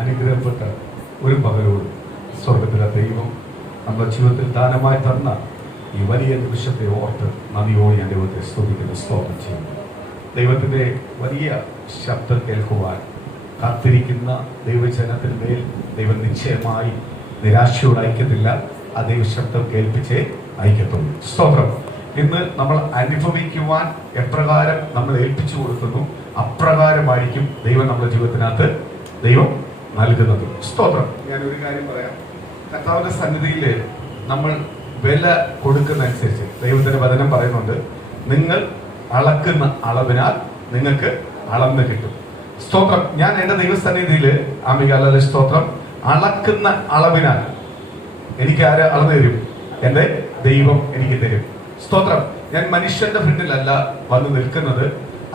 അനുഗ്രഹപ്പെട്ട ഒരു പകലോട് സ്വർഗത്തിലെ ദൈവം നമ്മുടെ ജീവിതത്തിൽ ദാനമായി തന്ന ഈ വലിയ നിമിഷത്തെ ഓർത്ത് നദിയോട് ഞാൻ ദൈവത്തെ സ്തുതിക്കുന്ന സ്തോത്രം ചെയ്യുന്നു. ദൈവത്തിൻ്റെ വലിയ ശബ്ദം കേൾക്കുവാൻ കാത്തിരിക്കുന്ന ദൈവജനത്തിന് മേൽ ദൈവം നിശ്ചയമായി നിരാശയോട് അയക്കത്തില്ല. ആ ദൈവശബ്ദം കേൾപ്പിച്ചേ അയക്കത്തുള്ളൂ. സ്തോത്രം. ഇന്ന് നമ്മൾ അനുഭവിക്കുവാൻ എപ്രകാരം നമ്മൾ ഏൽപ്പിച്ചു കൊടുക്കുന്നു അപ്രകാരമായിരിക്കും ദൈവം നമ്മുടെ ജീവിതത്തിനകത്ത് ദൈവം നൽകുന്നത്. സ്തോത്രം. ഞാനൊരു കാര്യം പറയാം. കർത്താവിന്റെ സന്നിധിയിൽ നമ്മൾ വില കൊടുക്കുന്നതനുസരിച്ച് ദൈവത്തിന്റെ വചനം പറയുന്നുണ്ട്, നിങ്ങൾ അളക്കുന്ന അളവിനാൽ നിങ്ങൾക്ക് അളന്ന് കിട്ടും. സ്തോത്രം. ഞാൻ എൻ്റെ ദൈവസന്നിധിയിൽ ആമികാല സ്തോത്രം, അളക്കുന്ന അളവിനാൽ എനിക്ക് ആര് അളന്നു തരും? എൻ്റെ ദൈവം എനിക്ക് തരും. സ്തോത്രം. ഞാൻ മനുഷ്യന്റെ ഫ്രണ്ടിലല്ല വന്ന് നിൽക്കുന്നത്,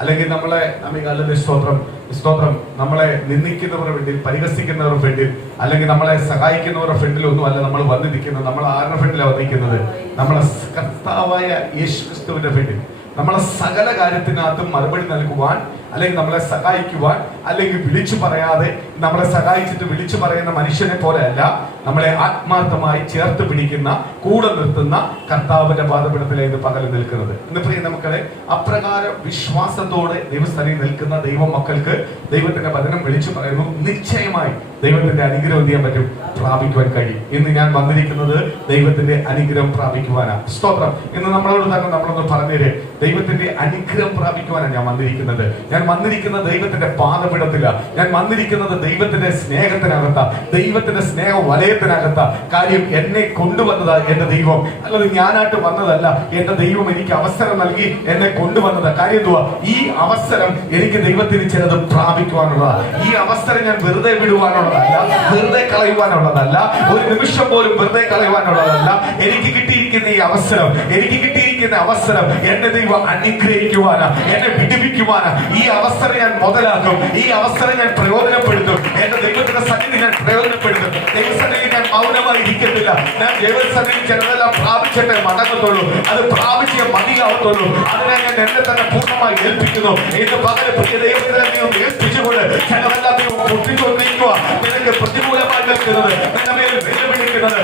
അല്ലെങ്കിൽ നമ്മളെ ആമികാല സ്തോത്രം സ്തോത്രം നമ്മളെ നിന്ദിക്കുന്നവരുടെ ഫ്രണ്ടിൽ, പരിഹസിക്കുന്നവരുടെ ഫ്രണ്ടിൽ, അല്ലെങ്കിൽ നമ്മളെ സഹായിക്കുന്നവരുടെ ഫ്രണ്ടിലൊന്നും അല്ല നമ്മൾ വന്നിരിക്കുന്നത്. നമ്മൾ ആരുടെ ഫ്രണ്ടിലാണ് വന്നിരിക്കുന്നത്? നമ്മളെ കർത്താവായ യേശു ക്രിസ്തുവിന്റെ ഫ്രണ്ടിൽ. നമ്മളെ സകല കാര്യത്തിനകത്തും മറുപടി നൽകുവാൻ, അല്ലെങ്കിൽ നമ്മളെ സഹായിക്കുവാൻ, അല്ലെങ്കിൽ വിളിച്ചു പറയാതെ നമ്മളെ സഹായിച്ചിട്ട് വിളിച്ചു പറയുന്ന മനുഷ്യനെ പോലെ അല്ല, നമ്മളെ ആത്മാർത്ഥമായി ചേർത്ത് പിടിക്കുന്ന, കൂടെ നിർത്തുന്ന കർത്താവിന്റെ പാദപീഠത്തിലേക്ക് പകല് നിൽക്കുന്നത്. ഇന്ന് പ്രിയ മക്കളെ, അപ്രകാരം വിശ്വാസത്തോടെ ദൈവസ്ഥലിൽ നിൽക്കുന്ന ദൈവ മക്കൾക്ക് ദൈവത്തിന്റെ വചനം വിളിച്ചു പറയുന്നു, നിശ്ചയമായി ദൈവത്തിന്റെ അനുഗ്രഹം ചെയ്യാൻ പറ്റും, പ്രാപിക്കുവാൻ കഴിയും. ഇന്ന് ഞാൻ വന്നിരിക്കുന്നത് ദൈവത്തിന്റെ അനുഗ്രഹം പ്രാപിക്കുവാനാണ്. സ്തോത്രം. ഇന്ന് നമ്മളോട് തന്നെ നമ്മളൊന്ന് പറഞ്ഞേരെ, ദൈവത്തിന്റെ അനുഗ്രഹം പ്രാപിക്കുവാനാണ് ഞാൻ വന്നിരിക്കുന്നത്. ഞാൻ വന്നിരിക്കുന്നത് ദൈവത്തിന്റെ പാദപീഠത്തില. ഞാൻ വന്നിരിക്കുന്നത് ദൈവത്തിന്റെ സ്നേഹത്തിനകത്ത, ദൈവത്തിന്റെ സ്നേഹ വലയത്തിനകത്ത. കാര്യം എന്നെ കൊണ്ടുവന്നത് എന്റെ ദൈവം, അല്ലാതെ ഞാനായിട്ട് വന്നതല്ല. എന്റെ ദൈവം എനിക്ക് അവസരം നൽകി എന്നെ കൊണ്ടുവന്നത്. കാര്യം എന്തുവാ? ഈ അവസരം എനിക്ക് ദൈവത്തിന് ചിലത് പ്രാപിക്കുവാനുള്ളതാണ്. ഈ അവസരം ഞാൻ വെറുതെ വിടുവാനുള്ളതല്ല, വെറുതെ കളയുവാനുള്ളതല്ല, ഒരു നിമിഷം പോലും വെറുതെ കളയുവാനുള്ളതല്ല. എനിക്ക് കിട്ടിയിരിക്കുന്ന ഈ അവസരം, എനിക്ക് കിട്ടിയിരിക്കുന്ന അവസരം എന്റെ ദൈവം അനുഗ്രഹിക്കുവാനാ, എന്നെ വിടിവിക്കുവാനാ. ഈ അവസരം ഞാൻ മുതലാക്കും, ഈ അവസരം ഞാൻ പ്രയോജനപ്പെടുത്തും. എന്റെ ദൈവത്തിന്റെ സന്നിധി ഞാൻ പ്രയോജനപ്പെടുത്തും. ദൈവസന്നിധി ഞാൻ മൗനമായി ഇരിക്കത്തില്ല. ഞാൻ ദൈവസന്നിധി ചിലതെല്ലാം പ്രാപിച്ചിട്ടേ മടങ്ങത്തുള്ളൂ. അത് പ്രാപിച്ചേ മതിയാവത്തുള്ളൂ. അതിനെ ഞാൻ എന്നെ തന്നെ പൂർണ്ണമായി ഏൽപ്പിക്കുന്നു. ഇന്ന് പകരം പ്രിയ ദൈവത്തിനെ ഏൽപ്പിച്ചുകൊണ്ട് ചിലതെല്ലാം ദൈവം പൊട്ടിക്കൊണ്ടിരിക്കുക. നിനക്ക് പ്രതികൂലമായി നിൽക്കുന്നത്, നിന്റെ മേൽ വെല്ലുവിളിക്കുന്നത്,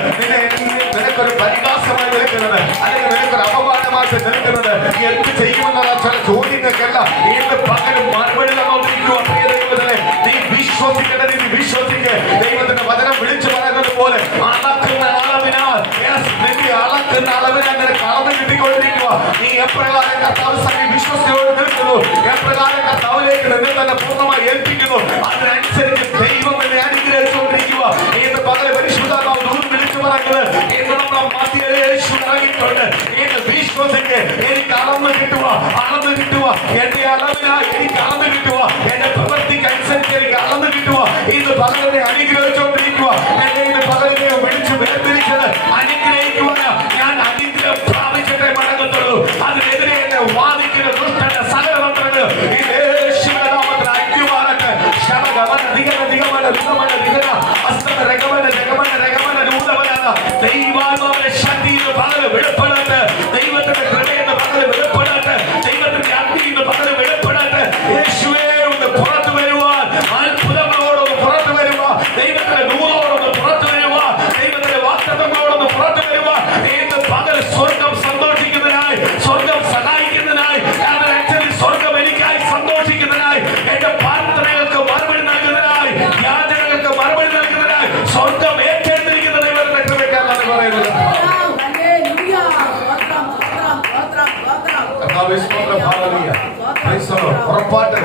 നിനക്കൊരു പരിഹാസമായി നിൽക്കുന്നത്, അല്ലെങ്കിൽ നിനക്കൊരു അപമാനമായിട്ട് നിൽക്കുന്നത്, എന്ത് ചെയ്യുമെന്നുള്ള ചില ചോദ്യങ്ങൾക്കല്ല ഇന്ന് പകരം മറുപടി തന്നോണ്ടിരിക്കുക. പ്രിയ ദൈവത്തിനെ നീ വിശ്വസിക്കേണ്ട രീതി വിശ്വസിക്ക്. ദൈവത്തിന്റെ വചനം വിളിച്ചു പറയുന്നത് പോലെ അളക്കുന്ന അളവിനാൽ, അളക്കുന്ന അളവിനാൽ നിനക്ക് അളവ് കിട്ടിക്കൊണ്ടിരിക്കുക. നീ എപ്രകാരം കർത്താവ് സഭയിൽ വിശ്വസിയോട് നിൽക്കുന്നു, എപ്രകാരം കർത്താവിലേക്ക് നിന്നെ തന്നെ പൂർണ്ണമായി ഏൽപ്പിക്കുന്നു, അതിനനുസരിച്ച് ദൈവം എന്നെ അനുഗ്രഹിച്ചുകൊണ്ടിരിക്കുക. ഇന്ന് പകരം പരിശുദ്ധാത്മാവ് ദൂരം വിളിച്ചു പറയുന്നത്, ഇന്ന് നമ്മുടെ മധ്യയിൽ യേശു ഇറങ്ങിയിട്ടുണ്ട്. ഇന്ന് വിശ്വസിക്ക്. എനിക്ക് അളന്ന് കിട്ടുക, അളന്ന് കിട്ടുക. എന്റെ അളവിനായി എനിക്ക് അളന്ന് കിട്ടുക. എന്റെ പ്രവൃത്തിക്ക് അനുസരിച്ച് എനിക്ക് അളന്ന് കിട്ടുക. ഇന്ന് പകരനെ അനുഗ്രഹിച്ചുകൊണ്ടിരിക്കുക. എന്നെ ഇന്ന് പകരനെ വിളിച്ചു വേർതിരിച്ചത് അനുഗ്രഹിക്കുവാനാ. ഞാൻ അനുഗ്രഹം പ്രാപിച്ചിട്ടേ മടങ്ങത്തുള്ളൂ. അതിനെതിരെ എന്നെ വാദിക്കുന്ന ദുഷ്ടന്റെ സകല മന്ത്രങ്ങൾ ഈ യേശുവിന്റെ നാമത്തിൽ അയ്ക്കുമാറട്ടെ. ശമഗമന ദിഗമന ദിഗമന ദിഗമന ദിഗമന അസ്തമ രഗമന രഗമന രഗമന നൂതമന ദൈവാത്മാവിന്റെ ശക്തിയിൽ പകരം വെളിപ്പെടട്ടെ. ദൈവത്തിന്റെ കൃപയെന്ന് പകരം വെളിപ്പെടട്ടെ. ദൈവത്തിന്റെ അഗ്നിയിൽ പകരം വെളിപ്പെടട്ടെ. യേശുവേ ഒന്ന് പുറത്തു വരുവാൻ, അത്ഭുതങ്ങളോടൊന്ന് പുറത്തു വരുവാൻ, ദൈവത്തിന്റെ നൂറോടൊന്ന് പുറത്തു വരുവാൻ, ദൈവത്തിന്റെ വാഗ്ദത്തങ്ങളോടൊന്ന് പുറത്തു വരുവാൻ. ഇന്ന് പകൽ സ്വർഗം സന്തോഷിക്കുന്നതിനായി, സ്വർഗം സഹായിക്കുന്നതിനായി, അതിനനുസരിച്ച് സ്വർഗം എനിക്കായി സന്തോഷിക്കുന്നതിനായി, എന്റെ പ്രാർത്ഥനകൾക്ക് മറുപടി നൽകുന്നതിനായി, യാചനകൾക്ക് മറുപടി നൽകുന്നതിനായി സ്വർഗം ഏറ്റെടുത്തിരിക്കുന്ന ദൈവത്തെ കൃപയ്ക്കാണെന്ന് പറയുന്നത്. ഉറപ്പാട്ട്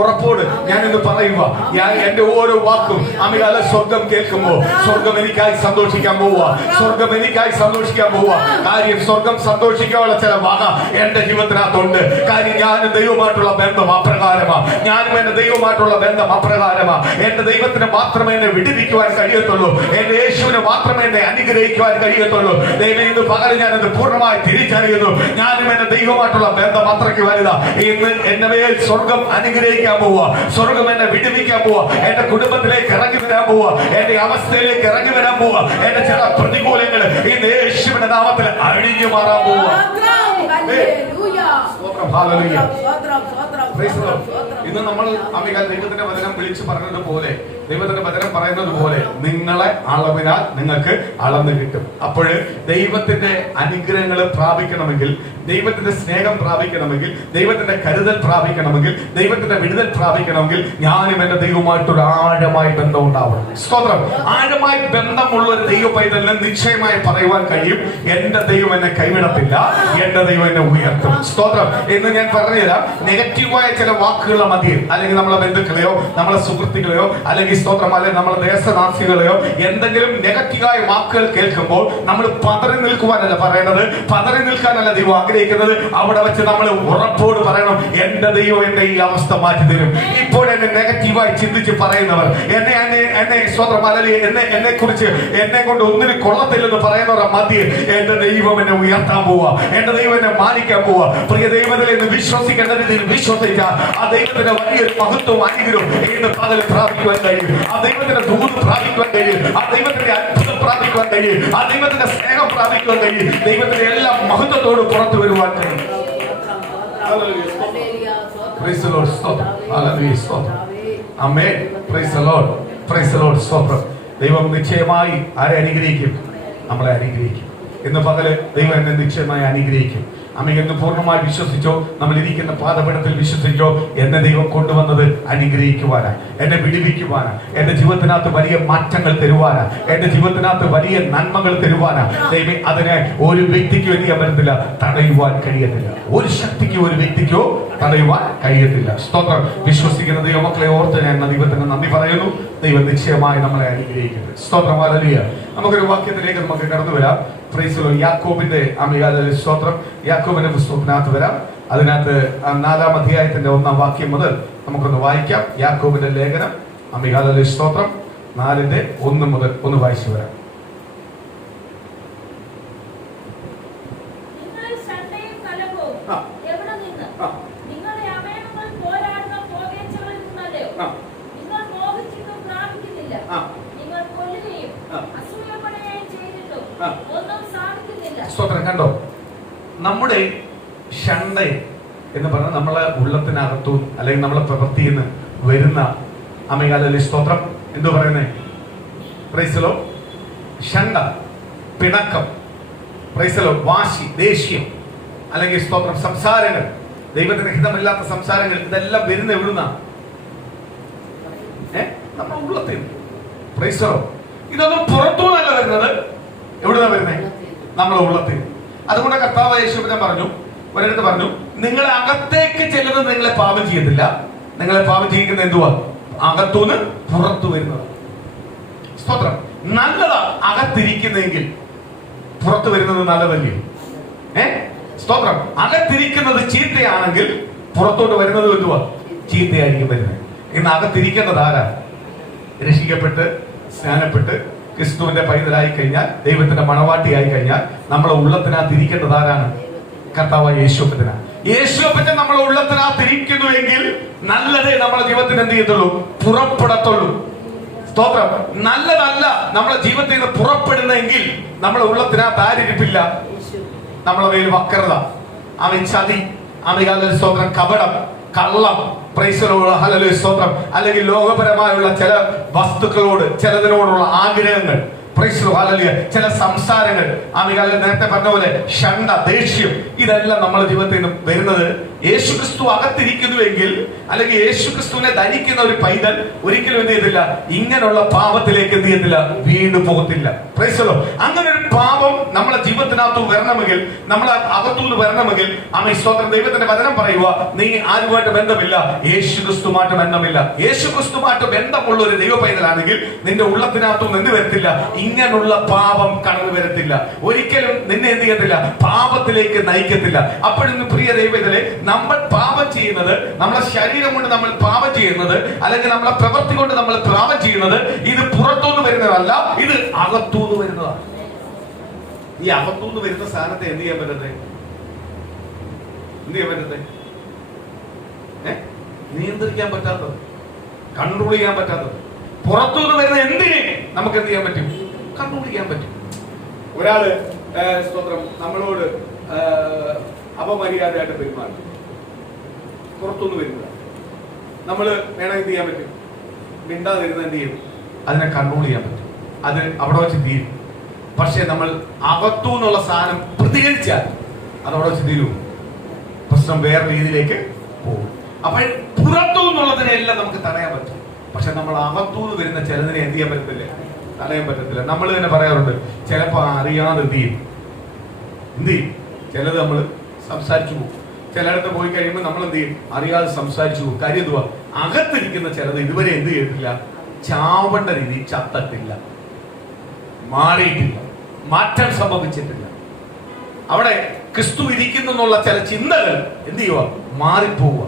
ഉറപ്പോട് ഞാൻ ഇന്ന് പറയുക, ഞാൻ എന്റെ ഓരോ വാക്കും അമികാല സ്വർഗം കേൾക്കുമ്പോ സ്വർഗം എനിക്കായി സന്തോഷിക്കാൻ പോവുക, സ്വർഗം എനിക്കായി സന്തോഷിക്കാൻ പോവുക. കാര്യം സ്വർഗം സന്തോഷിക്കാനുള്ള ചില വക എന്റെ ജീവിതത്തിനകത്തുണ്ട്. കാര്യം ഞാനും ദൈവമായിട്ടുള്ള ബന്ധം അപ്രകാരമാ, ഞാനും എന്റെ ദൈവമായിട്ടുള്ള ബന്ധം അപ്രകാരമാ. എന്റെ ദൈവത്തിന് മാത്രമേ എന്നെ വിടിവിക്കുവാൻ കഴിയത്തുള്ളൂ. എന്റെ യേശുവിന് മാത്രമേ എന്നെ അനുഗ്രഹിക്കുവാൻ കഴിയത്തുള്ളൂ. ദൈവം ഇന്ന് പകരം ഞാനത് പൂർണ്ണമായി തിരിച്ചറിയുന്നു. ഞാനും എന്റെ ദൈവമായിട്ടുള്ള ബന്ധം അത്രയ്ക്ക് വലുതാ. ഇന്ന് എന്റെ മേൽ സ്വർഗം അനുഗ്രഹിക്കാൻ പോവുക, സ്വർഗം എന്നെ വിടുവിക്കാൻ പോവുക, എന്റെ കുടുംബത്തിലേക്ക് ഇറങ്ങി വരാൻ പോവുക, എന്റെ അവസ്ഥയിലേക്ക് ഇറങ്ങി വരാൻ പോവുക. എന്റെ ചില പ്രതികൂലങ്ങൾ ഈ യേശുവിന്റെ നാമത്തിൽ അഴിഞ്ഞു മാറാൻ പോവുക. ഇന്ന് നമ്മൾ അമികാൽ ദൈവത്തിന്റെ വചനം വിളിച്ചു പറഞ്ഞതുപോലെ, ദൈവത്തിന്റെ വചനം പറയുന്നത് പോലെ നിങ്ങളെ അളവിനാൽ നിങ്ങൾക്ക് അളന്ന് കിട്ടും. അപ്പോൾ ദൈവത്തിന്റെ അനുഗ്രഹങ്ങൾ പ്രാപിക്കണമെങ്കിൽ, ദൈവത്തിന്റെ സ്നേഹം പ്രാപിക്കണമെങ്കിൽ, ദൈവത്തിന്റെ കരുതൽ പ്രാപിക്കണമെങ്കിൽ, ദൈവത്തിന്റെ വിടുതൽ പ്രാപിക്കണമെങ്കിൽ ഞാനും എന്റെ ദൈവമായിട്ടൊരു ആഴമായ ബന്ധം ഉണ്ടാവണം. സ്തോത്രം. ആഴമായ ബന്ധമുള്ള ഒരു ദൈവ പൈതലിന് നിശ്ചയമായി പറയുവാൻ കഴിയും, എന്റെ ദൈവം എന്നെ കൈവിടത്തില്ല, എന്റെ ദൈവം എന്നെ ഉയർത്തും. സ്തോത്രം. എന്ന് ഞാൻ പറഞ്ഞുതരാം. നെഗറ്റീവായ ചില വാക്കുകളുടെ മധ്യേ, അല്ലെങ്കിൽ നമ്മളെ ബന്ധുക്കളെയോ നമ്മളെ സുഹൃത്തുക്കളെയോ അല്ലെങ്കിൽ സ്തോത്രം അല്ലെങ്കിൽ നമ്മളെ ദേശവാസികളെയോ എന്തെങ്കിലും നെഗറ്റീവായ വാക്കുകൾ കേൾക്കുമ്പോൾ നമ്മൾ പതറി നിൽക്കുവാനല്ല പറയണത്, പതറി നിൽക്കാനല്ല ദൈവം ആഗ്രഹിക്കുന്നത്. അവിടെ വെച്ച് നമ്മൾ ഉറപ്പോട് പറയണം, എന്റെ ദൈവം എന്റെ ഈ അവസ്ഥ മാറ്റി തരും. ഇപ്പോൾ എന്നെ നെഗറ്റീവായി ചിന്തിച്ച് പറയുന്നവർ, എന്നെ സ്തോത്രം അല്ലെങ്കിൽ എന്നെ കുറിച്ച് എന്നെ കൊണ്ട് ഒന്നിനും കൊള്ളത്തില്ലെന്ന് പറയുന്നവരുടെ മധ്യേ എന്റെ ദൈവം എന്നെ ഉയർത്താൻ പോവാ, എന്റെ ദൈവം എന്നെ മാനിക്കാൻ പോവാ. പ്രിയ ദൈവത്തിൽ എന്ന് വിശ്വസിക്കേണ്ട രീതിയിൽ വിശ്വസിച്ചാൽ ആ ദൈവത്തിന്റെ വലിയൊരു മഹത്വം അനുഗ്രഹം ഇന്ന് പകൽ പ്രാപിക്കുവാൻ കഴിയും. ആ ദൈവത്തിന്റെ ദൂത് പ്രാപിക്കുവാൻ കഴിയും. ആ ദൈവത്തിന്റെ അത്ഭുതം പ്രാപിക്കുവാൻ കഴിയും. ആ ദൈവത്തിന്റെ സ്നേഹം പ്രാപിക്കുവാൻ കഴിയും. ദൈവത്തിന്റെ എല്ലാ മഹത്വത്തോട് പുറത്തു വരുവാൻ കഴിയും. Praise the Lord. സ്തോത്രം. ഹല്ലേലൂയ. സ്തോത്രം. ആമേൻ. Praise the Lord. Praise the Lord. സ്തോത്രം. ദൈവം നിശ്ചയമായി ആരെ അനുഗ്രഹിക്കും? നമ്മളെ അനുഗ്രഹിക്കും. ഇന്ന് പകല് ദൈവം എന്നെ നിശ്ചയമായി അനുഗ്രഹിക്കും. അമ്മ എന്ന് പൂർണ്ണമായി വിശ്വസിച്ചോ, നമ്മൾ ഇരിക്കുന്ന പാദപീഠത്തിൽ വിശ്വസിച്ചോ, എന്നെ ദൈവം കൊണ്ടുവന്നത് അനുഗ്രഹിക്കുവാനാ, എന്നെ വിടിവിക്കുവാനാ, എന്റെ ജീവിതത്തിനകത്ത് വലിയ മാറ്റങ്ങൾ തരുവാനാ, എന്റെ ജീവിതത്തിനകത്ത് വലിയ നന്മകൾ തരുവാനാ. ദൈവം അതിനെ ഒരു വ്യക്തിക്കും എന്ത് ചെയ്യാൻ പറ്റത്തില്ല, തടയുവാൻ കഴിയത്തില്ല. ഒരു ശക്തിക്കോ ഒരു വ്യക്തിക്കോ തടയുവാൻ കഴിയത്തില്ല. സ്തോത്രം. വിശ്വസിക്കുന്ന ദൈവമക്കളെ ഓർത്ത് ഞാൻ ദൈവത്തിന് നന്ദി പറയുന്നു. ദൈവം നിശ്ചയമായി നമ്മളെ അനുഗ്രഹിക്കുന്നത്. സ്തോത്രം. ഹല്ലേലൂയ. നമുക്കൊരു വാക്യത്തിലേക്ക് നമുക്ക് കടന്നു വരാം. Price the Lord. യാക്കോബിന്റെ സ്തോത്രം. യാക്കോബിന്റെ പുസ്തകത്തിനകത്ത് വരാം. അതിനകത്ത് 4-ാം അധ്യായത്തിന്റെ 1-ാം വാക്യം മുതൽ നമുക്കൊന്ന് വായിക്കാം. യാക്കോബിന്റെ ലേഖനം അമിഹാലേ സ്തോത്രം 4:1 മുതൽ ഒന്ന് വായിച്ചു വരാം. സ്തോത്രം. കണ്ടോ, നമ്മുടെ ഷണ്ട എന്ന് പറഞ്ഞാൽ നമ്മളെ ഉള്ളത്തിനകത്തു അല്ലെങ്കിൽ നമ്മളെ പ്രവൃത്തിയിൽ നിന്ന് വരുന്ന അമിഹാലേ സ്തോത്രം എന്തു പറയുന്നേ? Price the Lord. ഷണ്ട, പിണക്കം, പ്രൈസ് ദി ലോർഡ്, വാശി, ദേഷ്യം, അല്ലെങ്കിൽ സ്തോത്രം സംസാരങ്ങൾ, ദൈവത്തിന് ഹിതമില്ലാത്ത സംസാരങ്ങൾ, ഇതെല്ലാം വരുന്ന എവിടുന്ന? നമ്മുടെ ഉള്ളത്തിൽ. Praise the lord. ഇതൊന്നും പുറത്തുനിന്നല്ല വരുന്നത്. എവിടുന്നാ വരുന്നേ? നമ്മളെ ഉള്ളത്തിൽ. അതുകൊണ്ട് കർത്താവ് യേശുവിനെ പറഞ്ഞു, ഒരിടത്ത് പറഞ്ഞു, നിങ്ങളെ അകത്തേക്ക് ചെല്ലുന്നത് നിങ്ങളെ പാപം ചെയ്യത്തില്ല, നിങ്ങളെ പാപം ചെയ്യിക്കുന്നത് എന്തുവാ? അകത്തുനിന്ന് പുറത്തു വരുന്നത്. സ്തോത്രം. നല്ലതാ അകത്തിരിക്കുന്നെങ്കിൽ പുറത്തു വരുന്നത് നല്ലതല്ലേ? സ്തോത്രം. അകത്തിരിക്കുന്നത് ചീത്തയാണെങ്കിൽ പുറത്തോട്ട് വരുന്നത് എന്തുവാ? ചീത്തയായിരിക്കും വരുന്നത്. ഇന്ന് അകത്തിരിക്കേണ്ടത് ആരാ? രക്ഷിക്കപ്പെട്ട് സ്നാനപ്പെട്ട് ക്രിസ്തുവിന്റെ പൈതലായി കഴിഞ്ഞാൽ, ദൈവത്തിന്റെ മണവാട്ടിയായി കഴിഞ്ഞാൽ നമ്മളെ ഉള്ളത്തിനകത്ത് ഇരിക്കേണ്ടത് ആരാണ്? കർത്താവായ യേശുവിനാ. യേശുവിനെ നമ്മളെ ഉള്ളത്തിനകത്ത് ഇരിക്കുന്നുവെങ്കിൽ നല്ലതേ നമ്മുടെ ജീവിതത്തിന് എന്ത് ചെയ്യത്തുള്ളൂ? പുറപ്പെടത്തുള്ളൂ. സ്തോത്രം. നല്ലതല്ല നമ്മളെ ജീവിതത്തിൽ നിന്ന് പുറപ്പെടുന്നെങ്കിൽ നമ്മളെ ഉള്ളത്തിനകത്ത് ആരിരിപ്പില്ല? നമ്മളെ മേൽ വക്രത, അവൻ ചതി, അമികാല സ്തോത്രം, കപടം, കള്ളം, ഹല്ലേലൂയ സ്തോത്രം, അല്ലെങ്കിൽ ലോകപരമായുള്ള ചില വസ്തുക്കളോട് ചിലതിനോടുള്ള ആഗ്രഹങ്ങൾ, ചില സംസാരങ്ങൾ, നേരത്തെ പറഞ്ഞ പോലെ ഷണ്ട, ദേഷ്യം, ഇതെല്ലാം നമ്മുടെ ജീവിതത്തിൽ നിന്ന് വരുന്നത് യേശുക്രിസ്തു അകത്തിരിക്കുന്നുവെങ്കിൽ, അല്ലെങ്കിൽ യേശുക്രിസ്തുവിനെ ധരിക്കുന്ന ഒരു പൈതൽ ഒരിക്കലും എന്ത് ചെയ്തില്ല? ഇങ്ങനെയുള്ള പാപത്തിലേക്ക് എന്ത് ചെയ്യത്തില്ല? വീണു പോകത്തില്ല. അങ്ങനെ ഒരു പാപം നമ്മളെ ജീവിതത്തിനകത്ത് വരണമെങ്കിൽ, നമ്മളെ അകത്തുനിന്ന് വരണമെങ്കിൽ, സ്തോത്രം, ദൈവത്തിന്റെ വചനം പറയുക, നീ ആരുമായിട്ട് ബന്ധമില്ല, യേശുക്രിസ്തുമായിട്ട് ബന്ധമില്ല. യേശുക്രിസ്തുമായിട്ട് ബന്ധമുള്ള ഒരു ദൈവ പൈതലാണെങ്കിൽ നിന്റെ ഉള്ളത്തിനകത്തും നിന്ന് വരത്തില്ല, ഇങ്ങനെയുള്ള പാപം കടന്നു വരത്തില്ല. ഒരിക്കലും നിന്നെ എന്ത് ചെയ്യത്തില്ല? പാപത്തിലേക്ക് നയിക്കത്തില്ല. അപ്പോഴൊന്ന് പ്രിയ ദൈവത്തിലെ നമ്മൾ പാപം ചെയ്യുന്നത്, നമ്മളെ ശരീരം കൊണ്ട് നമ്മൾ പാപം ചെയ്യുന്നത്, അല്ലെങ്കിൽ നമ്മളെ പ്രവൃത്തി കൊണ്ട് നമ്മൾ പാപം ചെയ്യുന്നത്, ഇത് പുറത്തുനിന്ന് വരുന്നതല്ല, ഇത് അകത്തുനിന്ന് വരുന്നതാണ്. ഈ അകത്തുനിന്ന് വരുന്ന സ്ഥാനത്തെ എന്ത് ചെയ്യാൻ പറ്റത്തെ? എന്ത് ചെയ്യാൻ പറ്റത്തെ? നിയന്ത്രിക്കാൻ പറ്റാത്തത്, കൺട്രോൾ ചെയ്യാൻ പറ്റാത്തത്. പുറത്തുനിന്ന് വരുന്ന എന്തിനെ നമുക്ക് എന്ത് ചെയ്യാൻ പറ്റും? കൺട്രോൾ ചെയ്യാൻ പറ്റും. ഒരാള് സ്തോത്രം നമ്മളോട് അപമര്യാദയായിട്ട് പെരുമാറി പുറത്തുനിന്ന് വരുന്നത്. നമ്മൾ വേണം എന്ത് ചെയ്യാൻ പറ്റും? മിണ്ടാതിരുന്ന് എന്ത് ചെയ്യും? അതിനെ കൺട്രോൾ ചെയ്യാൻ പറ്റും. അത് അവിടെ വെച്ച് തീരും. പക്ഷെ നമ്മൾ അകത്തു നിന്നുള്ള സാധനം പ്രതികരിച്ചാൽ അത് അവിടെ വെച്ച് തീരും. പ്രശ്നം വേറെ രീതിയിലേക്ക് പോകും. അപ്പോൾ പുറത്തു നിന്നുള്ളതിനെല്ലാം നമുക്ക് തടയാൻ പറ്റും. പക്ഷെ നമ്മൾ അകത്തുനിന്ന് വരുന്ന ചിലതിനെ എന്ത് ചെയ്യാൻ പറ്റത്തില്ല, തടയാൻ പറ്റത്തില്ല. നമ്മൾ തന്നെ പറയാറുണ്ട്, ചിലപ്പോൾ അറിയാതെ എന്ത് ചെയ്യും, ചിലത് നമ്മൾ സംസാരിച്ചു പോകും. ചിലയിടത്ത് പോയി കഴിയുമ്പോൾ നമ്മൾ എന്ത് ചെയ്യും, അറിയാതെ സംസാരിച്ചു പോകും. കാര്യം എന്തുവാ? അകത്തിരിക്കുന്ന ചിലത് ഇതുവരെ എന്ത് ചെയ്തിട്ടില്ല, ചാവേണ്ട രീതി ചത്തിട്ടില്ല, മാറിയിട്ടില്ല, മാറ്റം സംഭവിച്ചിട്ടില്ല. അവിടെ ക്രിസ്തു ഇരിക്കുന്നുള്ള ചില ചിന്തകൾ എന്ത് ചെയ്യുക, മാറിപ്പോവുക.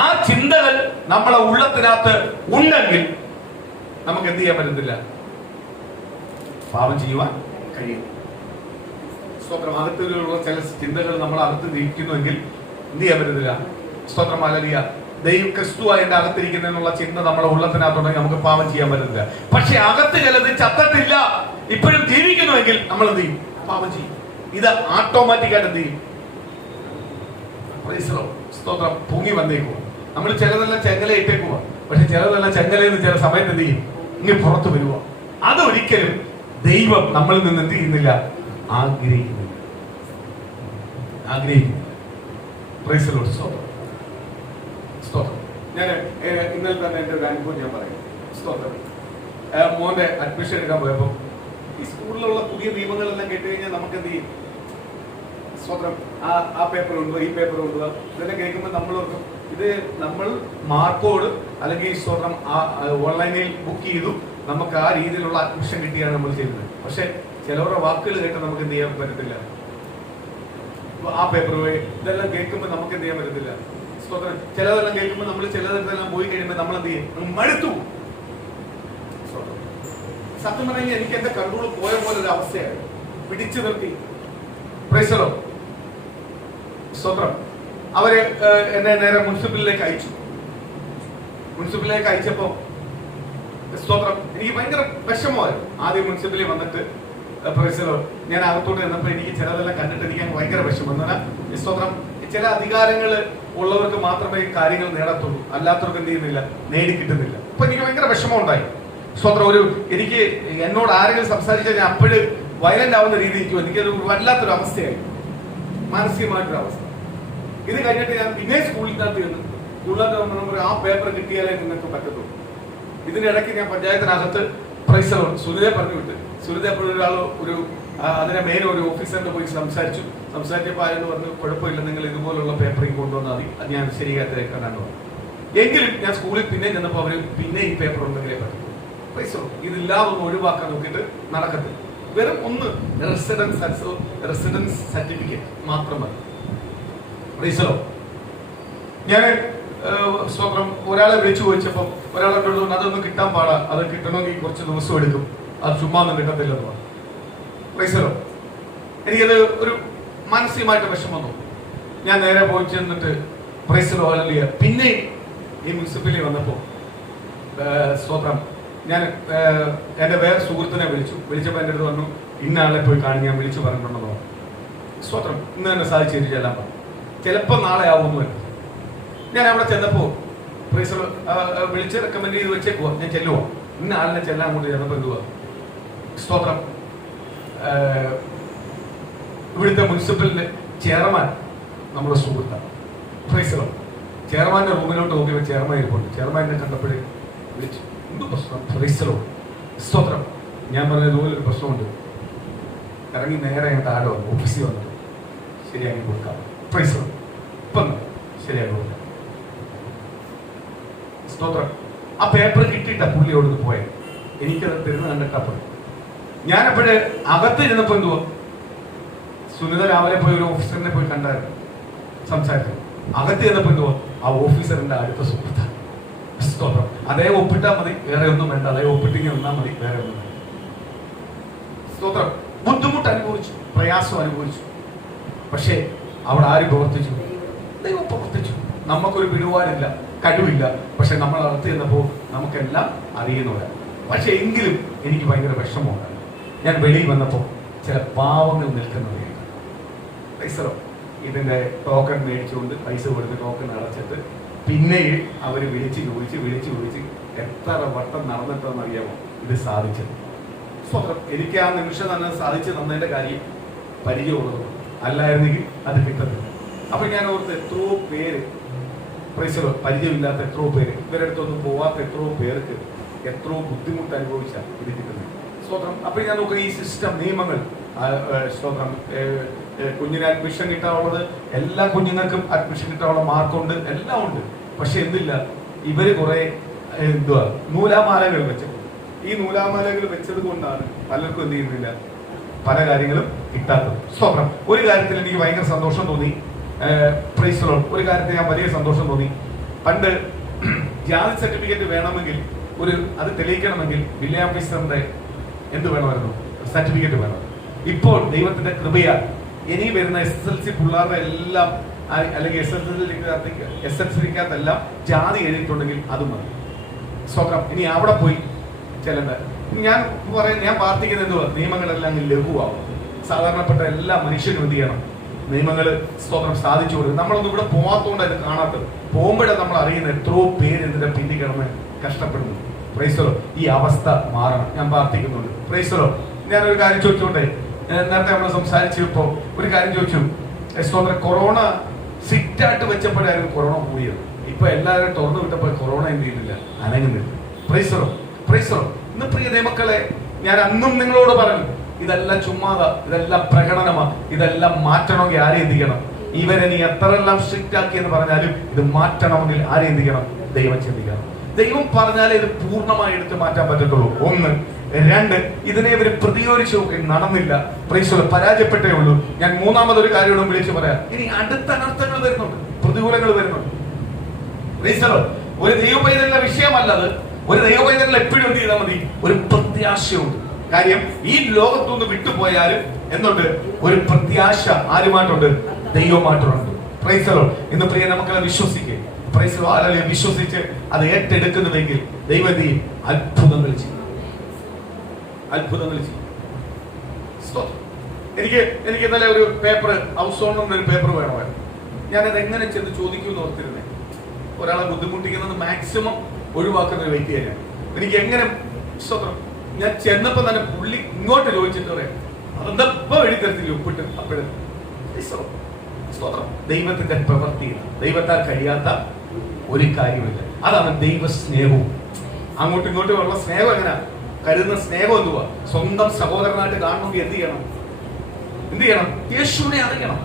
ആ ചിന്തകൾ നമ്മളെ ഉള്ളത്തിനകത്ത് ഉണ്ടെങ്കിൽ നമുക്ക് എന്ത് ചെയ്യാൻ പറ്റത്തില്ല, പാപം ചെയ്യുവാൻ കഴിയും. സ്തോത്രം. അകത്തുള്ള ചില ചിന്തകൾ നമ്മൾ അകത്ത് ഇരിക്കുന്നുവെങ്കിൽ എന്ത് ചെയ്യാൻ പറ്റത്തില്ല. സ്തോത്രം. ഹല്ലേലൂയ. ദൈവം ക്രിസ്തു അതിന്റെ അകത്തിരിക്കുന്നതിനുള്ള ചിന്ത നമ്മുടെ ഉള്ളത്തിനകത്തുണ്ടെങ്കിൽ നമുക്ക് പാപം ചെയ്യാൻ പറ്റത്തില്ല. പക്ഷെ അകത്ത് ചിലത് ചത്തിട്ടില്ല, ഇപ്പോഴും ജീവിക്കുന്നുവെങ്കിൽ നമ്മൾ എന്ത് ചെയ്യും, പാപം ചെയ്യും. ഇത് ഓട്ടോമാറ്റിക്കായിട്ട് എന്ത് ചെയ്യും, സ്തോത്രം, പൊങ്ങി വന്നേക്കുക. നമ്മൾ ചിലതെല്ലാം ചെങ്കല ഇട്ടേക്കുക, പക്ഷെ ചിലതെല്ലാം ചെങ്കലയിൽ നിന്ന് ചില സമയത്ത് എന്ത് ചെയ്യും, ഇങ്ങനെ പുറത്തു വരിക. അതൊരിക്കലും ദൈവം നമ്മളിൽ നിന്ന് എന്ത് ചെയ്യുന്നില്ല, ആഗ്രഹിക്കുന്നില്ല. സ്തോത്രം. ഞാൻ ഇന്നലെ തന്നെ എന്റെ ഒരു അനുഭവം ഞാൻ പറയാം. സ്തോത്രം. മോന്റെ അഡ്മിഷൻ എടുക്കാൻ പോയപ്പോ ഈ സ്കൂളിലുള്ള പുതിയ നിയമങ്ങളെല്ലാം കേട്ട് കഴിഞ്ഞാൽ നമുക്ക് എന്ത് ചെയ്യും, സ്തോത്രം, ആ പേപ്പർ കൊണ്ടുപോകുക, ഈ പേപ്പർ കൊണ്ടുപോകുക. ഇതെല്ലാം കേൾക്കുമ്പോൾ നമ്മളോർക്കും ഇത് നമ്മൾ മാർക്കോട് അല്ലെങ്കിൽ സ്തോത്രം ഓൺലൈനിൽ ബുക്ക് ചെയ്തു, നമുക്ക് ആ രീതിയിലുള്ള അഡ്മിഷൻ കിട്ടിയാണ് നമ്മൾ ചെയ്യുന്നത്. പക്ഷെ ചിലവരുടെ വാക്കുകൾ കേട്ട് നമുക്ക് എന്ത് ചെയ്യാൻ പറ്റത്തില്ല. ആ പേപ്പർ പോയി ഇതെല്ലാം കേൾക്കുമ്പോൾ നമുക്ക് എന്ത് ചെയ്യാൻ പറ്റത്തില്ല. സ്തോത്രം. ചിലതെല്ലാം കേൾക്കുമ്പോൾ നമ്മൾ ചിലതെല്ലാം പോയി കഴിയുമ്പോൾ നമ്മൾ എന്ത് ചെയ്യും, മടുത്തു. സത്യം പറഞ്ഞാൽ എനിക്ക് എന്റെ കൺട്രോൾ പോയ പോലെ ഒരു അവസ്ഥയാണ്. പിടിച്ചു നിർത്തി. Price the Lord. സ്തോത്രം. അവര് എന്നെ നേരെ മുനിസിപ്പലിലേക്ക് അയച്ചു. മുനിസിപ്പലിലേക്ക് അയച്ചപ്പോ സ്തോത്രം, എനിക്ക് ഭയങ്കര വിഷമമായിരുന്നു. ആദ്യം മുനിസിപ്പലിൽ വന്നിട്ട് പ്രൈസ് ദി ലോർഡ് ഞാൻ അകത്തോട്ട് ചെന്നപ്പോൾ എനിക്ക് ചിലതെല്ലാം കണ്ടിട്ട് എനിക്ക് ഭയങ്കര വിഷമം. എന്നാൽ സ്തോത്രം, ചില അധികാരങ്ങൾ ഉള്ളവർക്ക് മാത്രമേ കാര്യങ്ങൾ നേടത്തുള്ളൂ, അല്ലാത്തവർക്ക് എന്ത് ചെയ്യുന്നില്ല, നേടിക്കിട്ടുന്നില്ല. അപ്പൊ എനിക്ക് ഭയങ്കര വിഷമം ഉണ്ടായി. സ്തോത്രം. എനിക്ക് എന്നോട് ആരെങ്കിലും സംസാരിച്ചാൽ ഞാൻ അപ്പോഴും വയലന്റ് ആവുന്ന രീതി എനിക്കൊരു വല്ലാത്തൊരു അവസ്ഥയായി, മാനസികമായിട്ടൊരു അവസ്ഥ. ഇത് കഴിഞ്ഞിട്ട് ഞാൻ പിന്നെ സ്കൂളിനകത്ത് ചെന്നു. സ്കൂളിനകത്ത് ആ പേപ്പർ കിട്ടിയാലേ നിങ്ങൾക്ക് പറ്റത്തുള്ളൂ. ഇതിനിടയ്ക്ക് ഞാൻ പഞ്ചായത്തിനകത്ത് പ്രൈസ് ദി ലോർഡ് സുനിതയെ പറഞ്ഞു വിട്ട്. സുനിത എപ്പോഴും അതിനെ മെയിൻ ഒരു ഓഫീസറിന്റെ പോയി സംസാരിച്ചപ്പോൾ ആരെന്ന് പറഞ്ഞു, കുഴപ്പമില്ല, നിങ്ങൾ ഇതുപോലുള്ള പേപ്പറിങ് കൊണ്ടുവന്നാൽ മതി, അത് ഞാൻ ശരിയാക്കാനാണ്. എങ്കിലും ഞാൻ സ്കൂളിൽ പിന്നെ ചെന്നപ്പോൾ അവര് പിന്നെ ഈ പേപ്പർ ഉണ്ടെങ്കിലേ പറ്റും. Price the Lord. ഇതില്ലാതെ ഒന്ന് ഒഴിവാക്കാൻ നോക്കിയിട്ട് നടക്കത്തില്ല. വെറും ഒന്ന് റെസിഡൻസ് സർട്ടിഫിക്കറ്റ് മാത്രം മതി. Price the Lord. ഞാൻ സ്തോത്രം ഒരാളെ വിളിച്ചു ചോദിച്ചപ്പോൾ ഒരാളെ അതൊന്നും കിട്ടാൻ പാടാ, അത് കിട്ടണമെങ്കിൽ കുറച്ച് ദിവസം എടുക്കും, അത് ചുമ്മാ ഒന്നും കിട്ടത്തില്ലെന്ന് പറഞ്ഞു. Price the Lord. എനിക്കത് ഒരു മാനസികമായിട്ട് വിഷമം തോന്നും. ഞാൻ നേരെ പോയി ചെന്നിട്ട് പ്രൈസ് ദി ലോർഡ് ഹല്ലേലൂയ. പിന്നെ ഈ മുനിസിപ്പലിൽ വന്നപ്പോൾ സ്തോത്രം, ഞാൻ എന്റെ വേറെ സുഹൃത്തിനെ വിളിച്ചപ്പോൾ എൻ്റെ അടുത്ത് പറഞ്ഞു, ഇന്ന ആളെ പോയി കാണി, ഞാൻ വിളിച്ചു പറഞ്ഞിട്ടുണ്ടെന്നോ. സ്തോത്രം. ഇന്ന് തന്നെ സാധിച്ചു ചെല്ലാൻ പറഞ്ഞു. ചിലപ്പോൾ നാളെ ആവുമെന്ന്. ഞാൻ അവിടെ ചെന്നപ്പോ പ്രൈസ് ദി ലോർഡ് വിളിച്ച് റെക്കമെൻഡ് ചെയ്ത് വെച്ചേക്കുവാ, ഞാൻ ചെല്ലുവാ. ഇന്ന ആളിനെ ചെല്ലാൻ അങ്ങോട്ട് ചെന്നപ്പോൾ എന്തുവാ, സ്തോത്രം, ഇവിടുത്തെ മുനിസിപ്പലിന്റെ ചെയർമാൻ നമ്മുടെ സുഹൃത്താണ്. Price the Lord. ചെയർമാന്റെ റൂമിലോട്ട് നോക്കിയപ്പോൾ ചെയർമാൻ ഇരിപ്പുണ്ട്. ചെയർമാനെ കണ്ടപ്പോഴേ വിളിച്ചു, എന്ത് പ്രശ്നം? Price the Lord. സ്തോത്രം. ഞാൻ പറഞ്ഞ ഇതുപോലൊരു പ്രശ്നമുണ്ട്. ഇറങ്ങി നേരെ ഞാൻ താഴെ വന്നു, ഓഫീസിൽ വന്നിട്ട് ശരിയാക്കി കൊടുക്കാം. Price the Lord. ഇപ്പം ശരിയാക്കി കൊടുക്കാം. സ്തോത്രം. ആ പേപ്പർ കിട്ടിയിട്ടാ പുള്ളി അവിടുന്ന് പോയത്. എനിക്കത് തരുന്ന കണ്ടിട്ടപ്പോൾ ഞാനപ്പോഴ് അകത്ത് ഇരുന്നപ്പോ എന്തുവാ, സുനിത രാവിലെ പോയി ഒരു ഓഫീസറിനെ പോയി കണ്ടായിരുന്നു, സംസാരിച്ചു. അകത്ത് ചെന്നപ്പോ എന്തുവാ, ആ ഓഫീസറിന്റെ അടുത്ത സുഹൃത്താണ്. സ്തോത്രം. അതേ ഒപ്പിട്ടാ മതി, വേറെ ഒന്നും വേണ്ട. അതേ ഒപ്പിട്ടിങ്ങനെ നിന്നാ മതി, വേറെ ഒന്നും വേണ്ട. സ്തോത്രം. ബുദ്ധിമുട്ട് അനുഭവിച്ചു, പ്രയാസം അനുഭവിച്ചു. പക്ഷേ അവിടെ ആര് പ്രവർത്തിച്ചു? ദൈവം പ്രവർത്തിച്ചു. നമുക്കൊരു പിടിപാടില്ല, കഴിവില്ല. പക്ഷെ നമ്മൾ അകത്ത് ചെന്നപ്പോൾ നമുക്കെല്ലാം അറിയുന്നവരാണ്. പക്ഷെ എങ്കിലും എനിക്ക് ഭയങ്കര വിഷമമുണ്ടായി. ഞാൻ വെളിയിൽ വന്നപ്പോൾ ചില പാവങ്ങൾ നിൽക്കുന്നത്. ഇതിന്റെ ടോക്കൺ മേടിച്ചുകൊണ്ട് പൈസ കൊടുത്ത് ടോക്കൺ അടച്ചിട്ട് പിന്നെ അവർ വിളിച്ച് ചോദിച്ച് എത്ര വട്ടം നടന്നിട്ടെന്ന് അറിയാമോ ഇത് സാധിച്ചത്. സ്വന്തം എനിക്ക് ആ നിമിഷം തന്നെ സാധിച്ചു തന്നതിന്റെ കാര്യം പരിചയമുള്ളത്, അല്ലായിരുന്നെങ്കിൽ അത് കിട്ടത്തില്ല. അപ്പൊ ഞാൻ ഓർത്ത് എത്രയോ പേര് പ്രൈസലോ പരിചയമില്ലാത്ത എത്രയോ പേര്, ഇവരുടെ അടുത്തൊന്നും പോവാത്ത എത്രയോ പേർക്ക് എത്രയോ ബുദ്ധിമുട്ട് അനുഭവിച്ച ഇത് കിട്ടുന്നത്. സ്വന്തം അപ്പൊ ഞാൻ നോക്കുക ഈ സിസ്റ്റം നിയമങ്ങൾ സ്വന്തം കുഞ്ഞിന് അഡ്മിഷൻ കിട്ടാനുള്ളത്, എല്ലാ കുഞ്ഞുങ്ങൾക്കും അഡ്മിഷൻ കിട്ടാനുള്ള മാർക്കുണ്ട്, എല്ലാം ഉണ്ട്. പക്ഷെ എന്തില്ല, ഇവര് കുറെ എന്തുവാ നൂലാമാലകൾ വെച്ചത്. ഈ നൂലാമാലകൾ വെച്ചത് കൊണ്ടാണ് പലർക്കും എന്ത് ചെയ്യുന്നില്ല, പല കാര്യങ്ങളും കിട്ടാത്തത്. സ്വപ്നം ഒരു കാര്യത്തിൽ എനിക്ക് ഭയങ്കര സന്തോഷം തോന്നി. പ്രൈസ് ലോർഡ്, ഒരു കാര്യത്തിൽ ഞാൻ വലിയ സന്തോഷം തോന്നി. പണ്ട് ജാതി സർട്ടിഫിക്കറ്റ് വേണമെങ്കിൽ അത് തെളിയിക്കണമെങ്കിൽ വില്ലേജ് ഓഫീസറിന്റെ എന്ത് വേണമായിരുന്നു, സർട്ടിഫിക്കറ്റ് വേണം. ഇപ്പോൾ ദൈവത്തിന്റെ കൃപയാൽ ഇനി വരുന്ന SSLC പിള്ളേരുടെ എല്ലാം അല്ലെങ്കിൽ SSLCക്കകത്തെല്ലാം ജാതി എഴുതിയിട്ടുണ്ടെങ്കിൽ അത് മതി. സ്വന്തം ഇനി അവിടെ പോയി ചെല്ലുന്ന ഞാൻ പ്രാർത്ഥിക്കുന്ന എന്തുവാ, നിയമങ്ങളെല്ലാം ലഘുവാകും. സാധാരണപ്പെട്ട എല്ലാ മനുഷ്യരും എന്ത് ചെയ്യണം, നിയമങ്ങൾ സ്തോത്രം സാധിച്ചു കൊടുക്കും. നമ്മളൊന്നും ഇവിടെ പോകാത്തതുകൊണ്ടാണ് ഇത് കാണാത്തത്. പോകുമ്പോഴാണ് നമ്മൾ അറിയുന്നത് എത്രയോ പേര് ഇതിന്റെ പിന്നിൽ കിടന്ന് കഷ്ടപ്പെടുന്നു. പ്രൈസലോ, ഈ അവസ്ഥ മാറണം. ഞാൻ പ്രാർത്ഥിക്കുന്നുണ്ട്. പ്രൈസലോ, ഞാനൊരു കാര്യം ചോദിച്ചോണ്ടേ, നേരത്തെ നമ്മൾ സംസാരിച്ചപ്പോ ഒരു കാര്യം ചോദിച്ചു. സ്തോത്രം, കൊറോണ സിറ്റായിട്ട് വെച്ചപ്പോഴായിരുന്നു കൊറോണ കൂടിയത്. ഇപ്പൊ എല്ലാവരും തുറന്നു വിട്ടപ്പോൾ കൊറോണ എന്ത് ചെയ്യുന്നില്ല, അനങ്ങുന്നില്ല. പ്രൈസലോ, പ്രൈസലോ. ഇന്ന് പ്രിയ ദൈവമക്കളെ, ഞാൻ അന്നും നിങ്ങളോട് പറഞ്ഞു, ഇതെല്ലാം ചുമ്മാതാ, ഇതെല്ലാം പ്രകടനമാ. ഇതെല്ലാം മാറ്റണമെങ്കിൽ ആരെ എന്ത് ചെയ്യണം, ഇവരെ നീ എത്രയെല്ലാം സ്ട്രിക്റ്റ് ആക്കി എന്ന് പറഞ്ഞാലും ഇത് മാറ്റണമെങ്കിൽ ആരെ എന്ത് ചെയ്യണം, ദൈവം ചിന്തിക്കണം. ദൈവം പറഞ്ഞാലേ ഇത് പൂർണ്ണമായി എടുത്ത് മാറ്റാൻ പറ്റത്തുള്ളൂ. ഒന്ന്. രണ്ട്, ഇതിനെ ഇവർ പ്രതിരോധിച്ചു നോക്കി, നടന്നില്ല. പ്രൈസോ, പരാജയപ്പെട്ടേ ഉള്ളൂ. ഞാൻ മൂന്നാമതൊരു കാര്യം വിളിച്ചു പറയാം. ഇനി അടുത്ത അനർത്ഥങ്ങൾ വരുന്നുണ്ട്, പ്രതികൂലങ്ങൾ വരുന്നുണ്ട്. പ്രൈസോ, ഒരു ദൈവപൈതലിന്റെ വിഷയമല്ലത്. ഒരു ദൈവപൈതലിൽ എപ്പോഴും എന്ത് ചെയ്താൽ മതി, ഒരു പ്രത്യാശയുണ്ട്. കാര്യം ഈ ലോകത്തുനിന്ന് വിട്ടുപോയാലും എന്തുണ്ട്, ഒരു പ്രത്യാശ ആരുമായിട്ടുണ്ട്, ദൈവമായിട്ടുണ്ട്. പ്രൈസലോ, ഇന്ന് പ്രിയ നമുക്കത് വിശ്വസിക്കുക. പ്രൈസലോ, ആരെ വിശ്വസിച്ച് അത് ഏറ്റെടുക്കുന്നുവെങ്കിൽ ദൈവം ചെയ്യും, അത്ഭുതങ്ങൾ ചെയ്യും, അത്ഭുതങ്ങൾ ചെയ്യും. എനിക്ക് ഇന്നലെ ഒരു പേപ്പർ, ഹൗസ് ഓണറിന്റെ ഒരു പേപ്പർ വേണമായിരുന്നു. ഞാനത് എങ്ങനെ ചെന്ന് ചോദിക്കുമെന്ന് ഓർത്തിരുന്നേ. ഒരാളെ ബുദ്ധിമുട്ടിക്കുന്നത് മാക്സിമം ഒഴിവാക്കുന്ന ഒരു വ്യക്തിയാണ്. എനിക്ക് എങ്ങനെ ഞാൻ ചെന്നപ്പോ തന്നെ പുള്ളി ഇങ്ങോട്ട് ചോദിച്ചിട്ട് പറയാം, അതെന്താ ഇപ്പൊ എഴുതി തരത്തില്ല ഒപ്പിട്ട്. അപ്പോഴും ദൈവത്തിന്റെ പ്രവൃത്തിയാണ്, ദൈവത്താൽ കഴിയാത്ത ഒരു കാര്യമില്ല. അതാണ് ദൈവസ്നേഹവും. അങ്ങോട്ടും ഇങ്ങോട്ടും ഉള്ള സ്നേഹം എങ്ങനെയാ, കരുതുന്ന സ്നേഹം എന്തുവാ, സ്വന്തം സഹോദരനായിട്ട് കാണണമെങ്കിൽ എന്ത് ചെയ്യണം, യേശുവിനെ അറിയണം.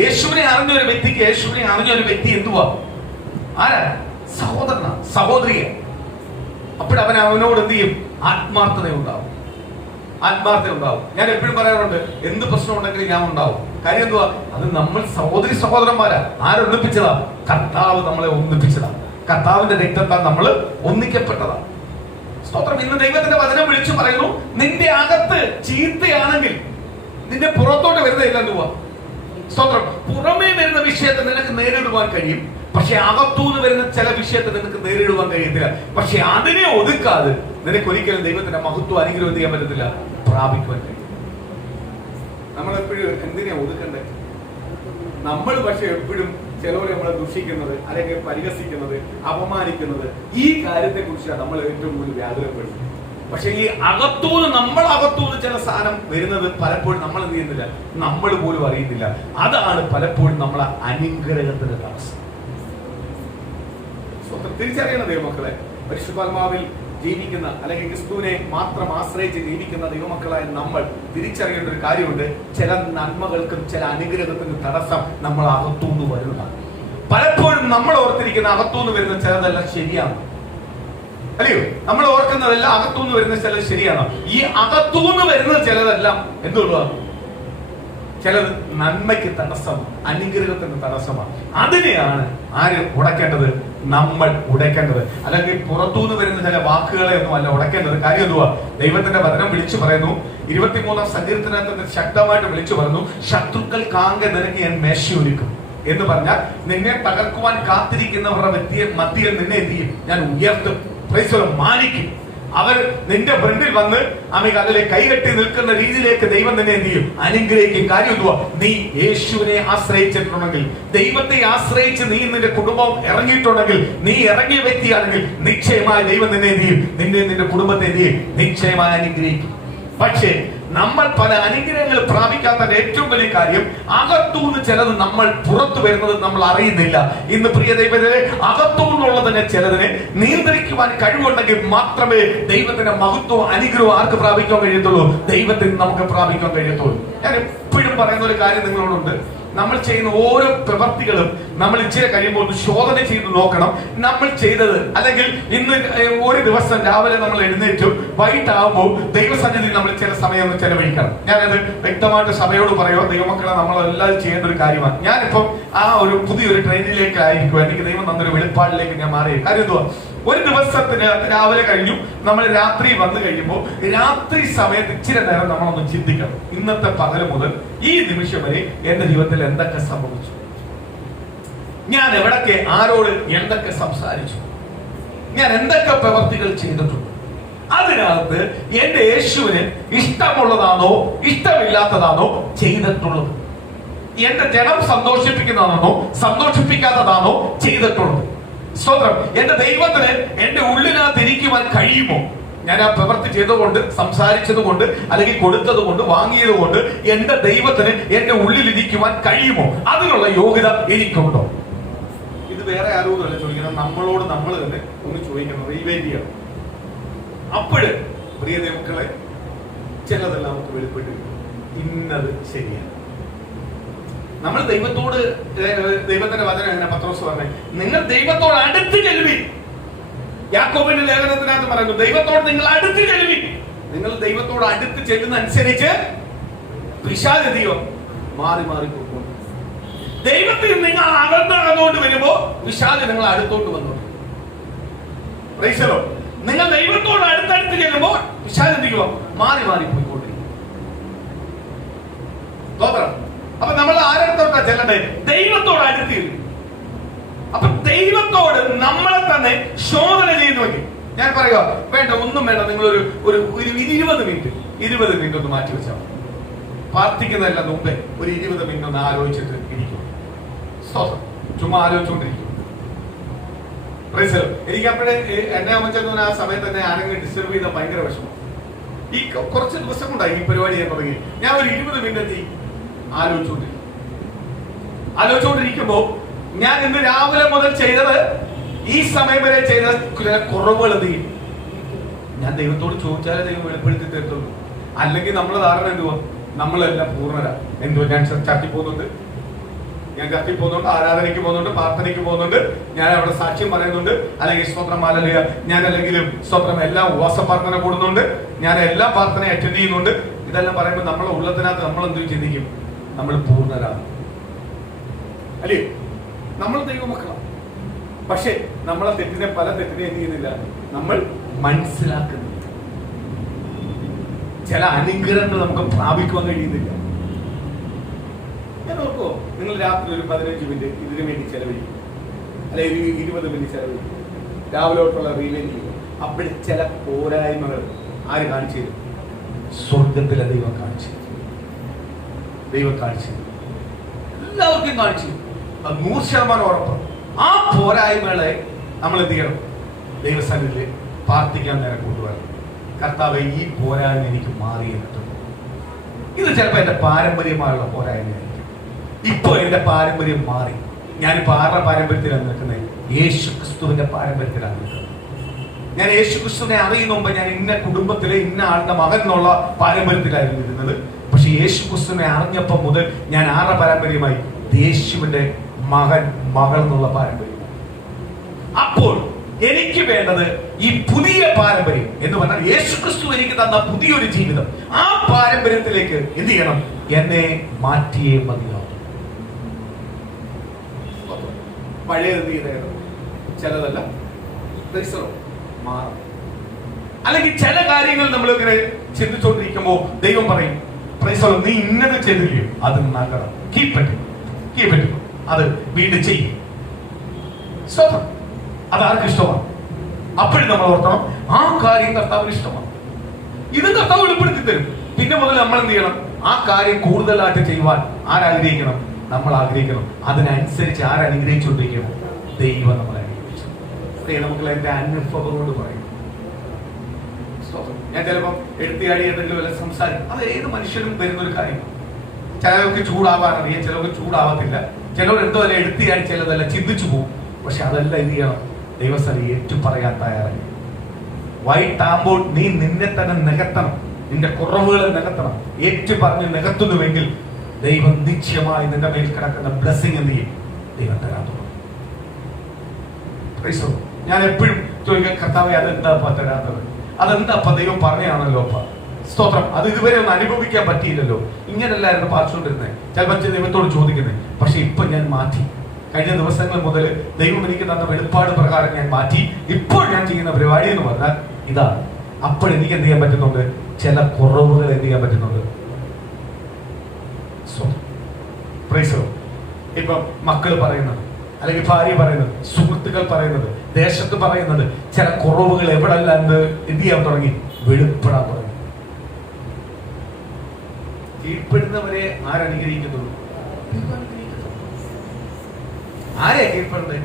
യേശുവിനെ അറിഞ്ഞ ഒരു വ്യക്തിക്ക്, യേശുവിനെ അറിഞ്ഞ ഒരു വ്യക്തി എന്തുവാ, ആരാ, സഹോദരനാ, സഹോദരിയ. അപ്പോഴവൻ അവനോട് എന്ത് ചെയ്യും, ആത്മാർത്ഥത ഉണ്ടാവും. ഞാൻ എപ്പോഴും പറയാറുണ്ട്, എന്ത് പ്രശ്നം ഉണ്ടെങ്കിലും ഞാൻ ഉണ്ടാവും. കാര്യം എന്തുവാ, അത് നമ്മൾ സഹോദരന്മാരാ. ആരൊന്നിപ്പിച്ചതാ, കർത്താവ് നമ്മളെ ഒന്നിപ്പിച്ചതാ. കർത്താവിന്റെ രക്തത്താൽ നമ്മൾ ഒന്നിക്കപ്പെട്ടതാ. സ്തോത്രം. ഇന്ന് ദൈവത്തിന്റെ വചനം വിളിച്ചു പറയുന്നു, നിന്റെ അകത്ത് ചീത്തയാണെങ്കിൽ നിന്റെ പുറത്തോട്ട് വരുന്നില്ല. എന്തുവാ, സ്തോത്രം. പുറമേ വരുന്ന വിഷയത്തെ നിനക്ക് നേരിടുവാൻ കഴിയും, പക്ഷെ അകത്തൂന്ന് വരുന്ന ചില വിഷയത്തെ നിനക്ക് നേരിടുവാൻ കഴിയത്തില്ല. പക്ഷെ അതിനെ ഒതുക്കാതെ നിനക്ക് ഒരിക്കലും ദൈവത്തിന്റെ മഹത്വം അനുഗ്രഹം ചെയ്യാൻ പറ്റത്തില്ല, പ്രാപിക്കുവാൻ കഴിയും. നമ്മളെപ്പോഴും എന്തിനാ ഒതുക്കണ്ടേ? നമ്മൾ പക്ഷെ എപ്പോഴും ചിലവരെ നമ്മളെ ദുഷിക്കുന്നത്, അല്ലെങ്കിൽ പരിഹസിക്കുന്നത്, അപമാനിക്കുന്നത്, ഈ കാര്യത്തെ കുറിച്ചാണ് നമ്മൾ ഏറ്റവും കൂടുതൽ വ്യാകുലപ്പെടുന്നത്. പക്ഷെ ഈ അകത്തൂന്ന് ചില സാധനം വരുന്നത് പലപ്പോഴും നമ്മൾ എന്ത് ചെയ്യുന്നില്ല, നമ്മൾ പോലും അറിയുന്നില്ല. അതാണ് പലപ്പോഴും നമ്മളെ അനുഗ്രഹത്തിന്റെ തടസ്സം. തിരിച്ചറിയണം ദൈവമക്കളെ. പരിശുദ്ധാത്മാവിൽ ജീവിക്കുന്ന, അല്ലെങ്കിൽ ക്രിസ്തുവിനെ മാത്രം ആശ്രയിച്ച് ജീവിക്കുന്ന ദൈവമക്കളായ നമ്മൾ തിരിച്ചറിയേണ്ട ഒരു കാര്യമുണ്ട്. ചില നന്മകൾക്കും ചില അനുഗ്രഹത്തിനും തടസ്സം നമ്മൾ അകത്തൂന്ന് വരുന്നതാണ്. പലപ്പോഴും നമ്മൾ ഓർത്തിരിക്കുന്ന അകത്തൂന്ന് വരുന്ന ചിലതെല്ലാം ശരിയാണ്, അല്ലയോ? നമ്മൾ ഓർക്കുന്നതെല്ലാം അകത്തൂന്ന് വരുന്ന ചിലത് ശരിയാണോ? ഈ അകത്തൂന്ന് വരുന്ന ചിലതെല്ലാം എന്തുള്ളൂ, ചിലത് നന്മയ്ക്ക് തടസ്സമാണ്, അനുഗ്രഹത്തിന് തടസ്സമാണ്. അതിനെയാണ് ആര് ഉടക്കേണ്ടത്? നമ്മൾ ഉടയ്ക്കേണ്ടത്. അല്ലെങ്കിൽ പുറത്തുനിന്ന് വരുന്ന ചില വാക്കുകളെ ഒന്നും അല്ല ഉടക്കേണ്ടത്. കാര്യം എന്തുവാ, ദൈവത്തിന്റെ വചനം വിളിച്ചു പറയുന്നു, 23-ാം സങ്കീർത്തനത്തിൽ ശക്തമായിട്ട് വിളിച്ചു പറയുന്നു, ശത്രുക്കൾ കാങ്കെ നിനക്ക് ഞാൻ മേശയൊരുക്കും എന്ന് പറഞ്ഞാൽ, നിന്നെ തകർക്കുവാൻ കാത്തിരിക്കുന്നവരുടെ മധ്യയിൽ നിന്നെ എന്ത് ചെയ്യും, ഞാൻ ഉയർത്തും, മാനിക്കും. അവർ നിന്റെ ഫ്രണ്ടിൽ വന്ന് അതിലെ കൈകെട്ടി നിൽക്കുന്ന രീതിയിലേക്ക് ദൈവം തന്നെ എന്ത് ചെയ്യും? അനുഗ്രഹിക്കും. കാര്യം എന്തുവാ? നീ യേശുവിനെ ആശ്രയിച്ചിട്ടുണ്ടെങ്കിൽ, ദൈവത്തെ ആശ്രയിച്ച് നീ നിന്റെ കുടുംബം ഇറങ്ങിയിട്ടുണ്ടെങ്കിൽ, നീ ഇറങ്ങിയ വ്യക്തിയാണെങ്കിൽ നിശ്ചയമായി ദൈവം നിന്നെ എന്ത് ചെയ്യും? നിന്റെ കുടുംബത്തെ എന്ത് ചെയ്യും? നിശ്ചയമായി അനുഗ്രഹിക്കും. പക്ഷേ നമ്മൾ പല അനുഗ്രഹങ്ങൾ പ്രാപിക്കാത്തതിന്റെ ഏറ്റവും വലിയ കാര്യം, അകത്തുനിന്ന് ചിലത് നമ്മൾ പുറത്തു വരുന്നത് നമ്മൾ അറിയുന്നില്ല. ഇന്ന് പ്രിയ ദൈവത്തിലെ അകത്തുനിന്നുള്ളതിനെ ചിലതിനെ നിയന്ത്രിക്കുവാൻ കഴിവുണ്ടെങ്കിൽ മാത്രമേ ദൈവത്തിന്റെ മഹത്വവും അനുഗ്രഹവും ആർക്ക് പ്രാപിക്കാൻ കഴിയത്തുള്ളൂ? ദൈവത്തിന് നമുക്ക് പ്രാപിക്കാൻ കഴിയത്തുള്ളൂ. ഞാൻ എപ്പോഴും പറയുന്ന ഒരു കാര്യം നിങ്ങളോടുണ്ട്. നമ്മൾ ചെയ്യുന്ന ഓരോ പ്രവർത്തികളും നമ്മൾ ഇച്ചിരി കഴിയുമ്പോൾ ഒന്ന് ശോധന ചെയ്ത് നോക്കണം. നമ്മൾ ചെയ്തത്, അല്ലെങ്കിൽ ഇന്ന് ഒരു ദിവസം രാവിലെ നമ്മൾ എഴുന്നേറ്റും വൈകിട്ടാകുമ്പോൾ ദൈവസന്നിധി നമ്മൾ ചില സമയം ഒന്ന് ചെലവഴിക്കണം. ഞാനത് വ്യക്തമായിട്ട് സഭയോട് പറയുക, ദൈവമക്കളെ നമ്മളെല്ലാം ചെയ്യേണ്ട ഒരു കാര്യമാണ്. ഞാനിപ്പം ആ ഒരു പുതിയൊരു ട്രെയിനിലേക്കായിരിക്കും. എനിക്ക് ദൈവം തന്നൊരു വെളിപ്പാടിലേക്ക് ഞാൻ മാറി. കാര്യം എന്തുവാ? ഒരു ദിവസത്തിന് രാവിലെ കഴിഞ്ഞു, നമ്മൾ രാത്രി വന്നു കഴിയുമ്പോൾ രാത്രി സമയത്ത് ഇച്ചിരി നേരം നമ്മളൊന്ന് ചിന്തിക്കണം. ഇന്നത്തെ പകല് മുതൽ ഈ നിമിഷം വരെ എന്റെ ജീവിതത്തിൽ എന്തൊക്കെ സംഭവിച്ചു, ഞാൻ എവിടൊക്കെ ആരോട് എന്തൊക്കെ സംസാരിച്ചു, ഞാൻ എന്തൊക്കെ പ്രവർത്തികൾ ചെയ്തിട്ടുണ്ട്, അതിനകത്ത് എന്റെ യേശുവിന് ഇഷ്ടമുള്ളതാണോ ഇഷ്ടമില്ലാത്തതാണോ ചെയ്തിട്ടുള്ളത്, എന്റെ ജനം സന്തോഷിപ്പിക്കുന്നതാണോ സന്തോഷിപ്പിക്കാത്തതാണോ ചെയ്തിട്ടുള്ളത്. സ്തോത്രം. എന്റെ ദൈവത്തിന് എന്റെ ഉള്ളിനകത്ത് ഇരിക്കുവാൻ കഴിയുമോ? ഞാൻ ആ പ്രവൃത്തി ചെയ്തുകൊണ്ട്, സംസാരിച്ചത് കൊണ്ട്, അല്ലെങ്കിൽ കൊടുത്തത് കൊണ്ട്, വാങ്ങിയത് കൊണ്ട് എന്റെ ദൈവത്തിന് എന്റെ ഉള്ളിലിരിക്കുവാൻ കഴിയുമോ? അതിനുള്ള യോഗ്യത എനിക്കുണ്ടോ? ഇത് വേറെ ആരോടുമല്ല ചോദിക്കണം, നമ്മളോട് നമ്മൾ തന്നെ ഒന്ന് ചോദിക്കണം, റീവൈൻഡ് ചെയ്യണം. അപ്പോഴ് പ്രിയ ദൈവമക്കളെ ചിലതെല്ലാം നമുക്ക് വെളിപ്പെട്ട് ഇന്നത് ശരിയാണ്. നമ്മൾ ദൈവത്തോട്, ദൈവത്തിന്റെ വചനം എങ്ങനെ പത്രോസ് പറഞ്ഞു, നിങ്ങൾ ദൈവത്തോട് അടുത്ത് ചെല്ലുവിൻ. യാക്കോബിന്റെ ലേഖനത്തിനകത്ത് പറയുന്നു, ദൈവത്തോട് നിങ്ങൾ അടുത്ത് ചെല്ലുവിൻ. നിങ്ങൾ ദൈവത്തോട് അടുത്ത് ചെല്ലുന്ന അനുസരിച്ച് പിശാചിയോ മാറി മാറി പോകും. ദൈവത്തിൽ നിങ്ങൾ അകന്നകന്നുകൊണ്ട് വരുമ്പോ പിശാച് നിങ്ങൾ അടുത്തോട്ട് വന്നു. നിങ്ങൾ ദൈവത്തോട് അടുത്തടുത്ത് ചെല്ലുമ്പോ പിശാചിയോ മാറി മാറി പോയിക്കൊണ്ടിരിക്കും. അപ്പൊ നമ്മൾ ആരടുത്തോട്ടാ ചെല്ലണ്ടേ? ദൈവത്തോട് അടുത്ത്. അപ്പൊ ദൈവത്തോട് നമ്മളെ തന്നെ ശോധന ചെയ്യുന്നുവെങ്കിൽ ഞാൻ പറയുക, വേണ്ട, ഒന്നും വേണ്ട, നിങ്ങൾ ഒരു 20 മിനിറ്റ് ഒന്ന് മാറ്റി വെച്ചാൽ പ്രാർത്ഥിക്കുന്നതല്ല മുമ്പേ ഒരു 20 മിനിറ്റ് ഒന്ന് ആലോചിച്ചിട്ട് ഇരിക്കും. ചുമ്മാ ആലോചിച്ചുകൊണ്ടിരിക്കും. എനിക്ക് അപ്പോഴേ എന്നെ സംബന്ധിച്ചു ആ സമയത്ത് തന്നെ ആരെങ്കിലും ഡിസ്റ്റർബ് ചെയ്ത ഭയങ്കര വിഷമം. ഈ കുറച്ച് ദിവസം കൊണ്ടായി ഈ പരിപാടി ചെയ്യാൻ തുടങ്ങി. ഞാൻ ഒരു 20 മിനിറ്റ് ആലോചിച്ചുകൊണ്ടിരിക്കുമ്പോ ഞാൻ ഇന്ന് രാവിലെ മുതൽ ചെയ്തത്, ഈ സമയം വരെ ചെയ്ത കുറവുകൾ എന്ത് ചെയ്യും? ഞാൻ ദൈവത്തോട് ചോദിച്ചാലേ ദൈവം വെളിപ്പെടുത്തി തരത്തുള്ളൂ. അല്ലെങ്കിൽ നമ്മളെ ധാരണ എന്തുവാ? നമ്മളെല്ലാം പൂർണ്ണരാ. എന്തുവാ? ഞാൻ ചർച്ചിൽ പോകുന്നുണ്ട്, ആരാധനയ്ക്ക് പോകുന്നുണ്ട്, പ്രാർത്ഥനയ്ക്ക് പോകുന്നുണ്ട്, ഞാൻ അവിടെ സാക്ഷ്യം പറയുന്നുണ്ട്, അല്ലെങ്കിൽ സ്തോത്രം മാലലിയ, ഞാൻ അല്ലെങ്കിലും സ്തോത്രം എല്ലാം ഉപവാസ പ്രാർത്ഥന കൂടുന്നുണ്ട്, ഞാൻ എല്ലാ പ്രാർത്ഥനയും അറ്റൻഡ് ചെയ്യുന്നുണ്ട്. ഇതെല്ലാം പറയുമ്പോൾ നമ്മളെ ഉള്ളതിനകത്ത് നമ്മൾ എന്ത് ചിന്തിക്കും? നമ്മൾ പൂർണ്ണരാണ്, അല്ലേ? നമ്മൾ ദൈവമക്കളാണ്. പക്ഷെ നമ്മളെ പല തെറ്റിനെ എന്ത് ചെയ്യുന്നില്ല, നമ്മൾ മനസ്സിലാക്കുന്നില്ല. ചില അനുഗ്രഹങ്ങൾ നമുക്ക് പ്രാപിക്കുവാൻ കഴിയുന്നില്ല. ഞാൻ ഓർക്കോ, നിങ്ങൾ രാത്രി ഒരു 15 മിനിറ്റ് ഇതിനു വേണ്ടി ചെലവഴിക്കും, അല്ലെങ്കിൽ 20 മിനിറ്റ് ചെലവഴിക്കും, രാവിലെ തൊട്ടുള്ള റീവൈൻഡ് ചെയ്യും. അപ്പോൾ ചില പോരായ്മകൾ ആര് കാണിച്ചു തരും? സ്വർഗത്തിലെ ദൈവം കാണിച്ചു. എല്ലാവർക്കും കാണിച്ചു. 100% ഉറപ്പ്. ആ പോരായ്മകളെ നമ്മൾ എന്ത് ചെയ്യണം? ദൈവസന്നിധിയിൽ പ്രാർത്ഥിക്കാൻ നേരം കൊണ്ടുവരണം. കർത്താവേ, ഈ പോരായ്മ എനിക്ക് മാറിയെന്നിട്ട്. ഇത് ചിലപ്പോൾ എന്റെ പാരമ്പര്യമായുള്ള പോരായ്മയായിരിക്കും. ഇപ്പൊ എന്റെ പാരമ്പര്യം മാറി. ഞാനിപ്പോ ആരുടെ പാരമ്പര്യത്തിലാണ് നിൽക്കുന്നത്? യേശു ക്രിസ്തുവിന്റെ പാരമ്പര്യത്തിലാണ് നിൽക്കുന്നത്. ഞാൻ യേശു ക്രിസ്തുവിനെ അറിയുന്ന മുമ്പ് ഞാൻ ഇന്ന കുടുംബത്തിലെ ഇന്ന ആളുടെ മകൻ എന്നുള്ള പാരമ്പര്യത്തിലായിരുന്നു ഇരുന്നത്. പക്ഷെ യേശു ക്രിസ്തുവിനെ അറിഞ്ഞപ്പോൾ മുതൽ ഞാൻ ആരുടെ പാരമ്പര്യമായി? യേശുവിന്റെ മകൾ എന്നുള്ള പാരമ്പര്യം. അപ്പോൾ എനിക്ക് വേണ്ടത് ഈ പുതിയ പാരമ്പര്യം എന്ന് പറഞ്ഞാൽ യേശു ക്രിസ്തു എനിക്ക് തന്ന പുതിയൊരു ജീവിതം. ആ പാരമ്പര്യത്തിലേക്ക് എന്ത് ചെയ്യണം? എന്നെ മാറ്റിയേ മതിയാവും. പഴയത് ചിലതല്ല മാറും. അല്ലെങ്കിൽ ചില കാര്യങ്ങൾ നമ്മൾ ഇങ്ങനെ ചിന്തിച്ചുകൊണ്ടിരിക്കുമ്പോ ദൈവം പറയും, നീ ഇന്നത് ചെയ്തില്ലയോ, അത് നല്ലതാണ്, കീപ്പ് അത് വീണ്ടും ചെയ്യും. സ്വതം അതാർക്ക് ഇഷ്ടമാണ്? അപ്പോഴും നമ്മൾ ഓർക്കണം, ആ കാര്യം കർത്താവിന് ഇഷ്ടമാണ്. ഇത് കർത്താവ് വെളിപ്പെടുത്തി തരും. പിന്നെ മുതൽ നമ്മൾ എന്ത് ചെയ്യണം? ആ കാര്യം കൂടുതലായിട്ട് ചെയ്യുവാൻ ആരാഗ്രഹിക്കണം? നമ്മൾ ആഗ്രഹിക്കണം. അതിനനുസരിച്ച് ആരനുഗ്രഹിച്ചുകൊണ്ടിരിക്കണം? ദൈവം നമ്മളെ അനുഗ്രഹിച്ചു. നമുക്ക് എന്റെ അനുഭവങ്ങളോട് പറയും. ഞാൻ ചിലപ്പം എഴുത്തിയാടി എന്തെങ്കിലും വല്ല സംസാരിക്കും. അത് ഏത് മനുഷ്യനും വരുന്ന ഒരു കാര്യമാണ്. ചിലർക്ക് ചൂടാവാൻ അറിയാം, ചിലർക്ക് ചൂടാവത്തില്ല. ചിലർ എന്തോ അല്ല എഴുത്തിയാടി, ചിലതല്ല ചിന്തിച്ചു പോകും. പക്ഷെ അതെല്ലാം എന്ത് ചെയ്യണം? ദൈവസ്ഥലം ഏറ്റു പറയാൻ തയ്യാറായി. വൈകിട്ടാകുമ്പോൾ നീ നിന്നെ തന്നെ നികത്തണം, നിന്റെ കുറവുകളെ നികത്തണം. ഏറ്റു പറഞ്ഞ് നികത്തുന്നുവെങ്കിൽ ദൈവം നിശ്ചയമായി നിന്റെ മേൽ കിടക്കുന്ന ബ്ലെസ്സിംഗ് എന്ത് ചെയ്യും? ദൈവം തരാൻ തുടങ്ങും. ഞാൻ എപ്പോഴും ചോദിക്കാം, കർത്താവേ അതെന്താ തരാത്തത്? അതെന്താ ദൈവം പറഞ്ഞാണല്ലോ സ്തോത്രം. അത് ഇതുവരെ ഒന്നും അനുഭവിക്കാൻ പറ്റിയില്ലല്ലോ. ഇങ്ങനെയല്ലായിരുന്നു പാലിച്ചുകൊണ്ടിരുന്നത്. ചിലപ്പോൾ ദൈവത്തോട് ചോദിക്കുന്നത്. പക്ഷെ ഇപ്പൊ ഞാൻ മാറ്റി. കഴിഞ്ഞ ദിവസങ്ങൾ മുതൽ ദൈവം എനിക്ക് തന്ന വെളിപ്പാട് പ്രകാരം ഞാൻ മാറ്റി. ഇപ്പോൾ ഞാൻ ചെയ്യുന്ന പരിപാടി എന്ന് പറഞ്ഞാൽ ഇതാണ്. അപ്പോഴെനിക്ക് എന്ത് ചെയ്യാൻ പറ്റുന്നുണ്ട്? ചില കുറവുകൾ എന്ത് ചെയ്യാൻ പറ്റുന്നുണ്ട്? ഇപ്പൊ മക്കൾ പറയുന്നത്, അല്ലെങ്കിൽ ഭാര്യ പറയുന്നത്, സുഹൃത്തുക്കൾ പറയുന്നത്, ദേശത്ത് പറയുന്നത്, ചില കുറവുകൾ എവിടെല്ല എന്ത് ചെയ്യാൻ തുടങ്ങി? വെളിപ്പെടാൻ തുടങ്ങി. കീഴ്പ്പെടുന്നവരെ ആരനുഗ്രഹിക്കുന്നുള്ളൂ? ആരെ കീഴ്പ്പെടുന്നത്?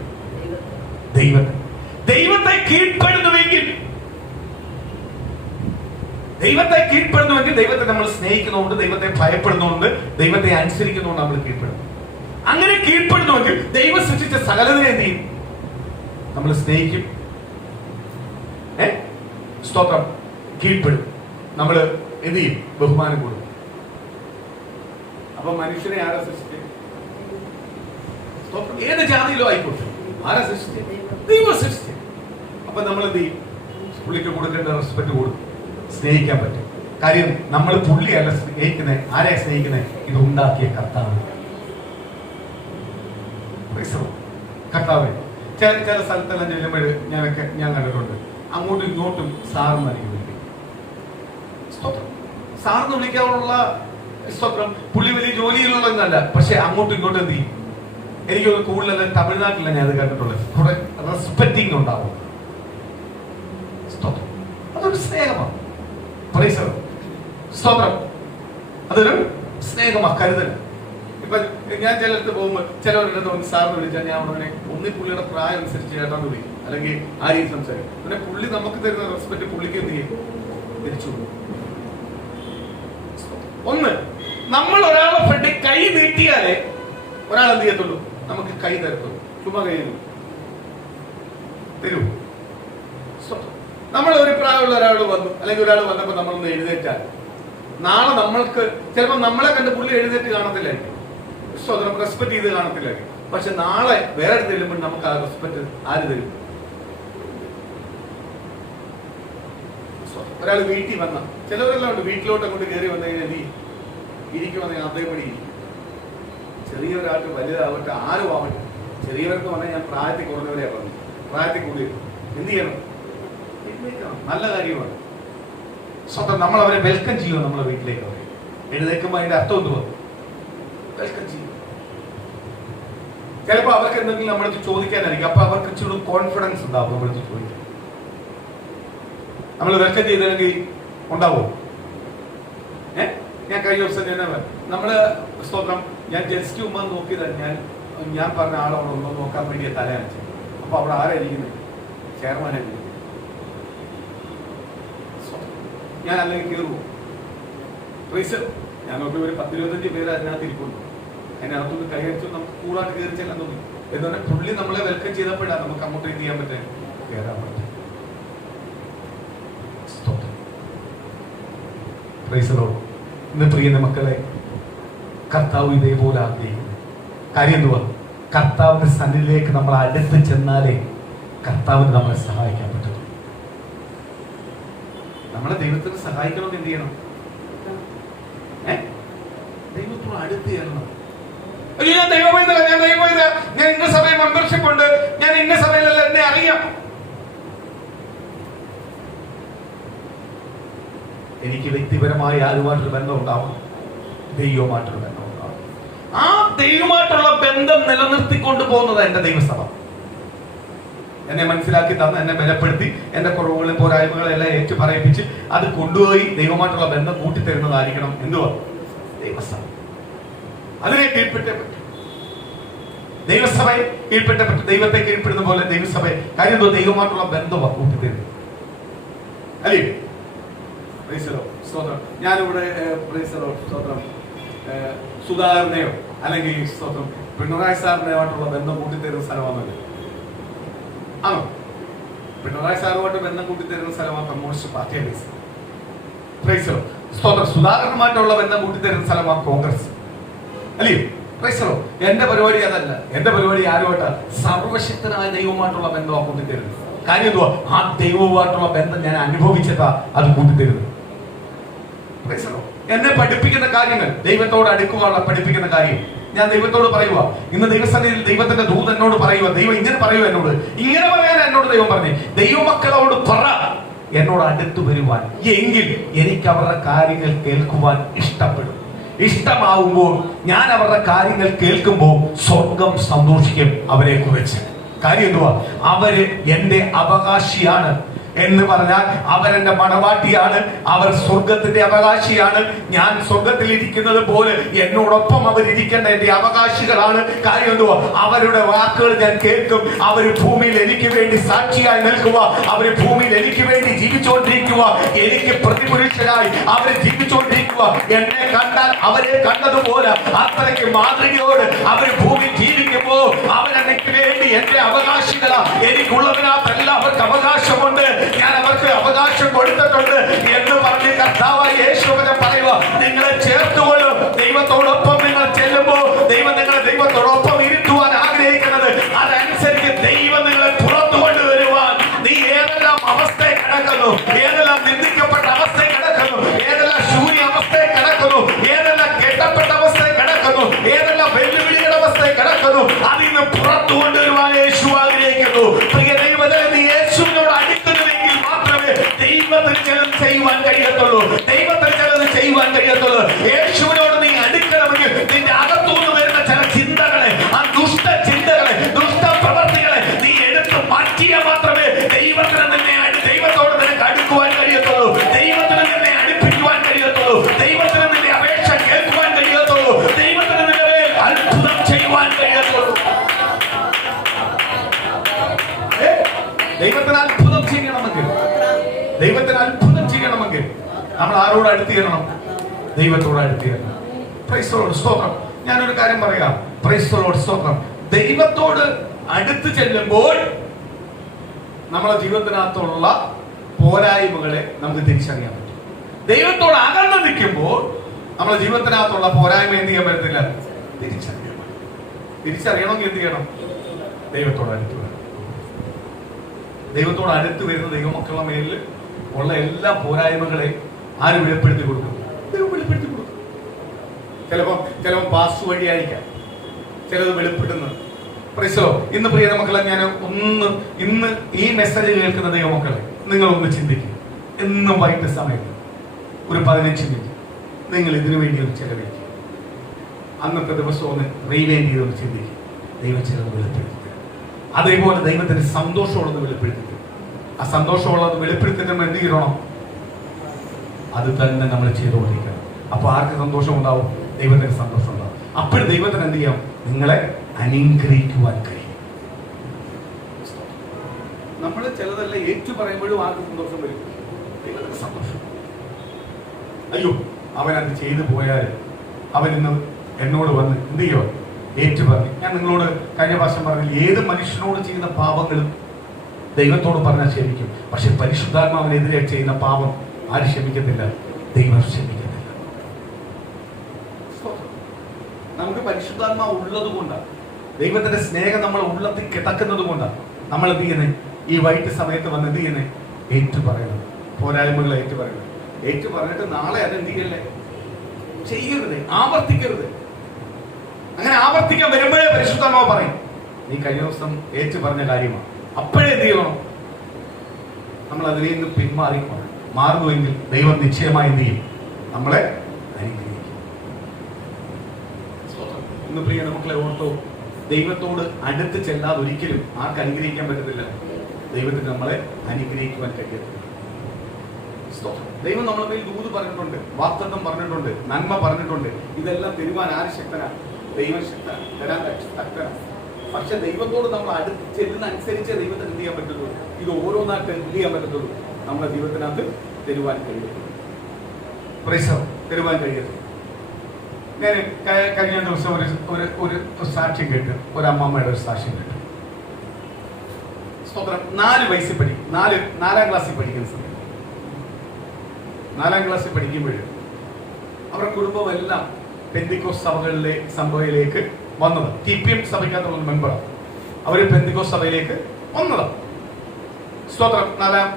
ദൈവത്തെ. ദൈവത്തെ കീഴ്പ്പെടുന്നുവെങ്കിൽ ദൈവത്തെ നമ്മൾ സ്നേഹിക്കുന്നുണ്ട്, ദൈവത്തെ ഭയപ്പെടുന്നുണ്ട്, ദൈവത്തെ അനുസരിക്കുന്നുണ്ട്, നമ്മൾ കീഴ്പ്പെടുന്നു. അങ്ങനെ കീഴ്പ്പെടുന്നുവെങ്കിൽ ദൈവം സൃഷ്ടിച്ച സകലതിനെ എന്ത് ചെയ്യും? നമ്മൾ സ്നേഹിക്കും, സ്തോത്രം, കീഴ്പ്പെടും, നമ്മൾ എന്ത് ചെയ്യും? ബഹുമാനം കൊടുക്കും. അപ്പൊ മനുഷ്യനെ ആരാ സൃഷ്ടിച്ചത്? ഏത് ജാതിയിലോ ആയിക്കോട്ടെ, ആരാ സൃഷ്ടിച്ചത്? ദൈവം സൃഷ്ടിച്ചത്. അപ്പൊ നമ്മൾ എന്ത് ചെയ്യും? പുള്ളിക്ക് കൊടുക്കേണ്ട റെസ്പെക്ട് കൊടുക്കും, സ്നേഹിക്കാൻ പറ്റും. കാര്യം നമ്മൾ പുള്ളിയല്ല സ്നേഹിക്കുന്നത്. ആരെയാ സ്നേഹിക്കുന്നത്? ഇത് ഉണ്ടാക്കിയ കർത്താവ്. കർത്താവ് ചില സ്ഥലത്തെല്ലാം ചെല്ലുമ്പോൾ ഞാൻ കണ്ടിട്ടുണ്ട്, അങ്ങോട്ടും ഇങ്ങോട്ടും സാറെന്ന് വിളിക്കും. സാറെന്ന് വിളിക്കാനുള്ള സ്തോത്രം പുള്ളി വലിയ ജോലിയിലുള്ളതല്ല. പക്ഷെ അങ്ങോട്ടും ഇങ്ങോട്ടും എന്ത് ചെയ്യും? എനിക്ക് കൂടുതൽ തമിഴ്നാട്ടിലാണ് ഞാൻ അത് കണ്ടിട്ടുള്ളത്. കുറെ റെസ്പെക്റ്റിംഗ് ഉണ്ടാവും. അതൊരു സ്നേഹമാണ്. സ്തോത്രം, അതൊരു സ്നേഹമാണ്, കരുതൽ. ഇപ്പൊ ഞാൻ ചിലടത്ത് പോകുമ്പോൾ ചിലവരുടെ ഒന്ന് സാറിന് വിളിച്ചാൽ ഞാൻ ഉടനെ ഒന്നി പുള്ളിയുടെ പ്രായം അനുസരിച്ച് ചേട്ടാന്ന് വിളിക്കും, അല്ലെങ്കിൽ ആ രീതി സംസാരിക്കും. പിന്നെ പുള്ളി നമുക്ക് തരുന്ന റെസ്പെക്ട് പുള്ളിക്ക് എന്ത് ചെയ്യും? തിരിച്ചു. ഒന്ന്, നമ്മൾ ഒരാളെ ഫ്രണ്ട് കൈ നീട്ടിയാലേ ഒരാൾ എന്ത് ചെയ്യത്തുള്ളൂ? നമുക്ക് കൈ തരത്തുള്ളൂ. ചുമ്മാ കൈ തരൂ. നമ്മൾ ഒരു പ്രായമുള്ള ഒരാൾ വന്നു, അല്ലെങ്കിൽ ഒരാൾ വന്നപ്പോൾ നമ്മളൊന്ന് എഴുന്നേറ്റാൽ നാളെ നമ്മൾക്ക് ചിലപ്പോൾ നമ്മളെ കണ്ട് പുള്ളി എഴുന്നേറ്റ് കാണത്തില്ലായിരിക്കും, സ്വതന്ത്രം റെസ്പെക്ട് ചെയ്ത് കാണത്തില്ലായിരിക്കും. പക്ഷെ നാളെ വേറെ തരുമ്പോൾ നമുക്ക് ആ റെസ്പെക്ട് ആര് തരും? ഒരാൾ വീട്ടിൽ വന്ന ചിലവരെല്ലാം ഉണ്ട്, വീട്ടിലോട്ട് അങ്ങോട്ട് കയറി വന്നു കഴിഞ്ഞാൽ നീ ഇരിക്കുമെന്ന് അതേപടി ഇരിക്കും. ചെറിയൊരാൾക്ക് വലുതാവട്ടെ, ആരും ആവട്ടെ, ചെറിയവർക്ക് പറഞ്ഞാൽ ഞാൻ പ്രായത്തിൽ കുറഞ്ഞവരെ പറഞ്ഞു, പ്രായത്തിൽ കൂടിയത് എന്ത് ചെയ്യണം? നല്ല കാര്യമാണ്. സ്വന്തം നമ്മൾ അവരെ വെൽക്കം ചെയ്യുമോ? നമ്മളെ വീട്ടിലേക്ക് അവരെ എഴുന്നേക്കുമ്പോൾ അതിന്റെ അർത്ഥം എന്തുവാ? വെൽക്കം ചെയ്യും. ചിലപ്പോൾ അവർക്ക് എന്തെങ്കിലും നമ്മളടുത്ത് ചോദിക്കാനായിരിക്കും. അപ്പൊ അവർക്ക് ഇച്ചിരി കോൺഫിഡൻസ് ഉണ്ടാവും നമ്മളടുത്ത് ചോദിക്കാൻ. നമ്മൾ വെൽക്കം ചെയ്തില്ലെങ്കിൽ ഉണ്ടാവോ? ഞാൻ കഴിഞ്ഞ ദിവസം നമ്മള് സ്തോത്രം ഞാൻ ജസ്റ്റ് ഉമ്മ നോക്കിയതാണ്. ഞാൻ പറഞ്ഞ ആളോട് ഒന്ന് നോക്കാൻ വേണ്ടിയ തലയാണിച്ചത്. അപ്പൊ അവിടെ ആരായിരിക്കുന്നത്? ചെയർമാനായിരിക്കും. ഞാൻ അല്ലെങ്കിൽ കയറുമോ? ഞാൻ നോക്കി ഒരു 10-25 പേര് അതിനകത്ത് ഇരിക്കുന്നു. അതിനകത്തൊന്ന് കൈയടിച്ചു നമുക്ക് കൂടാണ്ട് കയറി ചെല്ലാൻ തോന്നി. എന്തുകൊണ്ട് പുള്ളി നമ്മളെ വെൽക്കം ചെയ്തപ്പോഴാണ് നമുക്ക് അങ്ങോട്ട് എന്ത് ചെയ്യാൻ പറ്റേ? കയറാൻ പറ്റും. ഇന്ന് പ്രിയ മക്കളെ, കർത്താവ് ഇതേപോലെ ആഗ്രഹിക്കുന്നു. കാര്യം എന്തുവാ? കർത്താവിന്റെ സന്നിധിയിലേക്ക് നമ്മൾ അടുത്ത് ചെന്നാലേ കർത്താവിന് നമ്മളെ സഹായിക്കാൻ പറ്റും. നമ്മളെ ദൈവത്തിന് സഹായിക്കണമെന്ന് എന്ത് ചെയ്യണം? ദൈവത്തോട് അടുത്ത് ചെല്ലണം. ഞാൻ ഇന്ന സഭയിൽ മെമ്പർഷിപ്പ് ഉണ്ട്, ഞാൻ ഇന്ന സഭയിലല്ല, എന്നെ അറിയാം. എനിക്ക് വ്യക്തിപരമായ ആരുമായിട്ടൊരു ബന്ധം ഉണ്ടാവും, ദൈവമായിട്ടൊരു ബന്ധം ഉണ്ടാവും. ആ ദൈവമായിട്ടുള്ള ബന്ധം നിലനിർത്തിക്കൊണ്ടു പോകുന്നത് എന്റെ ദൈവസഭ. എന്നെ മനസ്സിലാക്കി തന്ന്, എന്നെ ബലപ്പെടുത്തി, എന്റെ കുറവുകളും പോരായ്മകളും എല്ലാം ഏറ്റു പറയിപ്പിച്ച് അത് കൊണ്ടുപോയി ദൈവമായിട്ടുള്ള ബന്ധം കൂട്ടിത്തരുന്നതായിരിക്കണം എന്തുവാ? ദൈവസഭ. അതിനെ കീഴ്പ്പെട്ടേ പറ്റും. ദൈവസഭയെ കീഴ്പ്പെട്ട ദൈവത്തെ കീഴ്പ്പെടുന്ന പോലെ ദൈവസഭയെ കാര്യം എന്തോ? ദൈവമായിട്ടുള്ള ബന്ധമാണ് കൂട്ടിത്തരുന്നത്. അല്ലേ? സ്തോത്രം. ഞാനിവിടെ സ്തോത്രം സുധാകരനെയോ അല്ലെങ്കിൽ സ്തോത്രം പിണറായി സാറിനെയുമായിട്ടുള്ള ബന്ധം കൂട്ടിത്തരുന്ന സ്ഥലമാണല്ലോ. ആണോ? പിണറായി സാറുമായിട്ട് ബന്ധം കൂട്ടിത്തരുന്ന സ്ഥലമാണ് കമ്മ്യൂണിസ്റ്റ് പാർട്ടി. സ്തോത്രം. സുധാകരനുമായിട്ടുള്ള ബന്ധം കൂട്ടിത്തരുന്ന സ്ഥലമാണ് കോൺഗ്രസ്. അല്ലേ? എന്റെ പരിപാടി അതല്ല. എന്റെ പരിപാടി ആരുമായിട്ടാ? സർവശക്തനായ ദൈവമായിട്ടുള്ള ബന്ധമാണ് കൂട്ടിത്തരുന്നത്. കാര്യം എന്തുവാ? ആ ദൈവവുമായിട്ടുള്ള ബന്ധം ഞാൻ അനുഭവിച്ചതാ അത് കൂട്ടിത്തരുന്നത്. എന്നെ പഠിപ്പിക്കുന്ന കാര്യങ്ങൾ, ദൈവത്തോട് അടുക്കുവാനുള്ള പഠിപ്പിക്കുന്ന കാര്യം ഞാൻ ദൈവത്തോട് പറയുക. ഇന്ന് ദൈവസന്നിധിയിൽ ദൈവത്തിന്റെ ദൂത് എന്നോട് പറയുക, ദൈവം ഇങ്ങനെ പറയുക എന്നോട്, ഇങ്ങനെ പറയാൻ എന്നോട് ദൈവം പറഞ്ഞു, ദൈവമക്കളോട് പറ എന്നോട് അടുത്തു വരുവാൻ, എങ്കിൽ എനിക്ക് അവരുടെ കാര്യങ്ങൾ കേൾക്കുവാൻ ഇഷ്ടപ്പെടും. ഇഷ്ടമാവുമ്പോൾ ഞാൻ അവരുടെ കാര്യങ്ങൾ കേൾക്കുമ്പോൾ സ്വർഗം സന്തോഷിക്കും അവരെ കുറിച്ച്. കാര്യം എന്തുവാ? അവര് എന്റെ അവകാശിയാണ് എന്ന് പറഞ്ഞാൽ അവരെന്റെ മണവാട്ടിയാണ്, അവർ സ്വർഗത്തിന്റെ അവകാശിയാണ്. ഞാൻ സ്വർഗത്തിൽ ഇരിക്കുന്നത് പോലെ എന്നോടൊപ്പം അവരിരിക്കേണ്ട എന്റെ അവകാശികളാണ്. കാര്യം എന്തുവാ? അവരുടെ വാക്കുകൾ ഞാൻ കേൾക്കും. അവര് ഭൂമിയിൽ എനിക്ക് വേണ്ടി സാക്ഷിയായി നിൽക്കുക, അവര് ഭൂമിയിൽ എനിക്ക് വേണ്ടി ജീവിച്ചുകൊണ്ടിരിക്കുക, എനിക്ക് പ്രതിപുരുഷനായി അവര് ജീവിച്ചുകൊണ്ടിരിക്കുക. എന്നെ കണ്ടാൽ അവരെ കണ്ടതുപോലെ അത്രയ്ക്ക് മാതൃകയോട് അവര് ഭൂമിയിൽ ജീവിക്കുമ്പോ അവരെനിക്ക് വേണ്ടി എന്റെ അവകാശികളാ. എനിക്കുള്ളതിനകത്തെല്ലാം അവർക്ക് അവകാശമുണ്ട്, ഞാൻ അവർക്ക് അവകാശം കൊടുത്തിട്ടുണ്ട് എന്ന് പറഞ്ഞ് കർത്താവായ യേശുവിനെ പറയുക. നിങ്ങളെ ചേർത്തുകൊള്ളും. ദൈവത്തോടൊപ്പം നിങ്ങൾ ചെല്ലുമ്പോൾ ദൈവം നിങ്ങളെ ദൈവത്തോടൊപ്പം ഇരുത്തുവാൻ ആഗ്രഹിക്കുന്നത് അതനുസരിച്ച് ദൈവം നിങ്ങളെ പുറത്തു കൊണ്ടുവരുവാൻ. നീ ഏതെല്ലാം അവസ്ഥയെ കിടക്കുന്നു, ഏതെല്ലാം നിന്ദിക്കപ്പെട്ട അവസ്ഥയെ കിടക്കുന്നു, ഏതെല്ലാം ശൂന്യ അവസ്ഥയെ കിടക്കുന്നു, ഏതെല്ലാം കെട്ടപ്പെട്ട അവസ്ഥയെ കിടക്കുന്നു, ഏതെല്ലാം വെല്ലുവിളിയുടെ അവസ്ഥയെ കിടക്കുന്നു, അതിൽ നിന്ന് പുറത്തു കൊണ്ടുവരുവാൻ യേശു ആഗ്രഹിക്കുന്നു. പ്രിയ ദൈവമേ, നീ യേശുവിനോട് അടുക്കുന്നുവെങ്കിൽ മാത്രമേ ദൈവത്തിന് ചിലത് ചെയ്യുവാൻ കഴിയത്തുള്ളൂ. ദൈവത്തിന് ചിലത് ചെയ്യുവാൻ കഴിയത്തുള്ളൂ. യേശുവിനോട് നീ അടുക്കണമെങ്കിൽ നിന്റെ അകത്തുനിന്ന് വരുന്ന ചില ചിന്തകളെ, ആ ദുഷ്ട ചിന്തകളെ, ദുഷ്ട പ്രവർത്തികളെ നീ എടുത്ത് മാറ്റിയാൽ മാത്രമേ ദൈവത്തിന് ദൈവത്തോട് നിനക്ക് അടുക്കുവാൻ കഴിയത്തുള്ളൂ. ദൈവത്തിന് നിന്നെ അടുപ്പിക്കുവാൻ കഴിയത്തുള്ളൂ. ദൈവത്തിന് നിന്റെ അപേക്ഷ കേൾക്കുവാൻ കഴിയത്തുള്ളൂ. ദൈവത്തിന് നിന്റെ മേൽ അത്ഭുതം ചെയ്യുവാൻ കഴിയത്തുള്ളൂ. ദൈവത്തിന് അത്ഭുതം ചെയ്യണമെങ്കിൽ, ദൈവത്തിന് അത്ഭുതം ചെയ്യണമെങ്കിൽ നമ്മൾ ആരോട് അടുത്ത് ചെയ്യണം? ദൈവത്തോട് അടുത്ത് ചെയ്യണം. Price the Lord. സ്തോത്രം. ഞാനൊരു കാര്യം പറയാം. Price the Lord. സ്തോത്രം. ദൈവത്തോട് അടുത്ത് ചെല്ലുമ്പോൾ നമ്മളെ ജീവിതത്തിനകത്തുള്ള പോരായ്മകളെ നമുക്ക് തിരിച്ചറിയാൻ പറ്റും. ദൈവത്തോട് അകന്ന് നിൽക്കുമ്പോൾ നമ്മളെ ജീവിതത്തിനകത്തുള്ള പോരായ്മ എന്ത് ചെയ്യാൻ പറ്റത്തില്ല? തിരിച്ചറിയാൻ പറ്റും. തിരിച്ചറിയണമെങ്കിൽ എന്ത് ചെയ്യണം? ദൈവത്തോട് അടുത്ത് വരണം. ദൈവത്തോട് അടുത്ത് വരുന്ന ദൈവമക്കളുടെ മേലിൽ ഉള്ള എല്ലാ പോരായ്മകളെയും ആര് വെളിപ്പെടുത്തി കൊടുക്കും? ദൈവം വെളിപ്പെടുത്തി കൊടുക്കും. ചിലപ്പോൾ പാസ് വഴിയായിരിക്കാം ചിലത് വെളിപ്പെടുന്നത്. പ്രൈസോ. ഇന്ന് പ്രിയ മക്കളെ, ഞാൻ ഇന്ന് ഈ മെസ്സേജ് കേൾക്കുന്ന ദൈവമക്കളെ, നിങ്ങളൊന്ന് ചിന്തിക്കും. എന്നും വൈകിട്ട് സമയത്ത് ഒരു 15 മിനിറ്റ് നിങ്ങൾ ഇതിനു വേണ്ടി ഒന്ന് ചെലവഴിക്കും. അന്നത്തെ ദിവസം ഒന്ന് റീവൈൻഡ് ചെയ്തൊന്ന് ചിന്തിക്കും. ദൈവം ചിലത് വെളിപ്പെടുത്തി. അതേപോലെ ദൈവത്തിന് സന്തോഷമുള്ളത് വെളിപ്പെടുത്തി. ആ സന്തോഷമുള്ളത് വെളിപ്പെടുത്തിട്ട് നമ്മൾ എന്ത് ചെയ്യണം? അത് തന്നെ നമ്മൾ ചെയ്തുകൊണ്ടിരിക്കണം. അപ്പൊ ആർക്ക് സന്തോഷം ഉണ്ടാവും? ദൈവത്തിന് സന്തോഷം ഉണ്ടാവും. അപ്പോൾ ദൈവത്തിന് എന്ത് ചെയ്യാം? നിങ്ങളെ അനുഗ്രഹിക്കുവാൻ കഴിയും. നമ്മൾ ചിലതെല്ലാം ഏറ്റു പറയുമ്പോഴും ആർക്ക് സന്തോഷം വരും? ദൈവത്തിന് സന്തോഷം. അയ്യോ, അവനത് ചെയ്തു പോയാൽ അവൻ ഇന്ന് എന്നോട് വന്ന് എന്ത് ചെയ്യോ? ഏറ്റു പറഞ്ഞു. ഞാൻ നിങ്ങളോട് കഴിഞ്ഞ പ്രാവശ്യം പറഞ്ഞില്ല, ഏത് മനുഷ്യനോട് ചെയ്യുന്ന പാപങ്ങളും ദൈവത്തോട് പറഞ്ഞാൽ ക്ഷമിക്കും. പക്ഷെ പരിശുദ്ധാത്മാവിനെതിരെ ചെയ്യുന്ന പാപം ആര് ക്ഷമിക്കത്തില്ല? ദൈവം ക്ഷമിക്കത്തില്ല. നമുക്ക് പരിശുദ്ധാത്മാവ് ഉള്ളത് കൊണ്ടാണ്, ദൈവത്തിന്റെ സ്നേഹം നമ്മളെ ഉള്ളത്തിൽ കിടക്കുന്നത് കൊണ്ടാണ് നമ്മൾ എന്ത് ചെയ്യുന്നത്? ഈ വൈകിട്ട് സമയത്ത് വന്ന് എന്ത് ചെയ്യുന്നത്? ഏറ്റു പറയണം. പോരായ്മകൾ ഏറ്റു പറയണം. ഏറ്റു പറഞ്ഞിട്ട് നാളെ അത് എന്ത് ചെയ്യല്ലേ? ചെയ്യരുത്, ആവർത്തിക്കരുത്. അങ്ങനെ ആവർത്തിക്കാൻ വരുമ്പോഴേ പരിശുദ്ധാത്മാവ് പറയും, നീ കഴിഞ്ഞ ദിവസം ഏറ്റു പറഞ്ഞ കാര്യമാണ്. അപ്പോഴേ എന്ത് ചെയ്യണം? നമ്മൾ അതിൽ നിന്ന് മാറുന്നുവെങ്കിൽ ദൈവം നിശ്ചയമായി എന്ത് ചെയ്യും? നമ്മളെ അനുഗ്രഹിക്കും. ഇന്ന് പ്രിയ മക്കളെ ഓർത്തോ, ദൈവത്തോട് അടുത്ത് ചെല്ലാതെ ഒരിക്കലും ആർക്ക് അനുഗ്രഹിക്കാൻ പറ്റത്തില്ല? ദൈവത്തിന് നമ്മളെ അനുഗ്രഹിക്കുവാൻ കഴിയത്തില്ല. ദൈവം നമ്മളെ മേൽ ദൂത് പറഞ്ഞിട്ടുണ്ട്, വാഗ്ദത്തം പറഞ്ഞിട്ടുണ്ട്, നന്മ പറഞ്ഞിട്ടുണ്ട്. ഇതെല്ലാം തരുവാൻ ആര് ശക്തനാണ്? ദൈവം ശക്തനാണ്, തരാൻ ശക്തനാണ്. പക്ഷെ ദൈവത്തോട് നമ്മൾ അടുത്ത് ചെല്ലുന്ന അനുസരിച്ച് ദൈവത്തിന് എന്ത് ചെയ്യാൻ പറ്റുള്ളൂ? ഇത് ഓരോന്നായിട്ട് എന്ത് ചെയ്യാൻ പറ്റത്തുള്ളൂ? നമ്മുടെ ജീവിതത്തിനകത്ത് തരുവാൻ കഴിയത്തുള്ളൂ. തരുവാൻ കഴിയത്തുള്ളൂ. ഞാൻ കഴിഞ്ഞ ദിവസം ഒരു സാക്ഷ്യം കേട്ട്, ഒരു അമ്മമ്മയുടെ ഒരു സാക്ഷ്യം കേട്ടു. സ്തോത്രം. 4 വയസ്സിൽ പഠിക്കും, 4ാം ക്ലാസ്സിൽ പഠിക്കുന്ന സമയം, 4ാം ക്ലാസ്സിൽ പഠിക്കുമ്പോൾ അവരുടെ കുടുംബമെല്ലാം പെന്തിക്കോസ് സഭയിലേക്ക് വന്നത്. TPM സഭയ്ക്കകത്തുള്ള മെമ്പറാണ്. അവർ പെന്തിക്കോസ് സഭയിലേക്ക് വന്നതാണ്. സ്തോത്രം. 4ാം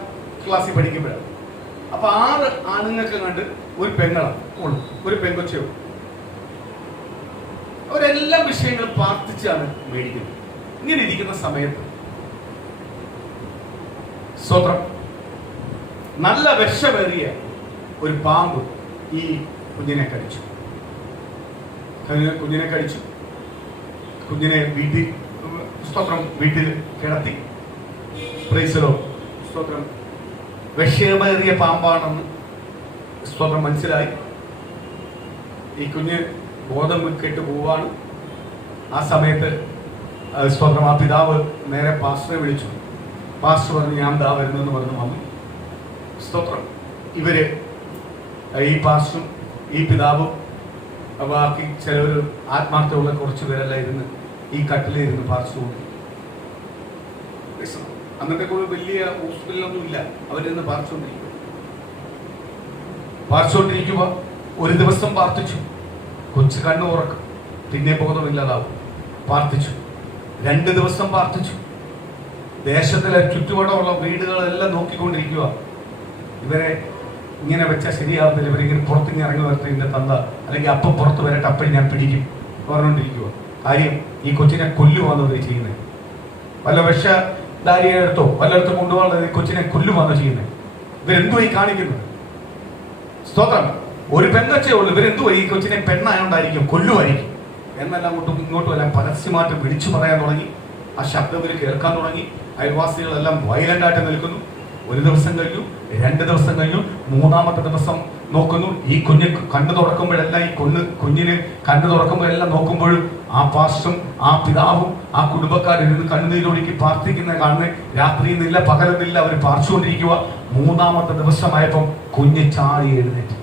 ക്ലാസ്സിൽ പഠിക്കുമ്പോഴാണ്. അപ്പൊ 6 ആണുങ്ങൾക്ക് കണ്ട് ഒരു പെങ്ങളാണ് ഉള്ളു, ഒരു പെങ്കൊച്ചയോ. അവരെല്ലാ വിഷയങ്ങളും പ്രാർത്ഥിച്ചാണ് മേടിക്കുന്നത്. ഇങ്ങനെ ഇരിക്കുന്ന സമയത്ത് സ്തോത്രം, നല്ല വിഷമേറിയ ഒരു പാമ്പ് ഈ കുഞ്ഞിനെ കടിച്ചു. കുഞ്ഞിനെ വീട്ടിൽ കിടത്തി. പ്രൈസലോ. സ്തോത്രം. വിഷമേറിയ പാമ്പാണെന്ന് സ്തോത്രം മനസ്സിലായി. ഈ കുഞ്ഞ് ബോധം കെട്ട് പോവാണ്. ആ സമയത്ത് സ്തോത്രം, ആ പിതാവ് നേരെ പാസ്റ്ററെ വിളിച്ചു. പാസ്റ്റർ പറഞ്ഞു, ഞാൻ ദാ വരുന്നെന്ന് പറഞ്ഞു വന്നു. സ്തോത്രം. ഇവര് ഈ പാസ്റ്ററും ഈ പിതാവും ബാക്കി ചിലവർ ആത്മാർത്ഥമുള്ള കുറച്ച് പേരെല്ലാം ഇരുന്ന് ഈ കട്ടിലിരുന്ന് പാർച്ചുകൊണ്ട്. അന്നത്തെ കൂടെ വലിയ ഹോസ്പിറ്റലൊന്നും ഇല്ല. അവരിന്ന് പാർച്ചുകൊണ്ടിരിക്കുക. ഒരു ദിവസം പ്രാർത്ഥിച്ചു, കൊച്ചു കണ്ണു ഉറക്കും, പിന്നെ ബോധമില്ലാതാവും. പ്രാർത്ഥിച്ചു. 2 ദിവസം പ്രാർത്ഥിച്ചു. ദേശത്തിലെ ചുറ്റുപാടുള്ള വീടുകളെല്ലാം നോക്കിക്കൊണ്ടിരിക്കുക. ഇവരെ ഇങ്ങനെ വെച്ചാൽ ശരിയാവത്തില്ല, ഇവരിങ്ങനെ പുറത്തിങ്ങനെ ഇറങ്ങി വരട്ടെ, ഇതിന്റെ തന്ത അല്ലെങ്കിൽ അപ്പം പുറത്ത് വരട്ടെ, അപ്പഴ് ഞാൻ പിടിക്കും പറഞ്ഞുകൊണ്ടിരിക്കുക. കാര്യം ഈ കൊച്ചിനെ കൊല്ലുവാന്ന് ഇവർ ചെയ്യുന്നത്. വല്ല വിഷധാരിയെ എടുത്തോ വല്ലയിടത്തും കൊണ്ടുപോകാൻ കൊച്ചിനെ കൊല്ലുവാന്ന് ചെയ്യുന്നത്. ഇവരെന്തുവായി കാണിക്കുന്നത്? സ്തോത്രം. ഒരു പെങ്കൊച്ചേ ഉള്ളൂ. ഇവരെന്തുവായി ഈ കൊച്ചിനെ പെണ്ണായോണ്ടായിരിക്കും, കൊല്ലുമായിരിക്കും എന്നെല്ലാം അങ്ങോട്ടും ഇങ്ങോട്ടും എല്ലാം പരസ്യമായിട്ട് വിളിച്ചു പറയാൻ തുടങ്ങി. ആ ശബ്ദം ഇവർ കേൾക്കാൻ തുടങ്ങി. അയൽവാസികളെല്ലാം വയലന്റ് ആയിട്ട് നിൽക്കുന്നു. 1 ദിവസം കഴിഞ്ഞു, 2 ദിവസം കഴിഞ്ഞു, 3ാമത്തെ ദിവസം നോക്കുന്നു. ഈ കുഞ്ഞ് കണ്ണു തുറക്കുമ്പോഴെല്ലാം, ഈ കുഞ്ഞിന് കണ്ണു തുറക്കുമ്പോഴെല്ലാം നോക്കുമ്പോഴും ആ പാസ്റ്ററും ആ പിതാവും ആ കുടുംബക്കാരിരുന്ന് കണ്ണുനീരൊഴുക്കി പ്രാർത്ഥിക്കുന്ന കാണുന്ന. രാത്രിയെന്നില്ല പകലെന്നില്ല അവർ പ്രാർത്ഥിച്ചുകൊണ്ടിരിക്കുക. 3ാമത്തെ ദിവസമായപ്പം കുഞ്ഞ് ചാടി എഴുന്നേറ്റ്.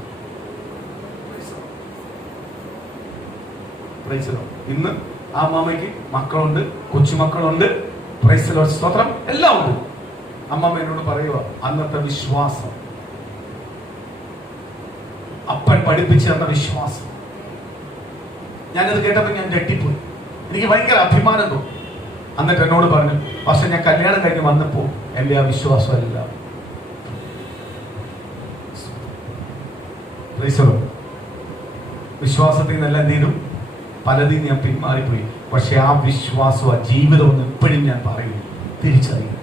ഇന്ന് ആ അമ്മമ്മയ്ക്ക് മക്കളുണ്ട്, കൊച്ചുമക്കളുണ്ട്. Praise Lord. സ്തോത്രം. എല്ലാം ഉണ്ട്. അമ്മമ്മ എന്നോട് പറയുക, അന്നത്തെ വിശ്വാസം, അപ്പൻ പഠിപ്പിച്ചു തന്ന വിശ്വാസം. ഞാനത് കേട്ടപ്പോൾ ഞാൻ ഞെട്ടിപ്പോയി. എനിക്ക് ഭയങ്കര അഭിമാനം തോന്നി. എന്നിട്ട് എന്നോട് പറഞ്ഞു, പക്ഷെ ഞാൻ കല്യാണം കഴിഞ്ഞ് വന്നപ്പോൾ എൻ്റെ ആ വിശ്വാസമല്ല. വിശ്വാസത്തിൽ നിന്നെല്ലാം എന്ത് ചെയ്തു? പലതിൽ ഞാൻ പിന്മാറിപ്പോയി. പക്ഷെ ആ വിശ്വാസം, ആ ജീവിതമൊന്നും എപ്പോഴും ഞാൻ പറയും, തിരിച്ചറിയും.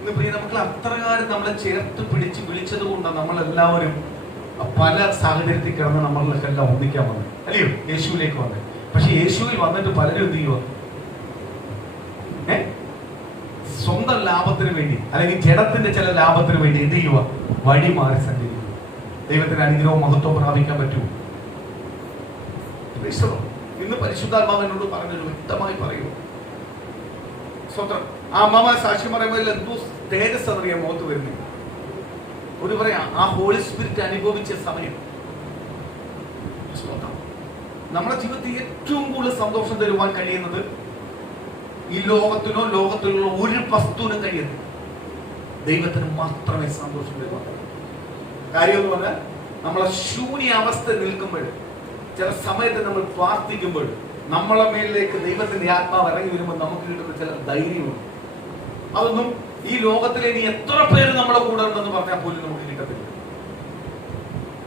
ഇന്ന് പ്രിയ നമുക്ക് അത്രകാലം നമ്മളെ ചേർത്ത് പിടിച്ച് വിളിച്ചത് കൊണ്ടാണ് നമ്മളെല്ലാവരും പല സാഹചര്യത്തിൽ കിടന്ന് നമ്മളിലേക്കെല്ലാം ഒന്നിക്കാൻ വന്നത്, അല്ലയോ? യേശുവിലേക്ക് വന്നത്. പക്ഷെ യേശുവിൽ വന്നിട്ട് പലരും എന്ത് ചെയ്യുക? സ്വന്തം ലാഭത്തിന് വേണ്ടി അല്ലെങ്കിൽ ജഡത്തിന്റെ ചില ലാഭത്തിന് വേണ്ടി എന്ത് ചെയ്യുക? വഴി മാറി സഞ്ചരിക്കുക. ദൈവത്തിന് അനുഗ്രഹവും മഹത്വം പ്രാപിക്കാൻ പറ്റുമോ? ഇന്ന് പരിശുദ്ധാത്മാവിനോട് പറഞ്ഞൊരു വ്യക്തമായി പറയുമോ? സ്വന്തം ആ അമ്മ സാക്ഷ്യം പറയുമ്പോൾ എന്തോ തേജസ് അറിയാൻ മുഖത്ത് വരുന്നു. ഒരു പറയാ ആ ഹോളി സ്പിരിറ്റ് അനുഭവിച്ച സമയം നമ്മുടെ ജീവിതത്തിൽ ഏറ്റവും കൂടുതൽ സന്തോഷം തരുവാൻ കഴിയുന്നത് ഈ ലോകത്തിനോ ലോകത്തിലുള്ള ഒരു വസ്തുവിനും കഴിയുന്നു. ദൈവത്തിന് മാത്രമേ സന്തോഷം തരുവാൻ കഴിയൂ. കാര്യം എന്ന് പറഞ്ഞാൽ നമ്മളെ ശൂന്യാവസ്ഥ നിൽക്കുമ്പോൾ, ചില സമയത്ത് നമ്മൾ പ്രാർത്ഥിക്കുമ്പോൾ, നമ്മളെ മേലിലേക്ക് ദൈവത്തിന്റെ ആത്മാവ് ഇറങ്ങി വരുമ്പോൾ നമുക്ക് കിട്ടുന്ന ചില ധൈര്യമുണ്ട്. അതൊന്നും ഈ ലോകത്തിലെ ഇനി എത്ര പേര് നമ്മളെ കൂടെ ഉണ്ടെന്ന് പറഞ്ഞാൽ പോലും നമുക്ക് കിട്ടത്തില്ല.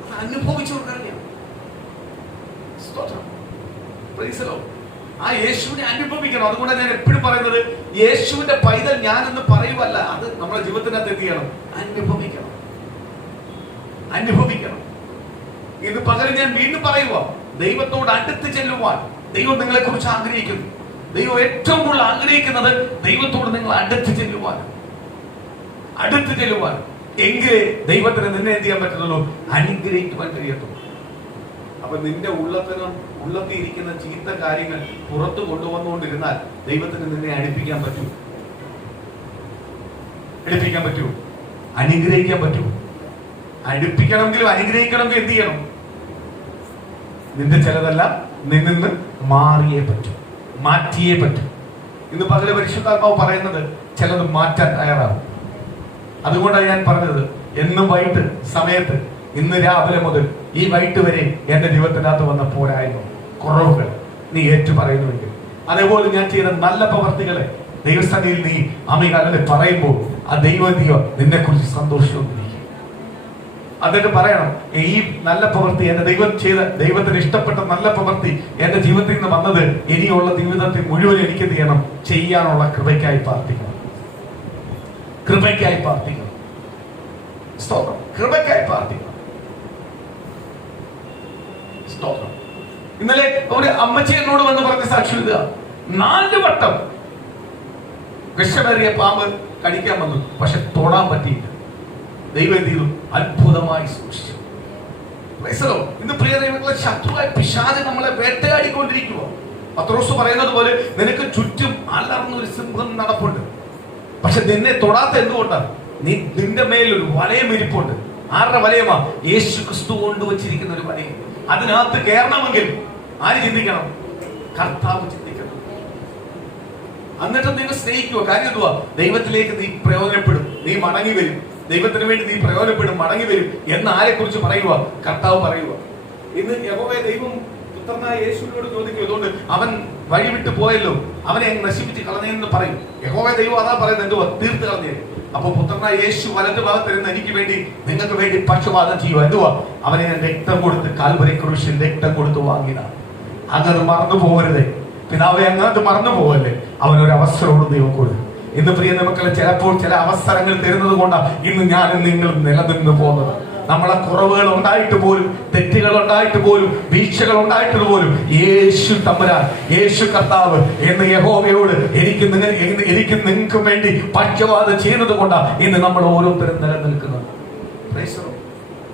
അത് അനുഭവിച്ചവർക്കറിയാം. ആ യേശുവിനെ അനുഭവിക്കണം. അതുകൊണ്ട് ഞാൻ എപ്പോഴും പറയുന്നത്, യേശുവിന്റെ പൈതൽ ഞാനെന്ന് പറയുവല്ല, അത് നമ്മുടെ ജീവിതത്തിനകത്ത് എന്ത് ചെയ്യണം? അനുഭവിക്കണം. ഇന്ന് പകരം ഞാൻ വീണ്ടും പറയുക, ദൈവത്തോട് അടുത്ത് ചെല്ലുവാൻ, ദൈവം നിങ്ങളെ കുറിച്ച് ആഗ്രഹിക്കുന്നു. ദൈവം ഏറ്റവും കൂടുതൽ ആഗ്രഹിക്കുന്നത് ദൈവത്തോട് നിങ്ങൾ അടുത്ത് ചെല്ലുവാൻ. എങ്കിലേ ദൈവത്തിന് നിന്നെ എന്ത് ചെയ്യാൻ പറ്റുന്നുള്ളൂ? അനുഗ്രഹിക്കുവാൻ കഴിയത്തുള്ളൂ. അപ്പൊ നിന്റെ ഉള്ളത്തിൽ ഇരിക്കുന്ന ചീത്ത കാര്യങ്ങൾ പുറത്തു കൊണ്ടുവന്നുകൊണ്ടിരുന്നാൽ ദൈവത്തിന് നിന്നെ അടുപ്പിക്കാൻ പറ്റൂ? അനുഗ്രഹിക്കാൻ പറ്റൂ? അടുപ്പിക്കണമെങ്കിലും അനുഗ്രഹിക്കണമെങ്കിൽ എന്ത് ചെയ്യണം? നിന്റെ ചിലതെല്ലാം നിന്ന് മാറിയേ പറ്റൂ, മാറ്റിയേ പറ്റൂ. ഇന്ന് പകല് പരിശുദ്ധാത്മാവ് പറയുന്നത് ചിലത് മാറ്റാൻ തയ്യാറാവും. അതുകൊണ്ടാണ് ഞാൻ പറഞ്ഞത്, എന്നും വൈകിട്ട് സമയത്ത്, ഇന്ന് രാവിലെ മുതൽ ഈ വൈകിട്ട് വരെ എന്റെ ജീവിതത്തിനകത്ത് വന്ന പോരായ്മ, കുറവുകൾ നീ ഏറ്റു പറയുന്നുവെങ്കിൽ, അതേപോലെ ഞാൻ ചെയ്ത നല്ല പ്രവർത്തികളെ ദൈവസന്നിധിയിൽ നീ അമികാലനെ പറയുമ്പോൾ ആ ദൈവം നിന്നെ കുറിച്ച് സന്തോഷവും എന്നിട്ട് പറയണം, ഈ നല്ല പ്രവൃത്തി എന്റെ ദൈവം ചെയ്ത, ദൈവത്തിന് ഇഷ്ടപ്പെട്ട നല്ല പ്രവൃത്തി എന്റെ ജീവിതത്തിൽ നിന്ന് വന്നത് ഇനിയുള്ള ജീവിതത്തിൽ മുഴുവൻ എനിക്ക് എന്ത് ചെയ്യണം? ചെയ്യാനുള്ള കൃപയ്ക്കായി പ്രാർത്ഥിക്കണം. സ്തോത്രം. കൃപയ്ക്കായി പ്രാർത്ഥിക്കണം. സ്തോത്രം. ഇന്നലെ ഒരു അമ്മച്ചി എന്നോട് വന്ന് പറഞ്ഞ സാക്ഷി ഇതാ, 4 വട്ടം വിഷമേറിയ പാമ്പ് കടിക്കാൻ വന്നു, പക്ഷെ തൊടാൻ പറ്റിയില്ല. ദൈവം എന്ത് ചെയ്തു? അത്ഭുതമായി സൂക്ഷിച്ചു. ഇന്ന് പ്രിയ ദൈവങ്ങളെ, ശത്രുവായ പിശാച് നമ്മളെ വേട്ടയാടിക്കൊണ്ടിരിക്കുക. പത്രോസ് പറയുന്നത് പോലെ നിനക്ക് ചുറ്റും അലർന്ന ഒരു സിംഹം നടപ്പുണ്ട്, പക്ഷെ നിന്നെ തൊടാത്ത എന്തുകൊണ്ടാണ്? നിന്റെ മേലൊരു വലയം ഇരിപ്പുണ്ട്. ആരുടെ വലയമാ? യേശു ക്രിസ്തു കൊണ്ടുവച്ചിരിക്കുന്ന ഒരു വലയം. അതിനകത്ത് കയറണമെങ്കിൽ ആര് ചിന്തിക്കണം? കർത്താവ് ചിന്തിക്കണം. എന്നിട്ട് നിങ്ങൾ സ്നേഹിക്കുക. കാര്യം എന്തുവാ? ദൈവത്തിലേക്ക് നീ പ്രയോജനപ്പെടും, നീ മടങ്ങി വരും. ദൈവത്തിന് വേണ്ടി നീ പ്രയോജനപ്പെടും, മടങ്ങി വരും എന്ന് ആരെ കുറിച്ച് പറയുക? കർത്താവ് പറയുക. ഇന്ന് യഹോവയെ ദൈവം പുത്രനായ യേശുവിനോട് ചോദിക്കും, അതുകൊണ്ട് അവൻ വഴിവിട്ട് പോയല്ലോ, അവനെ നശിപ്പിച്ച് കളഞ്ഞെന്ന് പറയും. യഹോവയെ ദൈവം അതാ പറയുന്നത്, എന്തുവാ? തീർത്ത് കളഞ്ഞേ. അപ്പൊ പുത്രനായ യേശു വലത് ഭാഗത്തിരുന്ന് എനിക്ക് വേണ്ടി, നിങ്ങൾക്ക് വേണ്ടി പക്ഷപാതം ചെയ്യുക. എന്തുവാ? അവനെ ഞാൻ രക്തം കൊടുത്ത്, കാൽവരി ക്രൂശിൽ രക്തം കൊടുത്ത് വാങ്ങിയതാണ്. അങ്ങനെ മറന്നു പോകരുതേ. പിതാവെ അങ്ങോട്ട് മറന്നു പോകല്ലേ. അവനൊരു അവസരമോട് ദൈവം കൊടുക്കും. ഇന്ന് പ്രിയ മക്കളെ, ചിലപ്പോൾ ചില അവസരങ്ങൾ തരുന്നത് കൊണ്ടാണ് ഇന്ന് ഞാനും നിങ്ങളും നിലനിന്ന് പോകുന്നത്. നമ്മളെ കുറവുകൾ ഉണ്ടായിട്ട് പോലും, തെറ്റുകൾ ഉണ്ടായിട്ട് പോലും, വീഴ്ചകൾ ഉണ്ടായിട്ട് പോലും യേശു തമ്പുരാൻ, യേശു കർത്താവ് എന്ന് യഹോവയോട് എനിക്ക് നിങ്ങൾക്ക് വേണ്ടി പക്ഷപാതം ചെയ്യുന്നത് കൊണ്ടാണ് ഇന്ന് നമ്മൾ ഓരോരുത്തരും നിലനിൽക്കുന്നത്.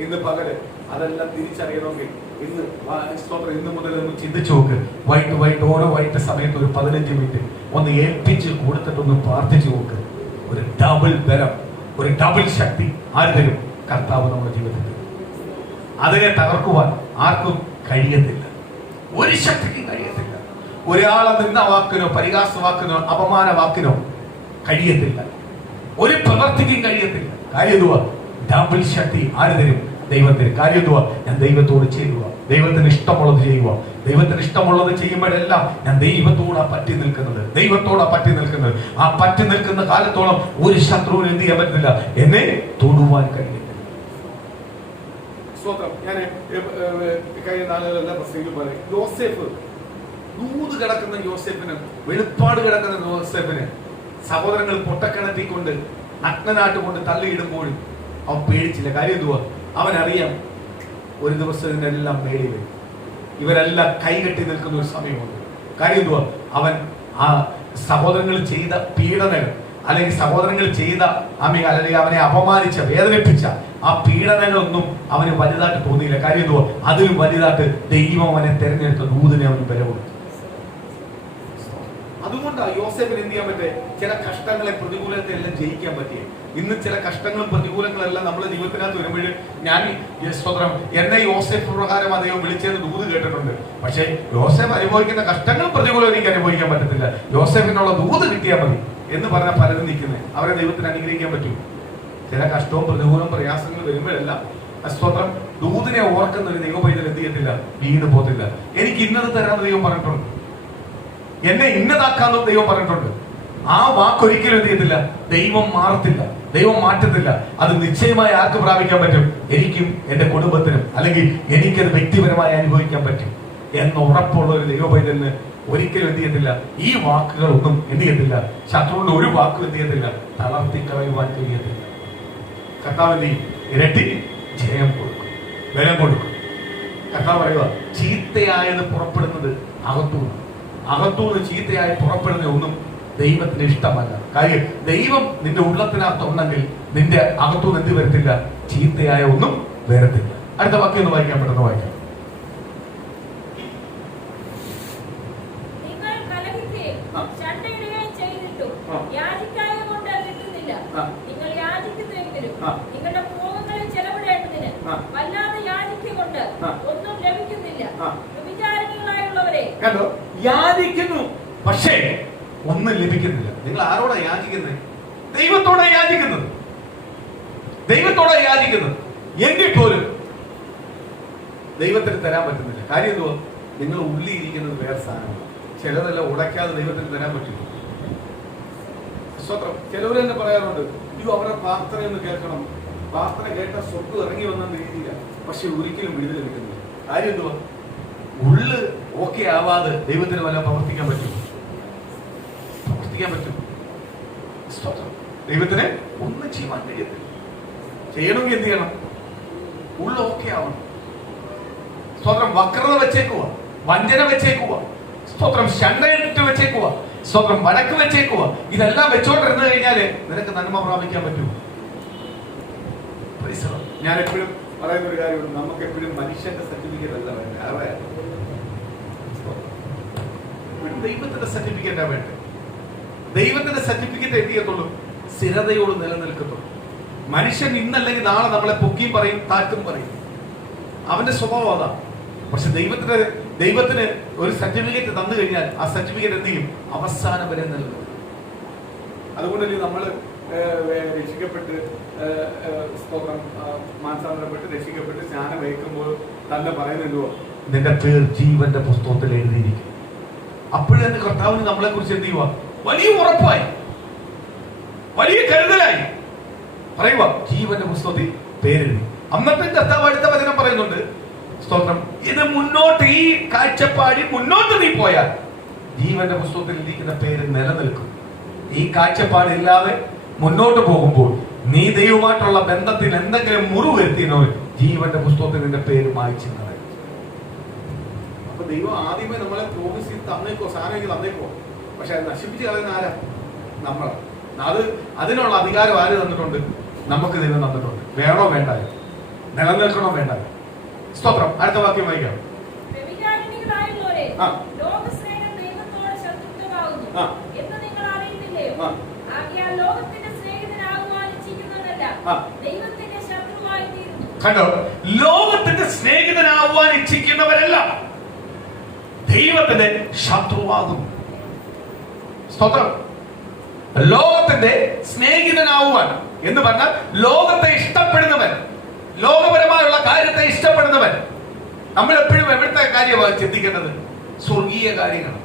ഇന്ന് പകല് അതെല്ലാം തിരിച്ചറിയണമെങ്കിൽ ഇന്ന് മുതൽ ഒന്ന് ചിന്തിച്ചു നോക്ക്. വൈകിട്ട് ഓരോ വൈകിട്ട് സമയത്ത് ഒരു 15 മിനിറ്റ് ഒന്ന് ഏൽപ്പിച്ച് കൊടുത്തിട്ടൊന്ന് പ്രാർത്ഥിച്ചു നോക്ക്. ഒരു ഡബിൾ ബലം, ഒരു ഡബിൾ ശക്തി ആര് തരും? കർത്താവ് നമ്മുടെ ജീവിതത്തിൽ. അതിനെ തകർക്കുവാൻ ആർക്കും കഴിയത്തില്ല, ഒരു ശക്തിക്കും കഴിയത്തില്ല. ഒരാളെ നിന്ന വാക്കിനോ പരിഹാസ വാക്കിനോ അപമാന വാക്കിനോ കഴിയത്തില്ല, ഒരു പ്രവർത്തിക്കും കഴിയത്തില്ല. കാര്യം എന്തുവാ? ഡബിൾ ശക്തി ആര് തരും? ദൈവത്തിന്. കാര്യം എന്തുവാ? ഞാൻ ദൈവത്തോട് ചെയ്യുക, ദൈവത്തിന് ഇഷ്ടമുള്ളത് ചെയ്യുക. ദൈവത്തിന് ഇഷ്ടമുള്ളത് ചെയ്യുമ്പോഴെല്ലാം ഞാൻ ദൈവത്തോടാ പറ്റി നിൽക്കുന്നത്, ആ പറ്റി നിൽക്കുന്ന കാലത്തോളം ഒരു ശത്രുവിന് എന്ത് ചെയ്യാൻ പറ്റില്ല, എന്നെ തൊടുവാൻ കഴിയില്ല. ഞാൻ കഴിഞ്ഞ നാളുകളെല്ലാം പ്രസംഗിക്കും പോലെ യോസേഫ്, ദൂത് കിടക്കുന്ന യോസേഫിന്, വെളിപ്പാട് കിടക്കുന്ന യോസേഫിന് സഹോദരങ്ങൾ പൊട്ടക്കിണറ്റിക്കൊണ്ട് നഗ്നനാട്ട് കൊണ്ട് തള്ളിയിടുമ്പോഴും അവൻ പേടിച്ചില്ല. കാര്യം എന്തുവാ? അവനറിയാം ഒരു ദിവസം ഇതിനെല്ലാം മേടി വരും, ഇവരെല്ലാം കൈകെട്ടി നിൽക്കുന്ന ഒരു സമയമുണ്ട്. കാര്യം എന്തുവാ? അവൻ ആ സഹോദരങ്ങൾ ചെയ്ത പീഡനങ്ങൾ, അല്ലെങ്കിൽ സഹോദരങ്ങൾ ചെയ്ത അല്ലെങ്കിൽ അവനെ അപമാനിച്ച, വേദനിപ്പിച്ച ആ പീഡനങ്ങളൊന്നും അവന് വലുതായിട്ട് തോന്നിയില്ല. കാര്യം എന്തുവാ? അതിലും വലുതായിട്ട് ദൈവം അവനെ തെരഞ്ഞെടുത്ത ദൂതിനെ അവന് വില കൊടുത്തു. അതുകൊണ്ടാണ് യോസേഫിന് എന്ത് ചെയ്യാൻ പറ്റേ? ചില കഷ്ടങ്ങളെ, പ്രതികൂലത്തെ എല്ലാം ജയിക്കാൻ പറ്റിയേ. ഇന്ന് ചില കഷ്ടങ്ങളും പ്രതികൂലങ്ങളെല്ലാം നമ്മുടെ ജീവിതത്തിനകത്ത് വരുമ്പോൾ ഞാൻ സ്വതന്ത്രം എന്നെ യോസേഫ് പ്രകാരം അദ്ദേഹം വിളിച്ചത് ദൂത് കേട്ടിട്ടുണ്ട്. പക്ഷേ യോസേഫ് അനുഭവിക്കുന്ന കഷ്ടങ്ങളും പ്രതികൂലം എനിക്ക് അനുഭവിക്കാൻ പറ്റത്തില്ല, യോസേഫിനുള്ള ദൂത് കിട്ടിയാൽ മതി എന്ന് പറഞ്ഞ പലരും നിൽക്കുന്നത്. അവരെ ദൈവത്തിന് അനുഗ്രഹിക്കാൻ പറ്റും. ചില കഷ്ടവും പ്രതികൂലവും പ്രയാസങ്ങൾ വരുമ്പോഴെല്ലാം സ്വതന്ത്രം ദൂതിനെ ഓർക്കുന്ന ഒരു ദൈവപൈതൽ എന്ത് ചെയ്യത്തില്ല, വീട് പോകത്തില്ല. എനിക്ക് ഇന്നത് തരാമെന്ന് ദൈവം പറഞ്ഞിട്ടുണ്ട്, എന്നെ ഇന്നതാക്കാന്ന് ദൈവം പറഞ്ഞിട്ടുണ്ട്. ആ വാക്കൊരിക്കലും എന്ത് ചെയ്യത്തില്ല, ദൈവം മാറത്തില്ല, ദൈവം മാറ്റത്തില്ല. അത് നിശ്ചയമായി ആർക്ക് പ്രാപിക്കാൻ പറ്റും? എനിക്കും എന്റെ കുടുംബത്തിനും, അല്ലെങ്കിൽ എനിക്കത് വ്യക്തിപരമായി അനുഭവിക്കാൻ പറ്റും എന്ന ഉറപ്പുള്ള ഒരു ദൈവപൈതലിന് ഒരിക്കലും എന്ത് ചെയ്യത്തില്ല, ഈ വാക്കുകളൊന്നും എന്ത് ചെയ്യത്തില്ല, ശത്രുവിന്റെ ഒരു വാക്കും എന്ത് ചെയ്യത്തില്ല, തളർത്തി കളയുവാൻ കഴിയത്തില്ല. കർത്താവ് എന്ത് ചെയ്യും? ഇരട്ടി ജയം കൊടുക്കും, ബലം കൊടുക്കും. കർത്താവ് പറയുക, ചീത്തയായത് പുറപ്പെടുന്നത് അകത്തൂന്ന് ചീത്തയായി പുറപ്പെടുന്ന ഒന്നും ദൈവത്തിന് ഇഷ്ടമല്ല. കാര്യം ദൈവം നിന്റെ ഉള്ളത്തിനകത്തുണ്ടെങ്കിൽ നിന്റെ അകത്തുനിന്ന് എന്ത് വരത്തില്ല? ചീത്തയായ ഒന്നും വരത്തില്ല. അടുത്ത വാക്യം ഒന്ന് വായിക്കാൻ, പെട്ടെന്ന് വായിക്കാം. കണ്ടോ? യാചിക്കുന്നു, പക്ഷേ ഒന്നും ലഭിക്കുന്നില്ല. നിങ്ങൾ ആരോടാ യാചിക്കുന്നത്? ദൈവത്തോടാ യാചിക്കുന്നത്. ദൈവത്തോടാ യാചിക്കുന്നത്. എങ്കിൽ പോലും ദൈവത്തിന് തരാൻ പറ്റുന്നില്ല. കാര്യം എന്തുവാ? നിങ്ങൾ ഉള്ളിയിരിക്കുന്നത് വേറെ സാധനമാണ്. ചിലതെല്ലാം ഉടയ്ക്കാതെ ദൈവത്തിന് തരാൻ പറ്റില്ല. സ്വത്രം ചിലവർ തന്നെ പറയാറുണ്ട്, അയ്യോ അവരുടെ പ്രാർത്ഥനയൊന്ന് കേൾക്കണം, പ്രാർത്ഥന കേട്ട സ്വത്ത് ഇറങ്ങി വന്ന രീതിയിലാണ്. പക്ഷെ ഒരിക്കലും വിടുതൽ ലഭിക്കുന്നില്ല. കാര്യം എന്തുവാ? ഉള്ള് ഓക്കെ ആവാതെ ദൈവത്തിന് വല്ല പ്രവർത്തിക്കാൻ പറ്റും? പ്രവർത്തിക്കാൻ പറ്റും? ദൈവത്തിന് ഒന്നും ചെയ്യാൻ കഴിയത്തില്ല. ചെയ്യണമെങ്കിൽ എന്ത് ചെയ്യണം? ഉള്ള് ഓക്കെ ആവണം. സ്തോത്രം. വക്രത വെച്ചേക്കുക, വഞ്ചന വെച്ചേക്കുക, സ്തോത്രം ശണ്ടയിട്ട് വെച്ചേക്കുക, സ്തോത്രം വഴക്ക് വെച്ചേക്കുക. ഇതെല്ലാം വെച്ചോണ്ടിരുന്നു കഴിഞ്ഞാല് നിനക്ക് നന്മ പ്രാപിക്കാൻ പറ്റും. ഞാൻ എപ്പോഴും പറയുന്ന ഒരു കാര്യമുണ്ട്, നമുക്ക് എപ്പോഴും മനുഷ്യന്റെ സർട്ടിഫിക്കറ്റ് അല്ല വേണ്ടത്, ആരുടെ? ദൈവത്തിന്റെ സർട്ടിഫിക്കറ്റാ വേണ്ടത്. ദൈവത്തിന്റെ സർട്ടിഫിക്കറ്റ് എന്ത് ചെയ്യത്തുള്ളൂ? സ്ഥിരതയോട് നിലനിൽക്കത്തുള്ളൂ. മനുഷ്യൻ ഇന്നല്ലെങ്കിൽ നാളെ നമ്മളെ പൊക്കിയും പറയും, താഴ്ത്തും പറയും. അവന്റെ സ്വഭാവം അതാ. പക്ഷെ ദൈവത്തിന് ഒരു സർട്ടിഫിക്കറ്റ് തന്നു കഴിഞ്ഞാൽ ആ സർട്ടിഫിക്കറ്റ് എന്ത് ചെയ്യും? അവസാനം വരെ നിലനിൽക്കും. അതുകൊണ്ടല്ലേ നമ്മൾ രക്ഷിക്കപ്പെട്ട് മാനസാന്തരപ്പെട്ട് രക്ഷിക്കപ്പെട്ട് സ്നാനം വയ്ക്കുമ്പോൾ തന്നെ പറയുന്നല്ലോ, നിന്റെ പേർ ജീവന്റെ പുസ്തകത്തിൽ എഴുതിയിരിക്കും. അപ്പോഴെന്നെ കർത്താവിന് നമ്മളെ കുറിച്ച് എന്ത് ചെയ്യുക? വലിയ ഉറപ്പായി, വലിയ കരുതലായി പറയുക, ജീവന്റെ പുസ്തകത്തിൽ പേരെഴുതി. അന്നത്തെ കർത്താവ് അടുത്ത വചനം പറയുന്നുണ്ട്, സ്തോത്രം, ഇത് മുന്നോട്ട് ഈ കാഴ്ചപ്പാടി മുന്നോട്ട് നീ പോയാൽ ജീവന്റെ പുസ്തകത്തിൽ ഇരിക്കുന്ന പേര് നിലനിൽക്കും. ഈ കാഴ്ചപ്പാടില്ലാതെ മുന്നോട്ട് പോകുമ്പോൾ നീ ദൈവമായിട്ടുള്ള ബന്ധത്തിൽ എന്തെങ്കിലും മുറിവ് വരുത്തിയോ ജീവന്റെ പുസ്തകത്തിൽ നിന്റെ പേര് മായ്ച്ചിരുന്നത്. അപ്പൊ ദൈവം ആദ്യമേ നമ്മളെ പ്രോമിസ് തന്നേക്കോ, സാധനം തന്നേക്കോ. പക്ഷെ അത് നശിപ്പിച്ച് കളയുന്ന ആരാ? നമ്മളെ. അതിനുള്ള അധികാരം ആര് തന്നിട്ടുണ്ട്? നമുക്ക് ദൈവം തന്നിട്ടുണ്ട്. വേണോ വേണ്ടായോ? നിലനിൽക്കണോ വേണ്ടായോ? സ്തോത്രം. അടുത്ത വാക്യം വായിക്കാം. കണ്ടോ? ലോകത്തിന്റെ സ്നേഹിതനാവാൻ ഇച്ഛിക്കുന്നവരെല്ലാം ദൈവത്തിന്റെ ശത്രുവാകും. സ്തോത്രം. ലോകത്തിന്റെ സ്നേഹിതനാവുവാൻ എന്ന് പറഞ്ഞാൽ ലോകത്തെ ഇഷ്ടപ്പെടുന്നവൻ, ലോകപരമായുള്ള കാര്യത്തെ ഇഷ്ടപ്പെടുന്നവൻ. നമ്മൾ എപ്പോഴും എവിടുത്തെ കാര്യമാണ് ചിന്തിക്കേണ്ടത്? സ്വർഗീയ കാര്യങ്ങൾ,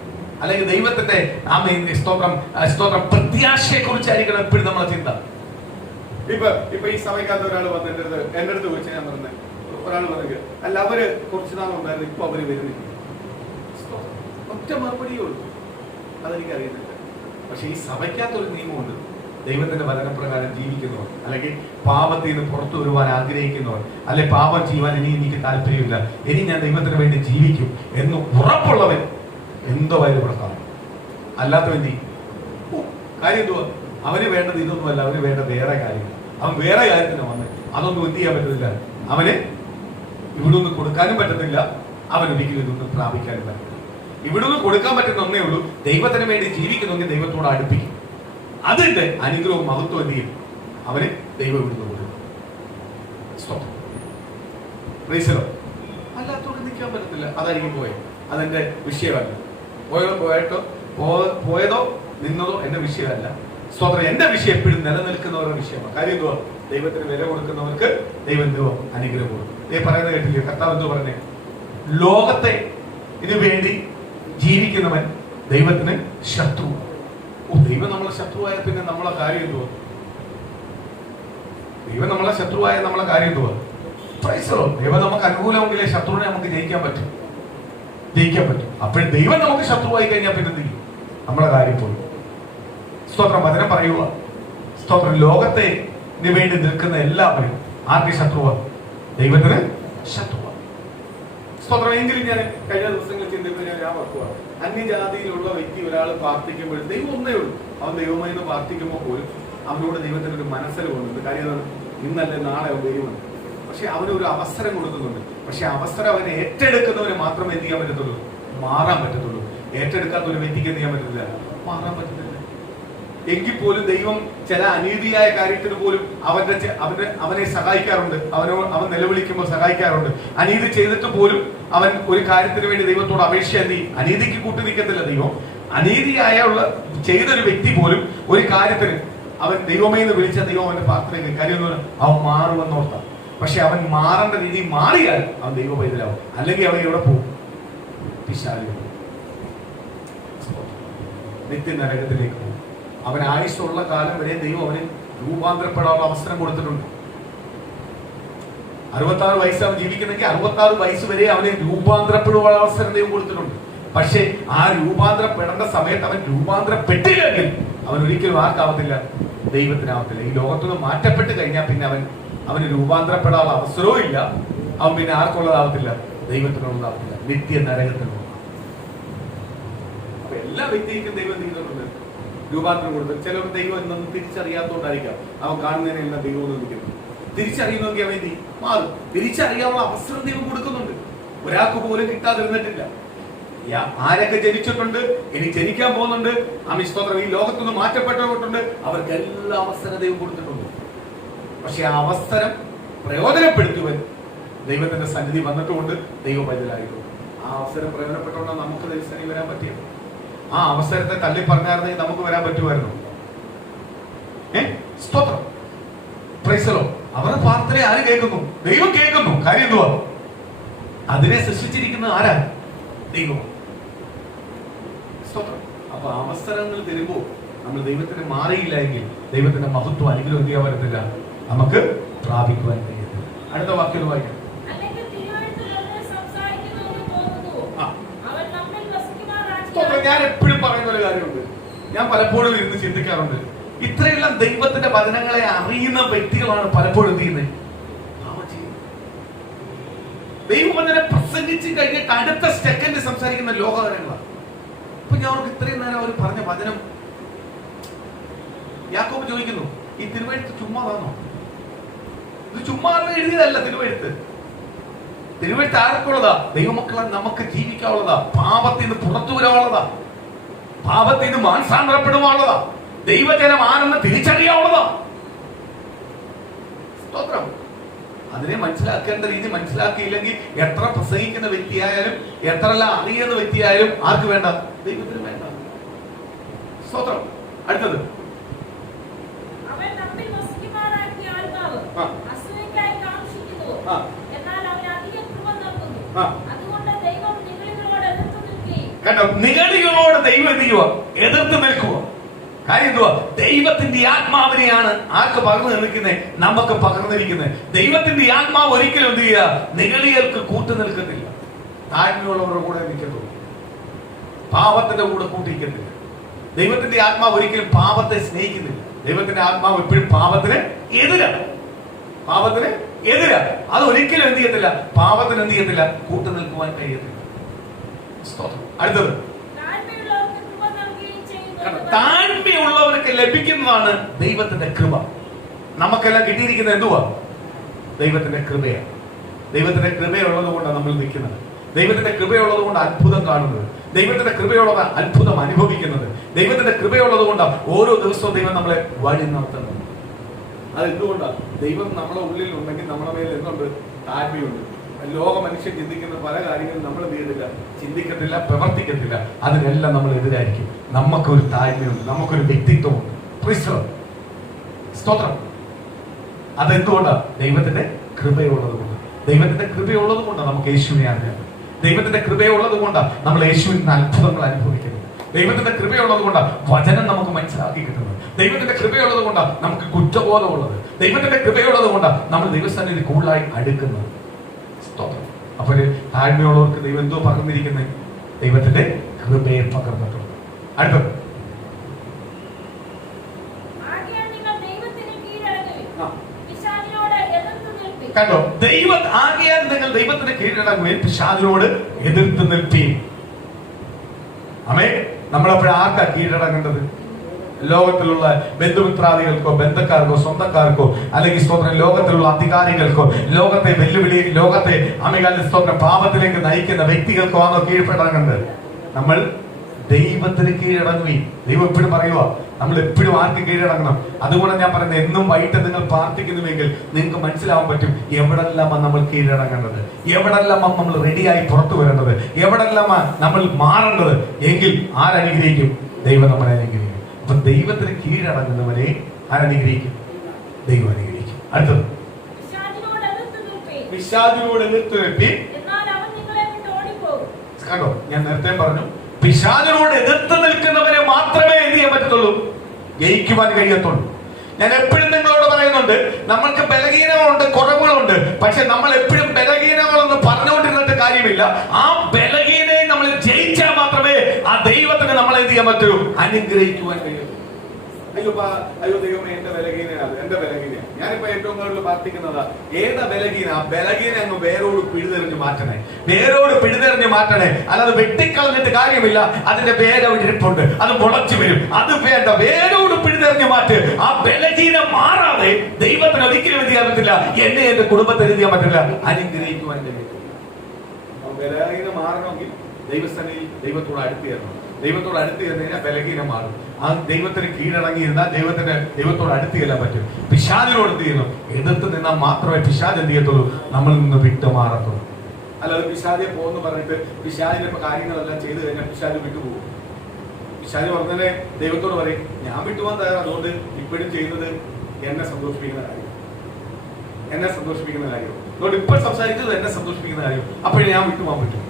അല്ലെങ്കിൽ ദൈവത്തിന്റെ സ്തോത്രം പ്രത്യാശയെ കുറിച്ചായിരിക്കണം എപ്പോഴും നമ്മളെ ചിന്ത. ഇപ്പൊ ഈ സമയക്കാത്ത ഒരാൾ വന്ന് എന്റെ അടുത്ത് ചോദിച്ചു, ഞാൻ പറഞ്ഞത് ഒരാൾ പറഞ്ഞു, അല്ല അവര് കുറച്ചു നാളുണ്ടായിരുന്നു, ഇപ്പൊ അവര് വരുന്നില്ല. ഒറ്റ മറുപടിയേ ഉള്ളൂ, അതെനിക്കറിയുന്നില്ല. പക്ഷെ ഈ സഭയ്ക്കകത്തൊരു നിയമമുണ്ട്. ദൈവത്തിന്റെ വചനപ്രകാരം ജീവിക്കുന്നവർ, അല്ലെങ്കിൽ പാപത്തിൽ നിന്ന് പുറത്തു വരുവാൻ ആഗ്രഹിക്കുന്നവർ, അല്ലെ പാപം ചെയ്യുവാൻ ഇനി എനിക്ക് താല്പര്യമില്ല, ഇനി ഞാൻ ദൈവത്തിന് വേണ്ടി ജീവിക്കും എന്ന് ഉറപ്പുള്ളവൻ എന്തോ വയറ് പുറത്താണ്. അല്ലാത്തവൻ നീ കാര്യം എന്തുവാ? അവന് വേണ്ടത് ഇതൊന്നുമല്ല, അവന് വേണ്ട വേറെ കാര്യങ്ങൾ. അവൻ വേറെ കാര്യത്തിന് വന്ന് അതൊന്നും എന്ത് ചെയ്യാൻ പറ്റത്തില്ല. അവന് ഇവിടെ ഒന്നും കൊടുക്കാനും പറ്റത്തില്ല, അവൻ ഒരിക്കലും ഇതൊന്നും പ്രാപിക്കാനും പറ്റത്തില്ല. ഇവിടെ ഒന്നും കൊടുക്കാൻ പറ്റുന്ന ഒന്നേ ഉള്ളൂ, ദൈവത്തിന് വേണ്ടി ജീവിക്കുന്നെങ്കിൽ ദൈവത്തോട് അടുപ്പിക്കും. അതിന്റെ അനുഗ്രഹവും മഹത്വം എന്ത് ചെയ്യും? അവന് ദൈവം ഇവിടുന്ന് കൊടുക്കും. അല്ലാത്തോട് നിൽക്കാൻ പറ്റത്തില്ല. അതായിരിക്കും പോയത്. അതെന്റെ വിഷയമല്ല. പോയതോ നിന്നതോ എന്റെ വിഷയമല്ല. സ്തോത്രം. എന്റെ വിഷയം എപ്പോഴും നിലനിൽക്കുന്നവരുടെ വിഷയമാണ്. കാര്യം എന്തുവാ? ദൈവത്തിന് വില കൊടുക്കുന്നവർക്ക് ദൈവം എന്തുവാ? അനുഗ്രഹം കൊടുക്കും. പറയുന്നത് കേട്ടില്ലേ? കർത്താവ് എന്തോ പറഞ്ഞേ? ലോകത്തെ ഇതിനു വേണ്ടി ജീവിക്കുന്നവൻ ദൈവത്തിന് ശത്രു. ദൈവം നമ്മളെ ശത്രുവായ പിന്നെ നമ്മളെ കാര്യം എന്തുവാ? ദൈവം നമ്മളെ ശത്രുവായ നമ്മളെ കാര്യം എന്തുവാ? ദൈവം നമുക്ക് അനുകൂലമെങ്കിലേ ശത്രുവിനെ നമുക്ക് ജയിക്കാൻ പറ്റും. അപ്പോഴും ദൈവം നമുക്ക് ശത്രുവായി കഴിഞ്ഞാൽ പിന്നെ എന്ത് ചെയ്യും? നമ്മളെ കാര്യം പോയി. സ്തോത്രം. വചനം പറയുക, സ്തോത്രം, ലോകത്തെ വേണ്ടി നിൽക്കുന്ന എല്ലാവരും ആർക്ക് ശത്രുവാ? ദൈവത്തിന് ശത്രുവാ. സ്തോത്രം. എങ്കിലും ഞാൻ കഴിഞ്ഞ ദിവസങ്ങളിൽ ചിന്തിക്കുമ്പോൾ ഞാൻ ഓർക്കുക, അന്യജാതിയിലുള്ള വ്യക്തി ഒരാൾ പ്രാർത്ഥിക്കുമ്പോൾ ദൈവം ഒന്നേ ഉള്ളൂ. അവൻ ദൈവമായി നിന്ന് പ്രാർത്ഥിക്കുമ്പോൾ പോലും അവനോട് ദൈവത്തിന് ഒരു മനസ്സിൽ കൊണ്ടുണ്ട്. കാര്യം എന്താണ്? ഇന്നല്ലേ നാളെ അവൻ ദൈവമുണ്ട്. പക്ഷെ അവനൊരു അവസരം കൊടുക്കുന്നുണ്ട്. പക്ഷെ അവസരം അവനെ ഏറ്റെടുക്കുന്നവന് മാത്രമേ എന്ത് ചെയ്യാൻ പറ്റത്തുള്ളൂ? മാറാൻ പറ്റത്തുള്ളൂ. ഏറ്റെടുക്കാത്ത ഒരു വ്യക്തിക്ക് എന്ത് ചെയ്യാൻ പറ്റത്തില്ല? മാറാൻ പറ്റത്തില്ല. എങ്കിൽ പോലും ദൈവം ചില അനീതിയായ കാര്യത്തിന് പോലും അവനെ സഹായിക്കാറുണ്ട്. അവൻ നിലവിളിക്കുമ്പോൾ സഹായിക്കാറുണ്ട്. അനീതി ചെയ്തിട്ട് പോലും അവൻ ഒരു കാര്യത്തിന് വേണ്ടി ദൈവത്തോട് അപേക്ഷ എന്ത് ചെയ്യും? അനീതിക്ക് കൂട്ടി നിൽക്കത്തില്ല ദൈവം. അനീതിയായ ചെയ്തൊരു വ്യക്തി പോലും ഒരു കാര്യത്തിന് അവൻ ദൈവമേ എന്ന് വിളിച്ച ദൈവം അവന്റെ പ്രാർത്ഥന കാര്യം അവൻ മാറുമെന്നോർത്ത. പക്ഷെ അവൻ മാറേണ്ട രീതി മാറിയാൽ അവൻ ദൈവ പൈതലാവും. അല്ലെങ്കിൽ അവൻ എവിടെ പോകും? പിശാചിൽ പോകും. നിത്യ നരകത്തിലേക്ക് പോകും. അവൻ ആയുസ്സുള്ള കാലം വരെ ദൈവം അവന് രൂപാന്തരപ്പെടാനുള്ള അവസരം കൊടുത്തിട്ടുണ്ട്. 66 വയസ്സ് അവൻ ജീവിക്കുന്നെങ്കിൽ 66 വയസ്സ് വരെ അവന് രൂപാന്തരപ്പെടുവാനുള്ള അവസരം ദൈവം കൊടുത്തിട്ടുണ്ട്. പക്ഷെ ആ രൂപാന്തരപ്പെടേണ്ട സമയത്ത് അവൻ രൂപാന്തരപ്പെട്ടില്ലെങ്കിൽ അവൻ ഒരിക്കലും ആർക്കാവത്തില്ല? ദൈവത്തിനാവത്തില്ല. ഈ ലോകത്തുനിന്ന് മാറ്റപ്പെട്ട് കഴിഞ്ഞാൽ പിന്നെ അവന് രൂപാന്തരപ്പെടാനുള്ള അവസരവും ഇല്ല. അവൻ പിന്നെ ആർക്കുള്ളതാവത്തില്ല? ദൈവത്തിനുള്ളതാവത്തില്ല. നിത്യ നരകത്തിനുള്ള. അപ്പൊ എല്ലാ വ്യക്തിക്കും ദൈവം ചെയ്തിട്ടുണ്ട് രൂപാന്തരം കൊടുത്ത്. ചിലർ ദൈവം എന്നൊന്നും തിരിച്ചറിയാത്തോണ്ടായിരിക്കാം അവൻ കാണുന്നതിനെല്ലാം ദൈവം എന്ന് വിളിക്കുന്നത്. തിരിച്ചറിയുന്നെങ്കിൽ അവൻ മാറും. തിരിച്ചറിയാനുള്ള അവസരം ദൈവം കൊടുക്കുന്നുണ്ട്. ഒരാൾക്ക് പോലും കിട്ടാതിരുന്നിട്ടില്ല. ആരൊക്കെ ജനിച്ചിട്ടുണ്ട്, ഇനി ജനിക്കാൻ പോകുന്നുണ്ട്, സ്തോത്രം, ഈ ലോകത്തുനിന്ന് മാറ്റപ്പെട്ടവരുണ്ട്, അവർക്ക് എല്ലാ അവസരം ദൈവം കൊടുത്തിട്ടുണ്ട്. പക്ഷെ ആ അവസരം പ്രയോജനപ്പെടുത്തുവാൻ ദൈവത്തിന്റെ സന്നിധി വന്നിട്ടുകൊണ്ട് ദൈവം പൈതലായിട്ടുണ്ട്. ആ അവസരം പ്രയോജനപ്പെട്ടുകൊണ്ടാണ് നമുക്ക് ദൈവസന്നിധി വരാൻ പറ്റിയത്. ആ അവസരത്തെ തള്ളി പറഞ്ഞായിരുന്നെങ്കിൽ നമുക്ക് വരാൻ പറ്റുമായിരുന്നു. സ്തോത്രം. പ്രൈസലോ. അവരുടെ പ്രാർത്ഥന ആര് കേൾക്കുന്നു? ദൈവം കേൾക്കുന്നു. കാര്യം എന്തുവാ? അതിനെ സൃഷ്ടിച്ചിരിക്കുന്നത് ആരാ? ദൈവം. സ്തോത്രം. അപ്പൊ അവസരങ്ങൾ തരുമ്പോൾ നമ്മൾ ദൈവത്തിന് മാറിയില്ല എങ്കിൽ ദൈവത്തിന്റെ മഹത്വം അനുഗ്രഹം എന്ത് ചെയ്യാൻ പറ്റത്തില്ല? നമുക്ക് പ്രാപിക്കുവാൻ കഴിയത്തില്ല. അടുത്ത വാക്യം വായിക്കാം. ഞാൻ എപ്പോഴും പറയുന്ന ഒരു കാര്യമുണ്ട്. ഞാൻ പലപ്പോഴും ഇരുന്ന് ചിന്തിക്കാറുണ്ട്. ഇത്രയെല്ലാം ദൈവത്തിന്റെ വചനങ്ങളെ അറിയുന്ന വ്യക്തികളാണ് പലപ്പോഴും എന്ത് ചെയ്യുന്നത്? ദൈവം അതിനെ പ്രസംഗിച്ച് കഴിഞ്ഞിട്ട് അടുത്ത സെക്കൻഡ് സംസാരിക്കുന്ന ലോകകാര്യങ്ങളാണ്. അപ്പൊ ഞാൻ അവർക്ക് ഇത്രയും നേരം അവർ പറഞ്ഞ വചനം, യാക്കോബ് ചോദിക്കുന്നു, ഈ തിരുവെഴുത്ത് ചുമ്മാതാണോ? ഇത് ചുമ്മാ എഴുതിയതല്ല തിരുവെഴുത്ത്. തിരുവെഴുത്ത് ആർക്കുള്ളതാ? ദൈവമക്കളെ നമുക്ക് ജീവിക്കാനുള്ളതാ. പാപത്തിൽ നിന്ന് പുറത്തു വരാനുള്ളതാ. പാപത്തിൽ നിന്ന് മാനസാന്തരപ്പെടുവാനുള്ളതാ. ദൈവജനം ആരെന്ന് തിരിച്ചറിയാനുള്ളതാ. സ്തോത്രം. അതിനെ മനസ്സിലാക്കേണ്ട രീതി മനസ്സിലാക്കിയില്ലെങ്കിൽ എത്ര പ്രസംഗിക്കുന്ന വ്യക്തിയായാലും എത്രയെല്ലാം അറിയുന്ന വ്യക്തിയായാലും ആർക്ക് വേണ്ട? ദൈവത്തിന് വേണ്ട. സ്തോത്രം. അടുത്തത് കേട്ടോ, നിഗളികളോട് ദൈവം എന്ത് ചെയ്യുക? എതിർത്ത് നിൽക്കുക. കാര്യം എന്തുവാ? ദൈവത്തിന്റെ ആത്മാവിനെയാണ് ആർക്ക് പകർന്നു നിൽക്കുന്നത്? നമുക്ക് പകർന്നിരിക്കുന്നത്. ദൈവത്തിന്റെ ആത്മാവ് ഒരിക്കലും എന്ത് ചെയ്യുക? നിഗളികൾക്ക് കൂട്ടു നിൽക്കത്തില്ല. താഴ്മയുള്ളവരുടെ കൂടെ നിൽക്കത്തുള്ളൂ. പാപത്തിന്റെ കൂടെ കൂട്ടിയിരിക്കത്തില്ല. ദൈവത്തിന്റെ ആത്മാവ് ഒരിക്കലും പാപത്തെ സ്നേഹിക്കുന്നില്ല. ദൈവത്തിന്റെ ആത്മാവ് എപ്പോഴും പാപത്തിന് എതിരാണ്. പാപത്തിന് എതിരാണ്. അത് ഒരിക്കലും എന്ത് ചെയ്യത്തില്ല? പാപത്തിന് എന്ത് ചെയ്യത്തില്ല? കൂട്ടു നിൽക്കുവാൻ കഴിയത്തില്ല. അടുത്തത് താഴ്മയുള്ളവർക്ക് ലഭിക്കുന്നതാണ് ദൈവത്തിന്റെ കൃപ. നമുക്കെല്ലാം കിട്ടിയിരിക്കുന്നത് എന്തുവാ? ദൈവത്തിന്റെ കൃപയാണ്. ദൈവത്തിന്റെ കൃപയുള്ളത് കൊണ്ടാണ് നമ്മൾ നിൽക്കുന്നത്. ദൈവത്തിന്റെ കൃപയുള്ളത് കൊണ്ട് അത്ഭുതം കാണുന്നത്. ദൈവത്തിന്റെ കൃപയുള്ളത് അത്ഭുതം അനുഭവിക്കുന്നത്. ദൈവത്തിന്റെ കൃപയുള്ളത് കൊണ്ടാണ് ഓരോ ദിവസവും ദൈവം നമ്മളെ വഴി നടത്തുന്നത്. അതെന്തുകൊണ്ടാണ്? ദൈവം നമ്മുടെ ഉള്ളിൽ ഉണ്ടെങ്കിൽ നമ്മുടെ മേൽ എന്തുണ്ട്? താഴ്മയുണ്ട്. ലോക മനുഷ്യൻ ചിന്തിക്കുന്ന പല കാര്യങ്ങളും നമ്മൾ എന്ത് ചെയ്തില്ല? ചിന്തിക്കത്തില്ല, പ്രവർത്തിക്കത്തില്ല. അതിനെല്ലാം നമ്മൾ എതിരായിരിക്കും. നമുക്കൊരു താഴ്മയുണ്ട്, നമുക്കൊരു വ്യക്തിത്വമുണ്ട്. സ്തോത്രം. അതെന്തുകൊണ്ടാണ്? ദൈവത്തിന്റെ കൃപയുള്ളത് കൊണ്ട്. ദൈവത്തിന്റെ കൃപയുള്ളത് കൊണ്ടാണ് നമുക്ക് യേശുവിനെ അറിയാം. ദൈവത്തിന്റെ കൃപയുള്ളത് കൊണ്ടാണ് നമ്മൾ യേശുവിൽ നിന്ന് അത്ഭുതങ്ങൾ അനുഭവിക്കുന്നത്. ദൈവത്തിന്റെ കൃപയുള്ളത് കൊണ്ടാണ് വചനം നമുക്ക് മനസ്സിലാക്കി കിട്ടുന്നത്. ദൈവത്തിന്റെ കൃപയുള്ളത് കൊണ്ടാണ് നമുക്ക് കുറ്റബോധമുള്ളത്. ദൈവത്തിന്റെ കൃപയുള്ളത് കൊണ്ടാണ് നമ്മൾ ദൈവസന്നിധി കൂടുതലായി അടുക്കുന്നത്. അപ്പൊ താഴ്മയുള്ളവർക്ക് ദൈവം എന്തോ പകർന്നിരിക്കുന്നത്? ദൈവത്തിന്റെ കൃപയെ പകർന്നിട്ടുണ്ട്. അടുത്തത് കണ്ടോ, ആകിയാൽ നിങ്ങൾ ദൈവത്തിന് കീഴടങ്ങുകയും പിശാചിനോട് എതിർത്ത് നിൽപ്പീൻ. ആമേൻ. നമ്മളെപ്പോഴും ആർക്കാ കീഴടങ്ങേണ്ടത്? ലോകത്തിലുള്ള ബന്ധുമിത്രാദികൾക്കോ ബന്ധക്കാർക്കോ സ്വന്തക്കാർക്കോ അല്ലെങ്കിൽ സ്തോത്രം ലോകത്തിലുള്ള അധികാരികൾക്കോ ലോകത്തെ അമികാലിൽ സ്തോത്രം പാപത്തിലേക്ക് നയിക്കുന്ന വ്യക്തികൾക്കോ ആണോ കീഴ്പ്പെടേണ്ടത്? നമ്മൾ ദൈവത്തിന് കീഴടങ്ങുകയും. ദൈവം എപ്പോഴും പറയുക നമ്മൾ എപ്പോഴും ആർക്ക് കീഴടങ്ങണം. അതുകൊണ്ട് ഞാൻ പറയുന്നത്, എന്നും വൈകിട്ട് നിങ്ങൾ പ്രാർത്ഥിക്കുന്നുവെങ്കിൽ നിങ്ങൾക്ക് മനസ്സിലാവാൻ പറ്റും എവിടെല്ലാമാണ് നമ്മൾ കീഴടങ്ങേണ്ടത്, എവിടെല്ലാമാണ് നമ്മൾ റെഡിയായി പുറത്തു വരേണ്ടത്, എവിടെല്ലാമാണ് നമ്മൾ മാറേണ്ടത്. എങ്കിൽ ആരനുഗ്രഹിക്കും? ദൈവം നമ്മളെ അനുഗ്രഹിക്കും. അപ്പൊ ദൈവത്തിന് കീഴടങ്ങുന്നവരെ ആരനുഗ്രഹിക്കും? ദൈവം അനുഗ്രഹിക്കും. അടുത്തത്, പിശാചിനോട് എതിർത്ത് നിൽപ്പീൻ. കണ്ടോ, ഞാൻ നേരത്തെ പറഞ്ഞു, പിശാചിനോട് എതിർത്ത് നിൽക്കുന്നവരെ മാത്രമേ എന്ത് ചെയ്യാൻ പറ്റത്തുള്ളൂ? ജയിക്കുവാൻ കഴിയത്തുള്ളൂ. ഞാൻ എപ്പോഴും നിങ്ങളോട് പറയുന്നുണ്ട്, നമ്മൾക്ക് ബലഹീനങ്ങളുണ്ട്, കുറവുകളുണ്ട്. പക്ഷെ നമ്മൾ എപ്പോഴും ബലഹീനങ്ങളൊന്നും പറഞ്ഞുകൊണ്ടിരുന്നിട്ട് കാര്യമില്ല. ആ ബലഹീനയെ നമ്മൾ ജയിച്ചാൽ മാത്രമേ ആ ദൈവത്തിന് നമ്മളെ എന്ത് ചെയ്യാൻ പറ്റൂ? അനുഗ്രഹിക്കുവാൻ കഴിയൂ. അയ്യോ ദൈവമേ, എന്റെ ബലഹീനയാണ്, എന്റെ ബലഹീനയാണ്. ഞാനിപ്പോ ഏറ്റവും കൂടുതൽ പ്രാർത്ഥിക്കുന്നത് ഏതാ ബലഹീന? ആ ബലഹീന അങ്ങ് വേരോട് പിഴുതെറിഞ്ഞ് മാറ്റണേ, വേരോട് പിഴുതെറിഞ്ഞ് മാറ്റണേ. അല്ലാതെ വെട്ടിക്കളഞ്ഞിട്ട് കാര്യമില്ല. അതിന്റെ വേരോട് ഇരിപ്പുണ്ട്, അത് മുളച്ചു വരും. അത് വേണ്ട, വേരോട് പിഴുതെറിഞ്ഞ് മാറ്റ്. ആ ബലഹീന മാറാതെ ദൈവത്തിന് ഒരിക്കലും എന്ത് ചെയ്യാൻ പറ്റില്ല, എന്നെ എന്റെ കുടുംബത്തെ എന്ത് ചെയ്യാൻ പറ്റില്ല, അനുഗ്രഹിക്കുവാൻ കഴിയും. ബലഹീന മാറണമെങ്കിൽ ദൈവസ്ഥനിൽ ദൈവത്തോട് അടുത്ത് ചേരണം. ദൈവത്തോട് അടുത്ത് ചെന്ന് കഴിഞ്ഞാൽ ബലഹീനം മാറും. ആ ദൈവത്തിന് കീഴടങ്ങിയിരുന്നാൽ ദൈവത്തോട് അടുത്ത് ചെല്ലാൻ പറ്റും. പിശാചിനോട് എന്ത് ചെയ്യണം? എതിർത്ത് നിന്നാൽ മാത്രമേ പിശാച് എന്ത് ചെയ്യത്തുള്ളൂ? നമ്മളിൽ നിന്ന് വിട്ടു മാറത്തുള്ളൂ. അല്ലാതെ പിശാചെ പോകുന്നു പറഞ്ഞിട്ട് പിശാചിന്റെ ഇപ്പൊ കാര്യങ്ങളെല്ലാം ചെയ്തു കഴിഞ്ഞാൽ പിശാച് വിട്ടുപോകും. പിശാച് പറഞ്ഞാലേ ദൈവത്തോട് പറയും, ഞാൻ വിട്ടുപോകാൻ തയ്യാറാണ്, അതുകൊണ്ട് ഇപ്പോഴും ചെയ്യുന്നത് എന്നെ സന്തോഷിപ്പിക്കുന്ന കാര്യം, എന്നെ സന്തോഷിപ്പിക്കുന്ന കാര്യം, അതുകൊണ്ട് ഇപ്പോൾ സംസാരിച്ചത് എന്നെ സന്തോഷിപ്പിക്കുന്ന കാര്യം, അപ്പോഴേ ഞാൻ വിട്ടുപോകാൻ പറ്റും.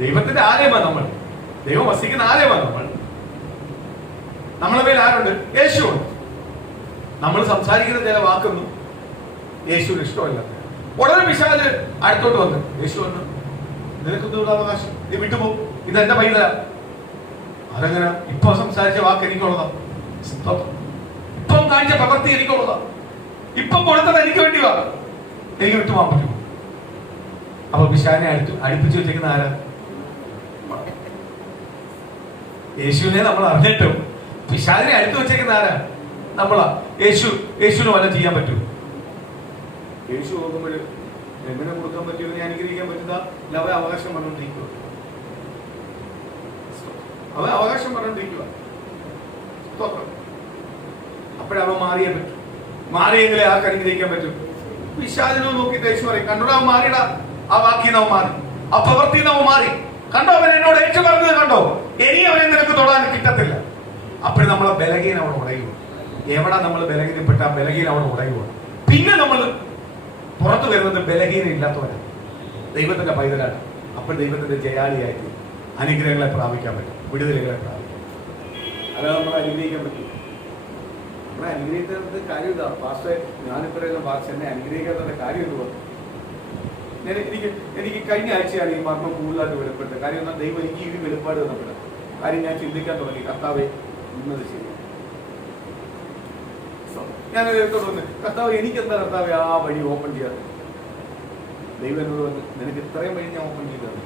ദൈവത്തിന്റെ ആലയമാണ് നമ്മൾ, ദൈവം വസിക്കുന്ന ആലയമാണ് നമ്മൾ. നമ്മളെ മേൽ ആരുണ്ട്? യേശുണ്ട്. നമ്മൾ സംസാരിക്കുന്ന ചില വാക്കൊന്നും യേശുവിന് ഇഷ്ടമല്ല. ഉടനെ പിശാച് അടുത്തോട്ട് വന്ന്, യേശു വന്ന്, നിനക്കൊന്നും അവകാശം, നീ വിട്ടുപോകും, ഇത് എന്റെ പൈതല. അതെങ്ങനെ? ഇപ്പൊ സംസാരിച്ച വാക്ക് എനിക്കുള്ളതാ, ഇപ്പം കാണിച്ച പ്രവൃത്തി എനിക്കുള്ളതാ, ഇപ്പം കൊടുത്തത് എനിക്ക് വേണ്ടിവാ, എനിക്ക് വിട്ടുപോകാൻ പറ്റുമോ? അപ്പൊ പിശാചിനെ അടുപ്പിച്ചു വെച്ചേക്കുന്ന ആരാ? യേശുവിനെ നമ്മൾ അറിഞ്ഞിട്ടും പിശാചിനെ അടുത്ത് വെച്ചേക്കുന്ന ആരാ? നമ്മളാ. യേശുവിന് വല്ല ചെയ്യാൻ പറ്റൂ? യേശു നോക്കുമ്പോൾ എങ്ങനെ കൊടുക്കാൻ പറ്റുമെന്ന് ഞാൻ അനുഗ്രഹിക്കാൻ പറ്റുന്ന അവ അവകാശം പറഞ്ഞോണ്ടിരിക്കുക, അവ അവകാശം പറഞ്ഞോണ്ടിരിക്കുക. അപ്പോഴവ മാറിയേ പറ്റും. മാറിയെങ്കിലേ ആർക്ക് അനുഗ്രഹിക്കാൻ പറ്റും? പിശാചിനെ നോക്കിയിട്ട് യേശു പറയും, കണ്ടോടാ അവൻ മാറിയിടാ, ആ വാക്കിന്ന് അവൻ മാറി, ആ പ്രവൃത്തിന്ന് അവൻ മാറി. കണ്ടോ, അവൻ എന്നോട് ഏറ്റു പറഞ്ഞത് കണ്ടോ, ഇനി അവനെ നിനക്ക് തൊടാൻ കിട്ടത്തില്ല. അപ്പോൾ നമ്മളെ ബലഹീനം അവിടെ ഉടയുക. എവിടെ നമ്മൾ ബലഹീനപ്പെട്ട ബലഹീനം അവിടെ ഉടയുക. പിന്നെ നമ്മൾ പുറത്തു വരുന്നത് ബലഹീനം ഇല്ലാത്തവരാണ്, ദൈവത്തിന്റെ പൈതലാണ്. അപ്പോൾ ദൈവത്തിന്റെ ജയാളിയായിട്ട് അനുഗ്രഹങ്ങളെ പ്രാപിക്കാൻ പറ്റും, വിടുതലുകളെ പ്രാപിക്കാം. അല്ലാതെ നമ്മളെ അനുഗ്രഹിക്കാൻ പറ്റും. നമ്മളെ അനുഗ്രഹിക്കുന്നത് കാര്യം ഇതാ, പാസ്റ്റേ ഞാനിപ്പോഴെല്ലാം പാസ്റ്റർ എന്നെ അനുഗ്രഹിക്കാത്തതിന്റെ കാര്യം എന്ത് പറഞ്ഞു? എനിക്ക് കഴിഞ്ഞ ആഴ്ചയാണ് ഈ മർമ്മം കൂടുതലായിട്ട് വെളിപ്പെട്ടത്. കാര്യം എന്നാൽ ദൈവം എനിക്ക് ഈ വെളിപ്പാട് തന്നപ്പെടാം. കാര്യം ഞാൻ ചിന്തിക്കാൻ തുടങ്ങി, കർത്താവേ ഇന്നത് ശരി. ഞാൻ ദൈവത്തോട് വന്ന്, കർത്താവ് എനിക്കെന്താ കർത്താവെ ആ വഴി ഓപ്പൺ ചെയ്യാറ്? ദൈവം എന്നോട് വന്ന്, നിനക്ക് ഇത്രയും വഴി ഞാൻ ഓപ്പൺ ചെയ്തത്,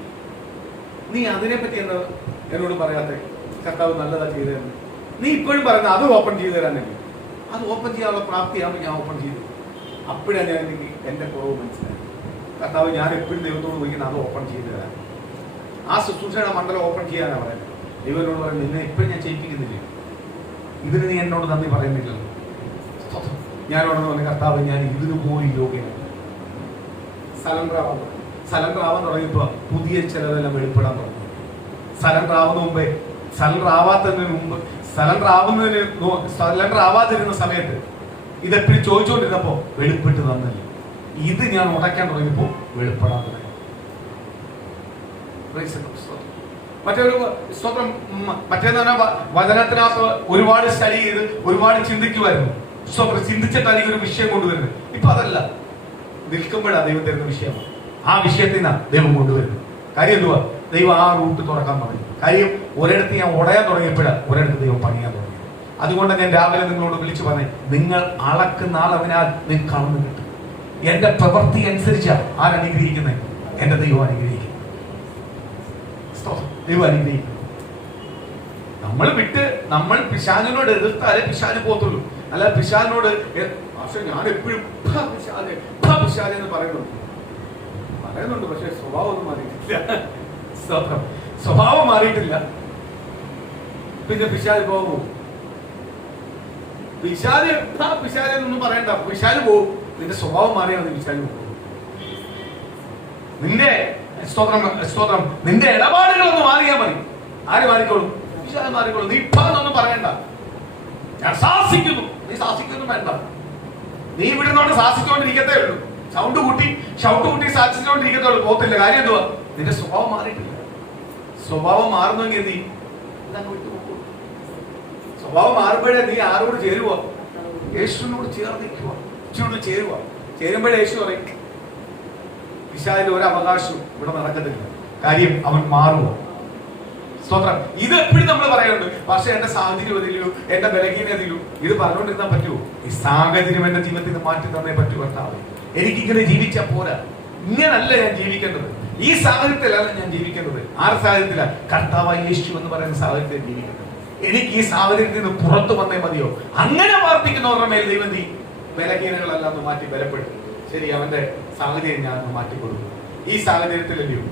നീ അതിനെപ്പറ്റി എന്താ എന്നോട് പറയാത്ത? കർത്താവ് നല്ലതാ ചെയ്തു തരുന്നത്. നീ ഇപ്പോഴും പറയുന്നത് അത് ഓപ്പൺ ചെയ്തു തരാനല്ലേ? അത് ഓപ്പൺ ചെയ്യാനുള്ള പ്രാപ്തിയാകുമ്പോൾ ഞാൻ ഓപ്പൺ ചെയ്തു. അപ്പോഴാണ് ഞാൻ എനിക്ക് എന്റെ കുറവ് മനസ്സിലായി. കർത്താവ് ഞാൻ എപ്പോഴും ദൈവത്തോട് ചോദിക്കുന്നത് അത് ഓപ്പൺ ചെയ്തു തരാൻ, ആ ശുശ്രൂഷയുടെ മണ്ഡലം ഓപ്പൺ ചെയ്യാനാണ് പറയുന്നത്. ദൈവനോട് പറയുന്നത്, നിന്നെ ഇപ്പോഴും ഞാൻ ചെയ്യിപ്പിക്കുന്നില്ല, ഇതിന് നീ എന്നോട് നന്ദി പറയുന്നില്ലല്ലോ. ഞാനോട് പറഞ്ഞു, കർത്താവ് ഞാൻ ഇതിനു പോയി യോഗ്യനാണ്. സലണ്ടർ ആവാൻ തുടങ്ങിയപ്പോ പുതിയ ചിലതെല്ലാം വെളിപ്പെടാൻ തുടങ്ങി. സലണ്ടർ ആവാതിരുന്ന സമയത്ത് ഇതെപ്പോഴും ചോദിച്ചുകൊണ്ടിരുന്നപ്പോ വെളിപ്പെട്ട് തന്നില്ല. ഇത് ഞാൻ ഉടയ്ക്കാൻ തുടങ്ങിയപ്പോ വെളിപ്പെടാൻ തുടങ്ങി. മറ്റേന്ന് പറഞ്ഞാൽ വചനത്തിനകത്ത് ഒരുപാട് സ്റ്റഡി ചെയ്ത് ഒരുപാട് ചിന്തിക്കുമായിരുന്നു. ചിന്തിച്ചിട്ടായിരിക്കും ഒരു വിഷയം കൊണ്ടുവരുന്നത്. ഇപ്പൊ അതല്ല, നിൽക്കുമ്പോഴാണ് ദൈവം തരുന്ന വിഷയമാണ്. ആ വിഷയത്തിൽ നിന്നാണ് ദൈവം കൊണ്ടുവരുന്നത്. കാര്യം എന്തുവാ? ദൈവം ആ റൂട്ട് തുറക്കാൻ തുടങ്ങി. കാര്യം ഒരിടത്ത് ഞാൻ ഉടയാൻ തുടങ്ങിയപ്പോഴാണ് ഒരിടത്ത് ദൈവം പണിയാൻ തുടങ്ങി. അതുകൊണ്ട് ഞാൻ രാവിലെ നിങ്ങളോട് വിളിച്ചു പറഞ്ഞേ, നിങ്ങൾ അളക്കുന്ന അളവിനാൽ നിങ്ങൾക്ക് അളന്ന് കിട്ടും. എന്റെ പ്രവൃത്തി അനുസരിച്ച ആരനുഗ്രഹിക്കുന്നത്? എന്റെ ദൈവം അനുഗ്രഹിക്കും. ദൈവം അനുഗ്രഹിക്കും. നമ്മൾ പിശാചിനോട് എതിർത്താലേ പിശാച് പോകത്തുള്ളൂ. അല്ല പിശാചിനോട് പക്ഷെ ഞാൻ എപ്പോഴും പിശാച് എന്ന് പറയുന്നുണ്ട്, പക്ഷെ സ്വഭാവം ഒന്നും മാറിയിട്ടില്ല. സ്വഭാവം മാറിയിട്ടില്ല. പിന്നെ പിശാച് പോകും. പിശാച് എന്നൊന്നും പറയണ്ട, പിശാച് പോകും. നിന്റെ സ്വഭാവം മാറിയാൽ മതി, പിശാച് പോകും. നിന്റെ സ്തോത്രം നിന്റെ ഇടപാടുകളൊന്ന് മാറിയാൽ മതി. ആര് മാറിക്കോളും? പിശാച് മാറിക്കോളും. നീ ഇപ്പൊന്നും പറയണ്ട, ഞാൻ ശാസിക്കുന്നു. നീ ശാസിക്കുന്നു വേണ്ട. നീ ഇവിടുന്നോണ്ട് ശാസിച്ചുകൊണ്ടിരിക്കത്തേ ഉള്ളൂ. ഷൗട്ട് കൂട്ടി ശാസിച്ചുകൊണ്ടിരിക്കത്തേ ഉള്ളൂ. പോകത്തില്ല. കാര്യം എന്തുവാ? നിന്റെ സ്വഭാവം മാറിയിട്ടില്ല. സ്വഭാവം മാറുന്നെങ്കിൽ നീ ഇതങ്ങ് വിട്ടുപോകും. സ്വഭാവം മാറുമ്പോഴേ നീ ആരോട് ചേരുവോ? യേശുവിനോട് ചേർന്നിരിക്കുക. യേശുവിനോട് ചേരുമ്പോഴേ യേശു പറയും പിശാചിന്റെ ഒരു അവകാശവും ഇവിടെ നടക്കത്തില്ല. കാര്യം അവൻ മാറുമോ? സ്തോത്രം. ഇത് എപ്പോഴും നമ്മൾ പറയുന്നുണ്ട്, പക്ഷെ എന്റെ സാഹചര്യത്തിലോ എന്റെ ബലഹീനതയിലോ ഇത് പറഞ്ഞുകൊണ്ടിരുന്നാൽ പറ്റുമോ? ഈ സാഹചര്യം എന്റെ ജീവിതത്തിൽ നിന്ന് മാറ്റി തന്നേ പറ്റൂ. കർത്താവ്, എനിക്കിങ്ങനെ ജീവിച്ചാൽ പോരാ. ഇങ്ങനല്ല ഞാൻ ജീവിക്കേണ്ടത്. ഈ സാഹചര്യത്തിലല്ല ഞാൻ ജീവിക്കേണ്ടത്. ആരുടെ സാഹചര്യത്തിലാണ്? കർത്താവായ യേശു എന്ന് പറയുന്ന സാഹചര്യത്തിൽ ജീവിക്കേണ്ടത്. എനിക്ക് ഈ സാഹചര്യത്തിൽ നിന്ന് പുറത്തു വന്നേ മതിയോ? അങ്ങനെ പ്രാർത്ഥിക്കുന്നവരുടെ മേൽ ദൈവം നീ ബലഹീനങ്ങളെല്ലാം ഒന്ന് മാറ്റി ബലപ്പെടും. ശരി, അവന്റെ സാഹചര്യം ഞാൻ ഒന്ന് മാറ്റിക്കൊടുക്കും. ഈ സാഹചര്യത്തിലല്ലയോ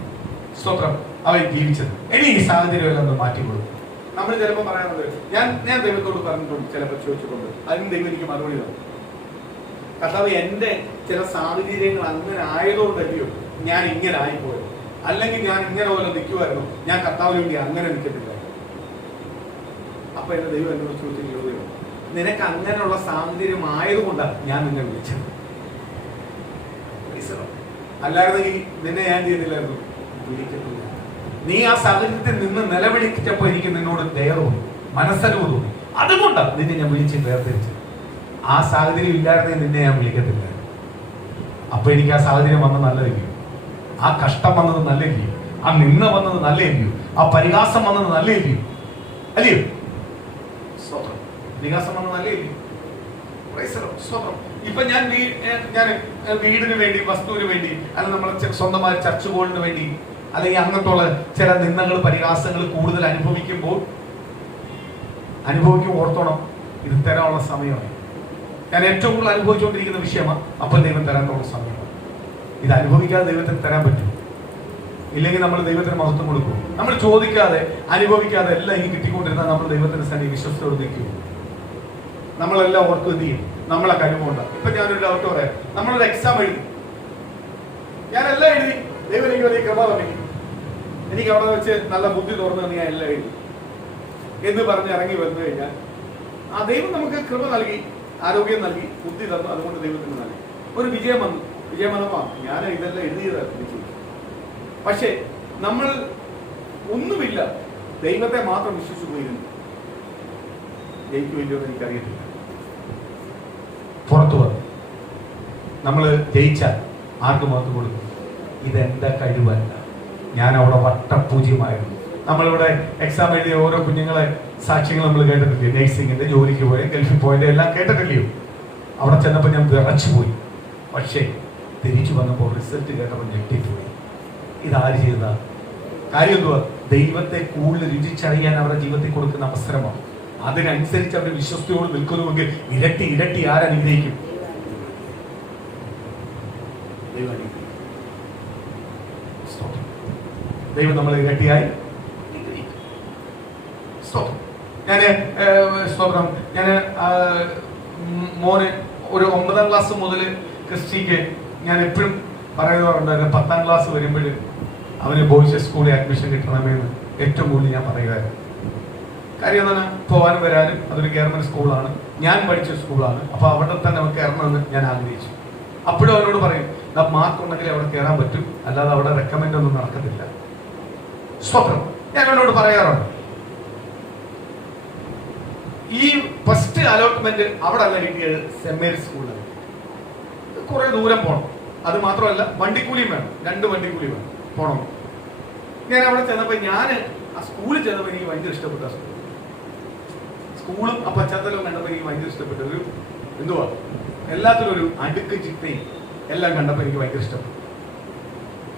സ്തോത്രം അവൻ ജീവിച്ചത്. ഇനി ഈ സാഹചര്യം എല്ലാം ഒന്ന് മാറ്റിക്കൊടുക്കും. നമ്മൾ ചിലപ്പോൾ പറയാനുള്ളത്, ഞാൻ ദൈവത്തോട് പറഞ്ഞിട്ടുണ്ട്, ചിലപ്പോൾ ചോദിച്ചിട്ടുണ്ട്. അതിന് ദൈവം എനിക്ക് മറുപടി തന്നു. കർത്താവ്, എന്റെ ചില സാഹചര്യങ്ങൾ അങ്ങനെ ആയതുകൊണ്ടല്ലയോ ഞാൻ ഇങ്ങനെ ആയിപ്പോയത്. അല്ലെങ്കിൽ ഞാൻ ഇങ്ങനെ പോലെ നിൽക്കുമായിരുന്നു, ഞാൻ കർത്താവിന് വേണ്ടി അങ്ങനെ നിൽക്കത്തില്ല. അപ്പൊ എന്റെ ദൈവം എന്നോട് ചോദിച്ച ചോദ്യം, നിനക്ക് അങ്ങനെയുള്ള സാഹചര്യം ആയതുകൊണ്ടാണ് ഞാൻ നിന്നെ വിളിച്ചത്. അല്ലായിരുന്നെങ്കിൽ നിന്നെ ഞാൻ ചെയ്യുന്നില്ലായിരുന്നു, വിളിക്കത്തില്ല. നീ ആ സാഹചര്യത്തിൽ നിന്ന് നിലവിളിച്ചപ്പോ എനിക്ക് നിന്നോട് ദയ തോന്നി, മനസ്സലിവ് തോന്നി. അതുകൊണ്ടാണ് നിന്നെ ഞാൻ വിളിച്ച് വേർതിരിച്ചത്. ആ സാഹചര്യം ഇല്ലായിരുന്നെങ്കിൽ നിന്നെ ഞാൻ വിളിക്കത്തില്ല. അപ്പൊ എനിക്ക് ആ സാഹചര്യം വന്നത് നല്ലതില്ലയോ? ആ കഷ്ടം വന്നത് നല്ലതില്ലയോ? ആ നിന്ന വന്നത് നല്ലതില്ലയോ? ആ പരിഹാസം വന്നത് നല്ലതില്ലയോ? അല്ലയോ? പരിഹാസം വന്നത് നല്ലതില്ലയോ? ഇപ്പൊ ഞാൻ വീടിന് വേണ്ടി, വസ്തുവിന് വേണ്ടി, അല്ലെങ്കിൽ നമ്മളെ സ്വന്തമായ ചർച്ച് ബോർഡിന് വേണ്ടി, അല്ലെങ്കിൽ അങ്ങനത്തുള്ള ചില നിന്ദകൾ, പരിഹാസങ്ങൾ കൂടുതൽ അനുഭവിക്കുമ്പോൾ ഓർത്തോണം, ഇത് തരാനുള്ള സമയമായി. ഞാൻ ഏറ്റവും കൂടുതൽ അനുഭവിച്ചുകൊണ്ടിരിക്കുന്ന വിഷയമാണ്. അപ്പോൾ ദൈവം തരാനുള്ള സമയമാണ്. ഇത് അനുഭവിക്കാതെ ദൈവത്തിന് തരാൻ പറ്റും? ഇല്ലെങ്കിൽ നമ്മൾ ദൈവത്തിന് മഹത്വം കൊടുക്കും. നമ്മൾ ചോദിക്കാതെ അനുഭവിക്കാതെ എല്ലാം ഇനി കിട്ടിക്കൊണ്ടിരുന്നാൽ നമ്മൾ ദൈവത്തിന്റെ സന്നിധി വിശ്വസ്തയോട് നിൽക്കും. നമ്മളെല്ലാം ഓർക്കും എന്ത് ചെയ്യും? നമ്മളെ കഴിവുണ്ട്. ഇപ്പൊ ഞാനൊരു ഡൗട്ട് പറയാം. നമ്മളൊരു എക്സാം എഴുതി, ഞാനെല്ലാം എഴുതി, ദൈവം എനിക്ക് വലിയ കൃപ തന്നില്ല, എനിക്ക് അവിടെ വെച്ച് നല്ല ബുദ്ധി തുറന്നു ഞാൻ എല്ലാം എഴുതി എന്ന് പറഞ്ഞ് ഇറങ്ങി വന്നു കഴിഞ്ഞാൽ ആ ദൈവം നമുക്ക് കൃപ നൽകി, ആരോഗ്യം നൽകി, ബുദ്ധി തന്നു. അതുകൊണ്ട് ദൈവത്തിന് നൽകി ഒരു വിജയം വന്നപ്പോ ഞാൻ ഇതെല്ലാം എഴുതിയതാണ്. പക്ഷെ നമ്മൾ ഒന്നുമില്ല, ദൈവത്തെ മാത്രം വിശ്വസിച്ചു പോയിരുന്നു. ജയിക്കുമില്ലോ എന്ന് എനിക്കറിയത്തില്ല. പുറത്തു വന്നു നമ്മൾ ജയിച്ചാൽ ആർക്കും മഹത്വം കൊടുക്കും? ഇതെന്റെ കഴിവല്ല, ഞാൻ അവിടെ വട്ടപൂജ്യമായിരുന്നു. നമ്മളിവിടെ എക്സാം എഴുതിയ ഓരോ കുഞ്ഞുങ്ങളെ സാക്ഷ്യങ്ങൾ നമ്മൾ കേട്ടിട്ടില്ലേ? നഴ്സിംഗിന്റെ, ജോലിക്ക് പോയ, ഗൾഫിൽ പോയതിന്റെ എല്ലാം കേട്ടിട്ടില്ലയോ? അവിടെ ചെന്നപ്പോൾ ഞാൻ വിറച്ചുപോയി. പക്ഷേ തിരിച്ചു വന്നപ്പോൾ റിസൾട്ട് കേട്ടപ്പോൾ ഞെട്ടിപ്പോയി. ഇതാര് ചെയ്ത കാര്യം എന്തുവാ? ദൈവത്തെ കൂടുതൽ രുചിച്ചറിയാൻ അവരുടെ ജീവിതത്തിൽ കൊടുക്കുന്ന അവസരമാണ്. അതിനനുസരിച്ച് അവർ വിശ്വസ്തയോട് നിൽക്കുന്നുവെങ്കിൽ ഇരട്ടി ആരനുഗ്രഹിക്കും? ദൈവം നമ്മൾ ഇരട്ടിയായി ഞാൻ മോന് ഒരു 9ാം ക്ലാസ് മുതൽ ക്രിസ്റ്റിക്ക് ഞാൻ എപ്പോഴും പറയാറുണ്ടായിരുന്നു, 10ാം ക്ലാസ് വരുമ്പോൾ അവന് ബോയ്സ് സ്കൂളിൽ അഡ്മിഷൻ കിട്ടണമെന്ന് ഏറ്റവും കൂടുതൽ ഞാൻ പറയുമായിരുന്നു. കാര്യം എന്താണ്? പോകാനും വരാനും, അതൊരു ഗവൺമെന്റ് സ്കൂളാണ്, ഞാൻ പഠിച്ച സ്കൂളാണ്. അപ്പൊ അവിടെ തന്നെ അവൻ കയറണമെന്ന് ഞാൻ ആഗ്രഹിച്ചു. അപ്പോഴും അവനോട് പറയും, മാർക്ക് ഉണ്ടെങ്കിൽ അവിടെ കയറാൻ പറ്റും, അല്ലാതെ അവിടെ റെക്കമെൻഡ് ഒന്നും നടക്കത്തില്ല. സ്വപ്നം ഞാൻ അവനോട് പറയാറുണ്ട്. ഈ ഫസ്റ്റ് അലോട്ട്മെന്റ് അവിടെ അല്ല കിട്ടിയത്, സെന്റ് മേരീസ് സ്കൂളിലാണ്. കുറെ ദൂരം പോകണം. അത് മാത്രമല്ല വണ്ടിക്കൂലിയും വേണം, 2 വണ്ടിക്കൂലി വേണം പോണം. ഞാൻ അവിടെ ചെന്നപ്പോ ആ സ്കൂളിൽ ചെന്നപ്പോ എനിക്ക് ഭയങ്കര ഇഷ്ടപ്പെട്ട സ്കൂളും ആ പശ്ചാത്തലവും കണ്ടപ്പോൾ എനിക്ക് ഭയങ്കര ഇഷ്ടപ്പെട്ട ഒരു എന്തുവാ, എല്ലാത്തിനും ഒരു അടുക്ക് ചിട്ടയും എല്ലാം കണ്ടപ്പോൾ എനിക്ക് ഭയങ്കര ഇഷ്ടപ്പെട്ടു.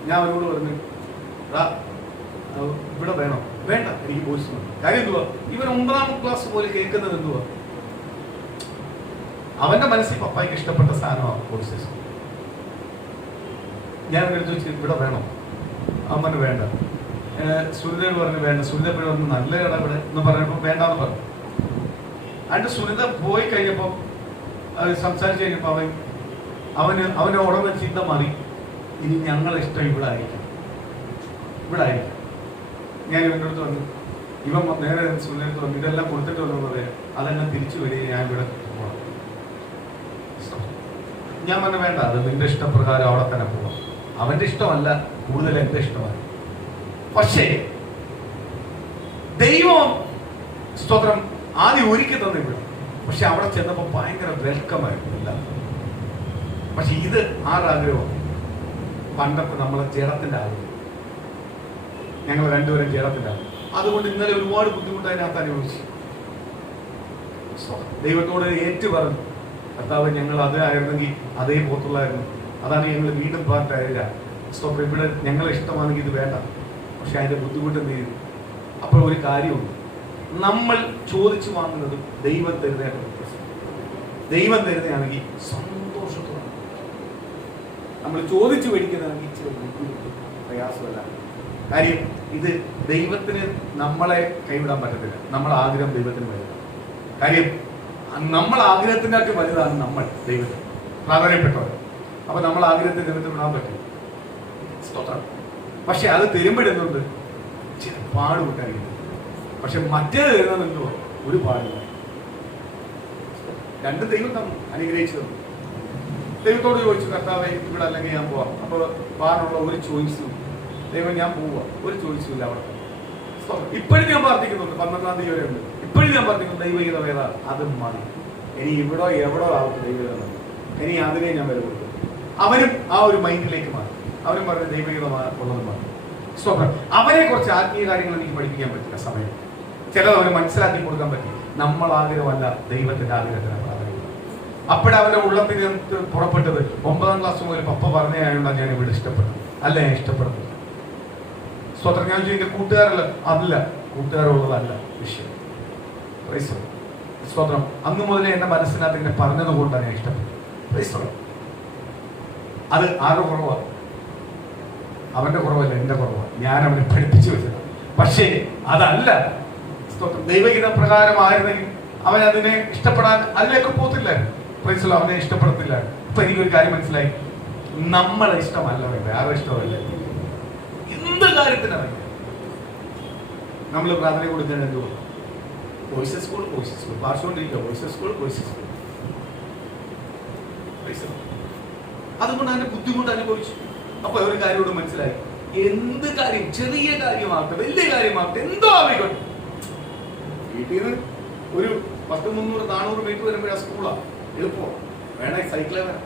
ഞാൻ അവനോട് പറഞ്ഞു, ഇവിടെ വേണോ? വേണ്ട, എനിക്ക് ബോയ്സ് മതി. കാര്യം എന്തുവാ, ഇവൻ 9ാം ക്ലാസ് പോലെ കേൾക്കുന്നത് എന്തുവാ, അവന്റെ മനസ്സിൽ പപ്പായ്ക്ക് ഇഷ്ടപ്പെട്ട സാധനമാണ് ബോയ്സ്. ഞാൻ അവൻ്റെ അടുത്ത് ചോദിച്ചു, ഇവിടെ വേണോ? അവന് വേണ്ട. സുനിതയോട് പറഞ്ഞു വേണ്ട. സുനിത എപ്പോഴും പറഞ്ഞു നല്ല കട ഇവിടെ എന്ന് പറഞ്ഞപ്പോൾ വേണ്ടാന്ന് പറഞ്ഞു. അതിന്റെ സുനിത പോയി കഴിഞ്ഞപ്പോൾ സംസാരിച്ച് കഴിഞ്ഞപ്പോൾ അവന് ഉടനെ ചിന്ത മാറി, ഇനി ഞങ്ങളെ ഇഷ്ടം ഇവിടെ ആയിരിക്കും. ഞാൻ ഇവൻ്റെ അടുത്ത് വന്നു, ഇവൻ നേരെ സുനിലടുത്ത് വന്നു, ഇതെല്ലാം കൊടുത്തിട്ട് വന്നു പറയാം, അതെല്ലാം തിരിച്ചു വരിക, ഞാൻ ഇവിടെ പോകണം. ഞാൻ പറഞ്ഞു വേണ്ട, അത് നിന്റെ ഇഷ്ടപ്രകാരം അവിടെ തന്നെ പോകാം. അവന്റെ ഇഷ്ടമല്ല, കൂടുതൽ എന്റെ ഇഷ്ടമാണ്. പക്ഷേ ദൈവം സ്തോത്രം ആദ്യം ഒരുക്കി തന്നെ ഇവിടെ. പക്ഷെ അവിടെ ചെന്നപ്പോൾ ഭയങ്കര വെൽക്കമായിരുന്നു എല്ലാവരും. പക്ഷെ ഇത് ആരാഗ്രഹം, പണ്ടത്തെ നമ്മളെ ജഡത്തിന്റെ ആഗ്രഹം. ഞങ്ങൾ രണ്ടുപേരും ജഡത്തിന്റെ ആഗ്രഹം. അതുകൊണ്ട് ഇന്നലെ ഒരുപാട് ബുദ്ധിമുട്ട് അതിനകത്ത് അനുഭവിച്ചു. ദൈവത്തോട് ഏറ്റു പറഞ്ഞു, കർത്താവ് ഞങ്ങൾ അത് ആയിരുന്നെങ്കിൽ അതേ പോത്തുള്ളായിരുന്നു, അതാണ് ഞങ്ങൾ വീണ്ടും പാർട്ടായില്ല. സ്തോത്രം, ഇവിടെ ഞങ്ങളെ ഇഷ്ടമാണെങ്കിൽ ഇത് വേണ്ട. പക്ഷെ അതിന്റെ ബുദ്ധിമുട്ട് എന്ത് ചെയ്തു? അപ്പോൾ ഒരു കാര്യമുണ്ട്, നമ്മൾ ചോദിച്ചു വാങ്ങുന്നത് ദൈവം തരുന്നതായിട്ട് വ്യത്യാസം. ദൈവം തരുന്നതാണെങ്കിൽ സന്തോഷത്തോടെ, നമ്മൾ ചോദിച്ചു മേടിക്കുന്നതാണെങ്കിൽ ഇച്ചിരി ബുദ്ധിമുട്ട് പ്രയാസമല്ല. കാര്യം ഇത് ദൈവത്തിന് നമ്മളെ കൈവിടാൻ പറ്റത്തില്ല. നമ്മളെ ആഗ്രഹം ദൈവത്തിന് വലുതാണ്. കാര്യം നമ്മൾ ആഗ്രഹത്തിനായിട്ട് വലുതാണ് നമ്മൾ ദൈവത്തിന് പ്രാധാന്യപ്പെട്ടവർ. അപ്പൊ നമ്മൾ ആഗ്രഹത്തെ ദൈവത്തിന് വിടാൻ പറ്റും. സ്തോത്രം. പക്ഷെ അത് തരുമ്പോഴെന്നുണ്ട് ചില പാടുപെട്ടായിരിക്കും. പക്ഷെ മറ്റേത് തരുന്നത് എന്തുവാ? ഒരു പാടില്ല. രണ്ട് ദൈവം തന്നു, അനുഗ്രഹിച്ചു തന്നു. ദൈവത്തോട് ചോദിച്ചു, കർത്താവേ ഇവിടെ അല്ലെങ്കിൽ ഞാൻ പോവാം. അപ്പൊ പാടുള്ള ഒരു ചോയ്സും ദൈവം ഞാൻ പോവുക, ഒരു ചോയ്സും ഇല്ല അവിടെ. ഇപ്പോഴും ഞാൻ പ്രാർത്ഥിക്കുന്നുണ്ട്, 12ാം തീയതി വരെ ഉണ്ട്. ഇപ്പോഴും ഞാൻ പ്രാർത്ഥിക്കുന്നു, ദൈവഗീത വേദ അത് മതി, ഇനി ഇവിടോ എവിടോ ആവട്ടെ ദൈവഗീത മതി, ഇനി അതിനെ ഞാൻ വില കൊടുക്കും. അവനും ആ ഒരു മൈൻഡിലേക്ക് മാറി. അവനും പറഞ്ഞ ദൈവഗീത ഉള്ളത് മാറി. സ്വപ്നം അവനെ കുറച്ച് ആത്മീയ കാര്യങ്ങൾ എനിക്ക് പഠിപ്പിക്കാൻ പറ്റില്ല, സമയം ചിലത് അവന് മനസ്സിലാക്കി കൊടുക്കാൻ പറ്റി. നമ്മൾ ആഗ്രഹമല്ല, ദൈവത്തിന്റെ ആഗ്രഹത്തിനാണ് പ്രാധാന്യം. അപ്പോഴവന്റെ ഉള്ളത്തിൽ പുറപ്പെട്ടത് 9ാം ക്ലാസ് മുതൽ പപ്പ പറഞ്ഞായോണ്ടാണ് ഞാൻ ഇവിടെ ഇഷ്ടപ്പെട്ടത്, അല്ല ഞാൻ ഇഷ്ടപ്പെടുന്നത്. സ്വതന്ത്രം ഞാൻ ചോദിക്കുക, കൂട്ടുകാരല്ല, അതല്ല, കൂട്ടുകാരുള്ളതല്ല വിഷയം. സ്വതന്ത്രം അന്ന് മുതലേ എന്റെ മനസ്സിനകത്ത് ഇങ്ങനെ പറഞ്ഞത് കൊണ്ടാണ് ഞാൻ ഇഷ്ടപ്പെട്ടത്. അത് ആരുടെ കുറവാണ്? അവന്റെ കുറവല്ല, എന്റെ കുറവാണ്. ഞാൻ അവനെ പഠിപ്പിച്ചു വെച്ചത്. പക്ഷേ അതല്ല സ്തോത്രം. ദൈവഗീത പ്രകാരമായിരുന്നെങ്കിൽ അവൻ അതിനെ ഇഷ്ടപ്പെടാൻ അതിലേക്ക് പോകത്തില്ലായിരുന്നു. പ്രൈസല്ലോ, അവനെ ഇഷ്ടപ്പെടത്തില്ല. ഇപ്പൊ എനിക്കൊരു കാര്യം മനസ്സിലായി, നമ്മളെ ഇഷ്ടമല്ല വേണ്ട, ആരുടെ ഇഷ്ടമല്ല, എന്ത് കാര്യത്തിനാണ് നമ്മൾ പ്രാധാന്യം കൊടുക്കേണ്ടത്? എന്തുകൊണ്ട്? വോയിസസ് സ്കൂൾ പാർശ്വകൊണ്ടിരിക്കുക, വോയിസസ് സ്കൂൾ. അതുകൊണ്ട് അതിന്റെ ബുദ്ധിമുട്ട് അനുഭവിച്ചു. അപ്പൊ ഒരു കാര്യത്തോട് മനസ്സിലായി, എന്ത് കാര്യം, ചെറിയ കാര്യമാകട്ടെ വലിയ കാര്യമാകട്ടെ, എന്തോ ആയിക്കോട്ടെ, വീട്ടിൽ നിന്ന് ഒരു 100-300-400 മീറ്റർ വരുമ്പോഴാണ് സ്കൂളാണ്, എളുപ്പമാണ്. വേണേ സൈക്കിളെ വരാം,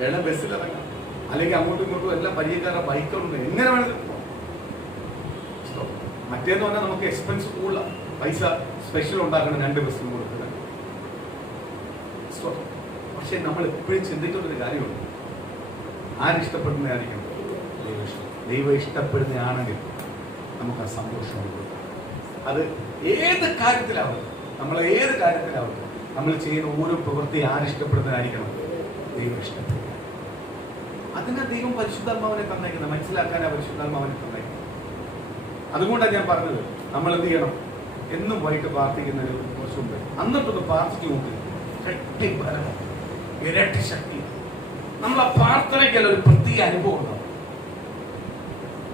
വേണേ ബസ്സിൽ ഇറങ്ങാം, അല്ലെങ്കിൽ അങ്ങോട്ടും ഇങ്ങോട്ടും എല്ലാം പരിചയക്കാരുടെ ബൈക്കുണ്ട്, എങ്ങനെ വേണമെങ്കിലും പോകാം. മറ്റേന്ന് പറഞ്ഞാൽ നമുക്ക് എക്സ്പെൻസ് കൂടുതലാണ്, പൈസ സ്പെഷ്യൽ ഉണ്ടാക്കണം, 2 ബസ്സിന് കൊടുക്കുന്നത്. പക്ഷെ നമ്മൾ എപ്പോഴും ചിന്തിക്കുന്നൊരു കാര്യമുണ്ട്, ആരിഷ്ടപ്പെടുന്നതായിരിക്കണം? ദൈവം ഇഷ്ടപ്പെടുന്നതാണെങ്കിൽ നമുക്ക് ആ സന്തോഷമുണ്ട്. അത് ഏത് കാര്യത്തിലാവട്ടെ, നമ്മൾ ഏത് കാര്യത്തിലാവട്ടെ, നമ്മൾ ചെയ്യുന്ന ഓരോ പ്രവൃത്തി ആരിഷ്ടപ്പെടുന്നതായിരിക്കണം? ദൈവം ഇഷ്ടപ്പെടുക. അതിനെ ദൈവം പരിശുദ്ധാത്മാവിനെ തന്നേക്കുന്നത്, മനസ്സിലാക്കാനാ പരിശുദ്ധാത്മാവിനെ തന്നേക്കുന്നത്. അതുകൊണ്ടാണ് ഞാൻ പറഞ്ഞത്, നമ്മൾ എന്ത് ചെയ്യണം? എന്നും വൈകിട്ട് പ്രാർത്ഥിക്കുന്നതിന് കുറച്ച് മുമ്പ് അന്നിട്ടൊന്ന് പ്രാർത്ഥിച്ചു നോക്കി, ഇരട്ടി ശക്തി. നമ്മൾ ആ പ്രാർത്ഥനയ്ക്കല്ല ഒരു പ്രത്യേക അനുഭവം ഉണ്ടാവും.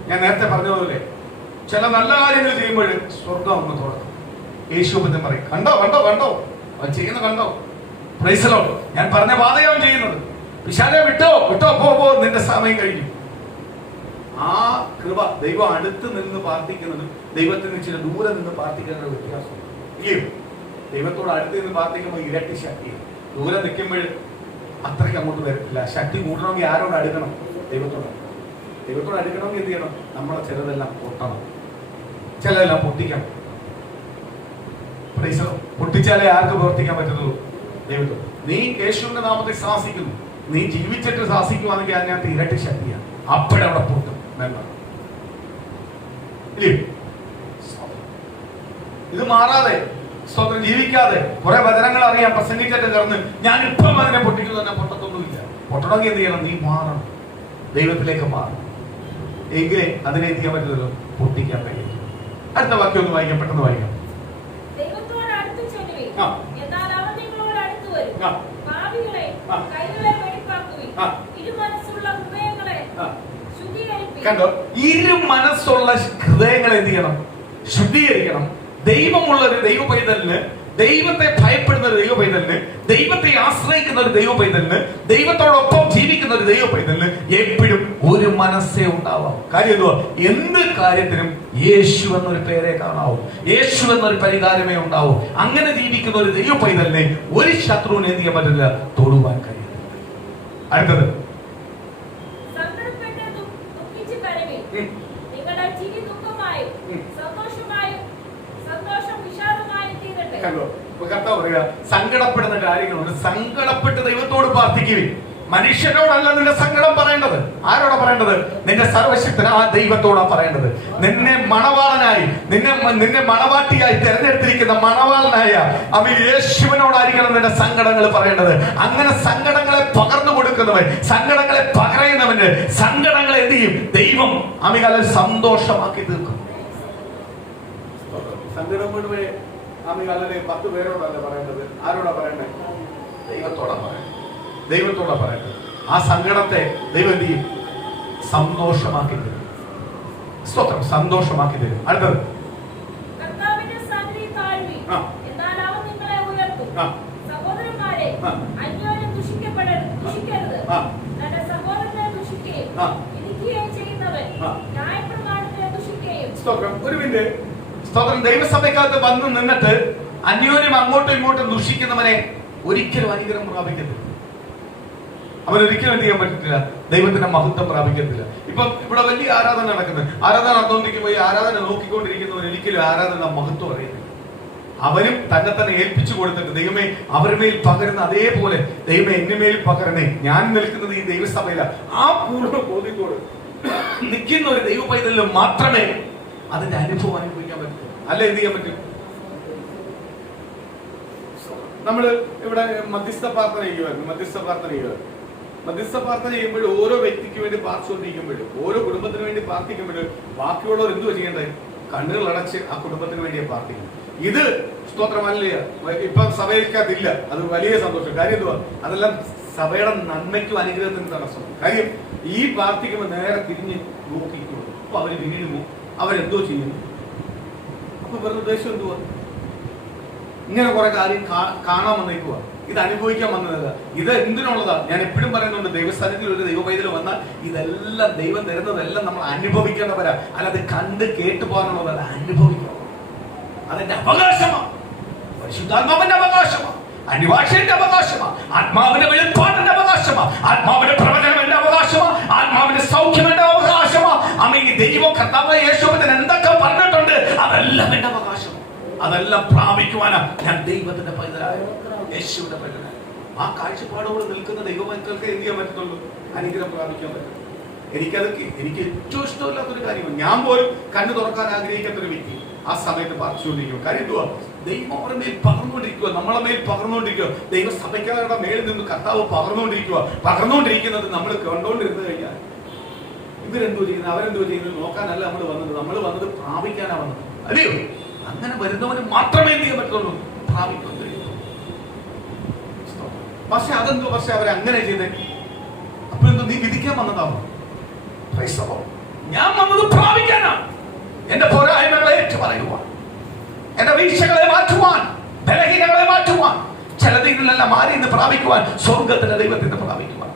ഞാൻ നേരത്തെ പറഞ്ഞതുപോലെ ചില നല്ല കാര്യങ്ങൾ ചെയ്യുമ്പോൾ സ്വർഗം ഒന്ന് തുറക്കും. യേശുബന്ധം പറയും, കണ്ടോ അവൻ ചെയ്യുന്ന കണ്ടോ? Praise lord. ഞാൻ പറഞ്ഞ പാതയാവൻ ചെയ്യുന്നത്. പിശാചേ വിട്ടോ പോ, നിന്റെ സമയം കഴിഞ്ഞു. ആ കൃപ, ദൈവം അടുത്ത് നിന്ന് പ്രാർത്ഥിക്കുന്നതും ദൈവത്തിന് ഇച്ചിരി ദൂരെ നിന്ന് പ്രാർത്ഥിക്കുന്ന വ്യത്യാസം. ദൈവത്തോട് അടുത്ത് നിന്ന് പ്രാർത്ഥിക്കുമ്പോൾ ഇരട്ടി ശക്തി, ദൂരെ നിൽക്കുമ്പോൾ അത്രയ്ക്ക് അങ്ങോട്ട് വരത്തില്ല. ശക്തി കൂട്ടണമെങ്കിൽ ആരോട് അടുക്കണം? ദൈവത്തോട് അടുക്കണമെങ്കിൽ എന്ത് ചെയ്യണം? നമ്മളെ ചിലതെല്ലാം പൊട്ടണം, ചിലതെല്ലാം പൊട്ടിക്കണം. പൊട്ടിച്ചാലേ ആർക്ക് പ്രവർത്തിക്കാൻ പറ്റുള്ളൂ? ദൈവത്തോട്. നീ യേശുവിന്റെ നാമത്തിൽ ശ്വാസിക്കുന്നു, നീ ജീവിച്ചിട്ട് ശാസിക്കുവാണെങ്കിൽ അതിനകത്ത് ഇരട്ടി ശക്തിയാണ്. അപ്പോഴവിടെ പൊട്ടും. ഇത് മാറാതെ സ്തോത്രം ജീവിക്കാതെ കുറെ വചനങ്ങൾ അറിയാം, പ്രസംഗിച്ചിട്ട് കറന്ന് ഞാൻ ഇപ്പം അതിനെ പൊട്ടിക്കുന്നു തന്നെ പൊട്ടത്തൊന്നുമില്ല. പൊട്ടണമെങ്കിൽ എന്ത് ചെയ്യണം? നീ മാറണം, ദൈവത്തിലേക്ക് മാറണം. എങ്കിലേ അതിനെ എന്ത് ചെയ്യാൻ പറ്റുമല്ലോ, പൊട്ടിക്കാൻ കഴിയും. അടുത്ത വാക്യം ഒന്ന് വായിക്കാം, പെട്ടെന്ന് വായിക്കാം. കണ്ടോ, ഇരു മനസ്സുള്ള ഹൃദയങ്ങളെ എന്ത് ചെയ്യണം? ശുദ്ധീകരിക്കണം. ദൈവമുള്ള ഒരു ദൈവ പൈതലിന്, ദൈവത്തെ ഭയപ്പെടുന്ന ഒരു ദൈവ പൈതലിന്, ദൈവത്തെ ആശ്രയിക്കുന്ന ഒരു ദൈവ പൈതലിന്, ദൈവത്തോടൊപ്പം ജീവിക്കുന്ന ഒരു ദൈവ പൈതലിന് എപ്പോഴും ഒരു മനസ്സേ ഉണ്ടാവാം. കാര്യം എന്തുവാ? എന്ത് കാര്യത്തിനും യേശു എന്നൊരു പേരെ കാണാവൂ, യേശു എന്നൊരു പരിഹാരമേ ഉണ്ടാവൂ. അങ്ങനെ ജീവിക്കുന്ന ഒരു ദൈവ പൈതലിനെ ഒരു ശത്രുവിനെ എന്ത് ചെയ്യാൻ പറ്റില്ല, തൊടുവാൻ കഴിയും. അടുത്തത് സങ്കടപ്പെടുന്ന കാര്യങ്ങളുണ്ട്. സങ്കടപ്പെട്ട് ദൈവത്തോട് പ്രാർത്ഥിക്കുകയും, മനുഷ്യനോടല്ല നിന്റെ സങ്കടം പറയേണ്ടത്. ആരോടാ പറയേണ്ടത്? നിന്റെ സർവശക്തനായ ദൈവത്തോടാ പറയേണ്ടത്. നിന്നെ മണവാളനായി, നിന്നെ മണവാട്ടിയായി തെരഞ്ഞെടുത്തിരിക്കുന്ന മണവാളനായ അവൻ യേശുവിനോടായിരിക്കണം നിന്റെ സങ്കടങ്ങൾ പറയേണ്ടത്. അങ്ങനെ സങ്കടങ്ങളെ പകർന്നു കൊടുക്കുന്നവൻ, സങ്കടങ്ങളെ പകരുന്നവന് സങ്കടങ്ങളെ എന്ത് ചെയ്യും? ദൈവം അമികാലം സന്തോഷമാക്കി തീർക്കും. സങ്കടം മുഴുവൻ അമികാലെ 10 പേരോടല്ല പറയേണ്ടത്. ആരോടാ പറയേണ്ടത്? ദൈവത്തോടാ പറയേണ്ടത്. ദൈവത്തോടാ പറയേണ്ടത്. ആ സങ്കടത്തെ ദൈവം എന്ത് ചെയ്യും? സന്തോഷമാക്കി തരും. സ്തോത്രം, സന്തോഷമാക്കി തരും. അടുത്തത് ഒരു മിനിറ്റ്. സ്തോത്രം, ദൈവസഭയ്ക്കകത്ത് വന്ന് നിന്നിട്ട് അന്യോന്യം അങ്ങോട്ടും ഇങ്ങോട്ടും ദുഷിക്കുന്നവനെ ഒരിക്കലും അനുഗ്രഹം പ്രാപിക്കത്തില്ല. അവനൊരിക്കലും എന്ത് ചെയ്യാൻ പറ്റത്തില്ല, ദൈവത്തിന്റെ മഹത്വം പ്രാപിക്കത്തില്ല. ഇപ്പൊ ഇവിടെ വലിയ ആരാധന നടക്കുന്നത്, ആരാധന നടന്നുകൊണ്ടിരിക്കുമ്പോ ഈ ആരാധന നോക്കിക്കൊണ്ടിരിക്കുന്നവൻ ഒരിക്കലും ആരാധന മഹത്വം അറിയത്തില്ല. അവനും തന്നെ ഏൽപ്പിച്ചു കൊടുത്തിട്ട്, ദൈവമേ അവരുമേൽ പകരുന്ന അതേപോലെ ദൈവമേ എന്നെ മേൽ പകരണേ, ഞാൻ നിൽക്കുന്നത് ഈ ദൈവസഭയില, ആ പൂർണ്ണ ബോധ്യത്തോട് നിൽക്കുന്ന ഒരു ദൈവ പൈതലിൽ മാത്രമേ അതിന്റെ അനുഭവം അനുഭവിക്കാൻ പറ്റും. അല്ല എന്ത് ചെയ്യാൻ പറ്റും? നമ്മള് ഇവിടെ മധ്യസ്ഥ പ്രാർത്ഥന ചെയ്യുമായിരുന്നു. മധ്യസ്ഥ പ്രാർത്ഥന ചെയ്യുമ്പോൾ ഓരോ വ്യക്തിക്ക് വേണ്ടി പ്രാർത്ഥിച്ചുകൊണ്ടിരിക്കുമ്പോഴും, ഓരോ കുടുംബത്തിന് വേണ്ടി പ്രാർത്ഥിക്കുമ്പോഴും ബാക്കിയുള്ളവർ എന്തുവാ ചെയ്യേണ്ടത്? കണ്ണുകൾ അടച്ച് ആ കുടുംബത്തിന് വേണ്ടിയാ പ്രാർത്ഥിക്കും. ഇത് സ്തോത്രമല്ല, ഇപ്പൊ സഭയ്ക്കകത്തില്ല. അത് വലിയ സന്തോഷം. കാര്യം എന്തുവാ? അതെല്ലാം സഭയുടെ നന്മയ്ക്കും അനുഗ്രഹത്തിനും തടസ്സം. കാര്യം ഈ പ്രാർത്ഥിക്കുമ്പോൾ നേരെ തിരിഞ്ഞ് നോക്കിക്കോളൂ. അപ്പൊ അവര് വീഴുമോ, അവരെന്തോ ചെയ്യുന്നു. അപ്പൊ ഇവരുടെ ഉദ്ദേശം എന്തുവാ? ഇങ്ങനെ കുറെ കാര്യം കാണാൻ വന്നേക്കുക, ഇത് അനുഭവിക്കാൻ വന്നതല്ല. ഇത് എന്തിനുള്ളതാ? ഞാൻ എപ്പോഴും പറയുന്നുണ്ട്, ദൈവസ്ഥാനത്തിൽ ഒരു ദൈവ പൈതൽ വന്നാൽ ഇതെല്ലാം ദൈവം തരുന്നതെല്ലാം നമ്മൾ അനുഭവിക്കേണ്ടവരാ. അല്ലാതെ കണ്ട് കേട്ടു പോകാനുള്ളതല്ല, അനുഭവിക്കണം. അതിന്റെ അവകാശമാണ്, പരിശുദ്ധാത്മാവിന്റെ അവകാശമാണ്, അനിവാര്യന്റെ അവകാശമാണ്, ആത്മാവിന്റെ വെളിപ്പാടിന്റെ അവകാശമാണ്, ആത്മാവിന്റെ പ്രവചനത്തിന്റെ അവകാശമാണ്, ആത്മാവിന്റെ സൗഖ്യമെന്റെ അവകാശമാണ്. അമ്മയ്ക്ക് ദൈവം കർത്താവ് യേശുവിന് എന്തൊക്കെ പറഞ്ഞിട്ടുണ്ട് അതെല്ലാം എന്റെ അവകാശമാണ്. അതെല്ലാം പ്രാപിക്കുവാനാ ഞാൻ ദൈവത്തിന്റെ പൈതലായ യേശുവിന്റെ പൈതലായ. ആ കാഴ്ചപ്പാടോട് നിൽക്കുന്ന ദൈവമക്കൾക്ക് എന്ത് ചെയ്യാൻ പറ്റത്തുള്ളൂ? അനുഗ്രഹം പ്രാപിക്കാൻ പറ്റും. എനിക്ക് ഏറ്റവും ഇഷ്ടമില്ലാത്തൊരു കാര്യമാണ്. ഞാൻ പോലും കണ്ണു തുറക്കാൻ ആഗ്രഹിക്കാത്തൊരു വ്യക്തി ആ സമയത്ത് പ്രാർത്ഥിച്ചുകൊണ്ടിരിക്കും. കാര്യം എന്തുവാ? ദൈവം അവരുടെ മേൽ പകർന്നുകൊണ്ടിരിക്കുക, നമ്മളെ മേൽ പകർന്നുകൊണ്ടിരിക്കുക. ദൈവസഭയ്ക്കാരുടെ മേലിൽ നിന്ന് കർത്താവ് പകർന്നുകൊണ്ടിരിക്കുന്നത് നമ്മൾ കണ്ടുകൊണ്ടിരുന്നു കഴിഞ്ഞാൽ ഇവരെന്തോ ചെയ്യുന്നത്, അവരെന്തോ ചെയ്യുന്നത് നോക്കാനല്ല നമ്മൾ വന്നത്. നമ്മൾ വന്നത് പ്രാപിക്കാനാ വന്നത്, അല്ലയോ? അങ്ങനെ വരുന്നവന് മാത്രമേ എന്ത് ചെയ്യാൻ പറ്റുള്ളൂ? പ്രാപിക്കാൻ കഴിയും. പക്ഷെ അതെന്തോ, പക്ഷെ അവരങ്ങനെ ചെയ്തേ. അപ്പൊ എന്തോ നീ വിധിക്കാൻ വന്നതാണോ? ഞാൻ വന്നത് പ്രാപിക്കാനാണ്. എന്റെ പോരായ്മകളെ ഏറ്റു പറയുവാൻ, എന്റെ വീഴ്ചകളെ മാറ്റുവാൻ, ബലഹീനങ്ങളെ മാറ്റുവാൻ, ചിലതിനെല്ലാം മാറി നിന്ന് പ്രാപിക്കുവാൻ, സ്വർഗത്തിന്റെ ദൈവത്തിന്റെ പ്രാപിക്കുവാൻ.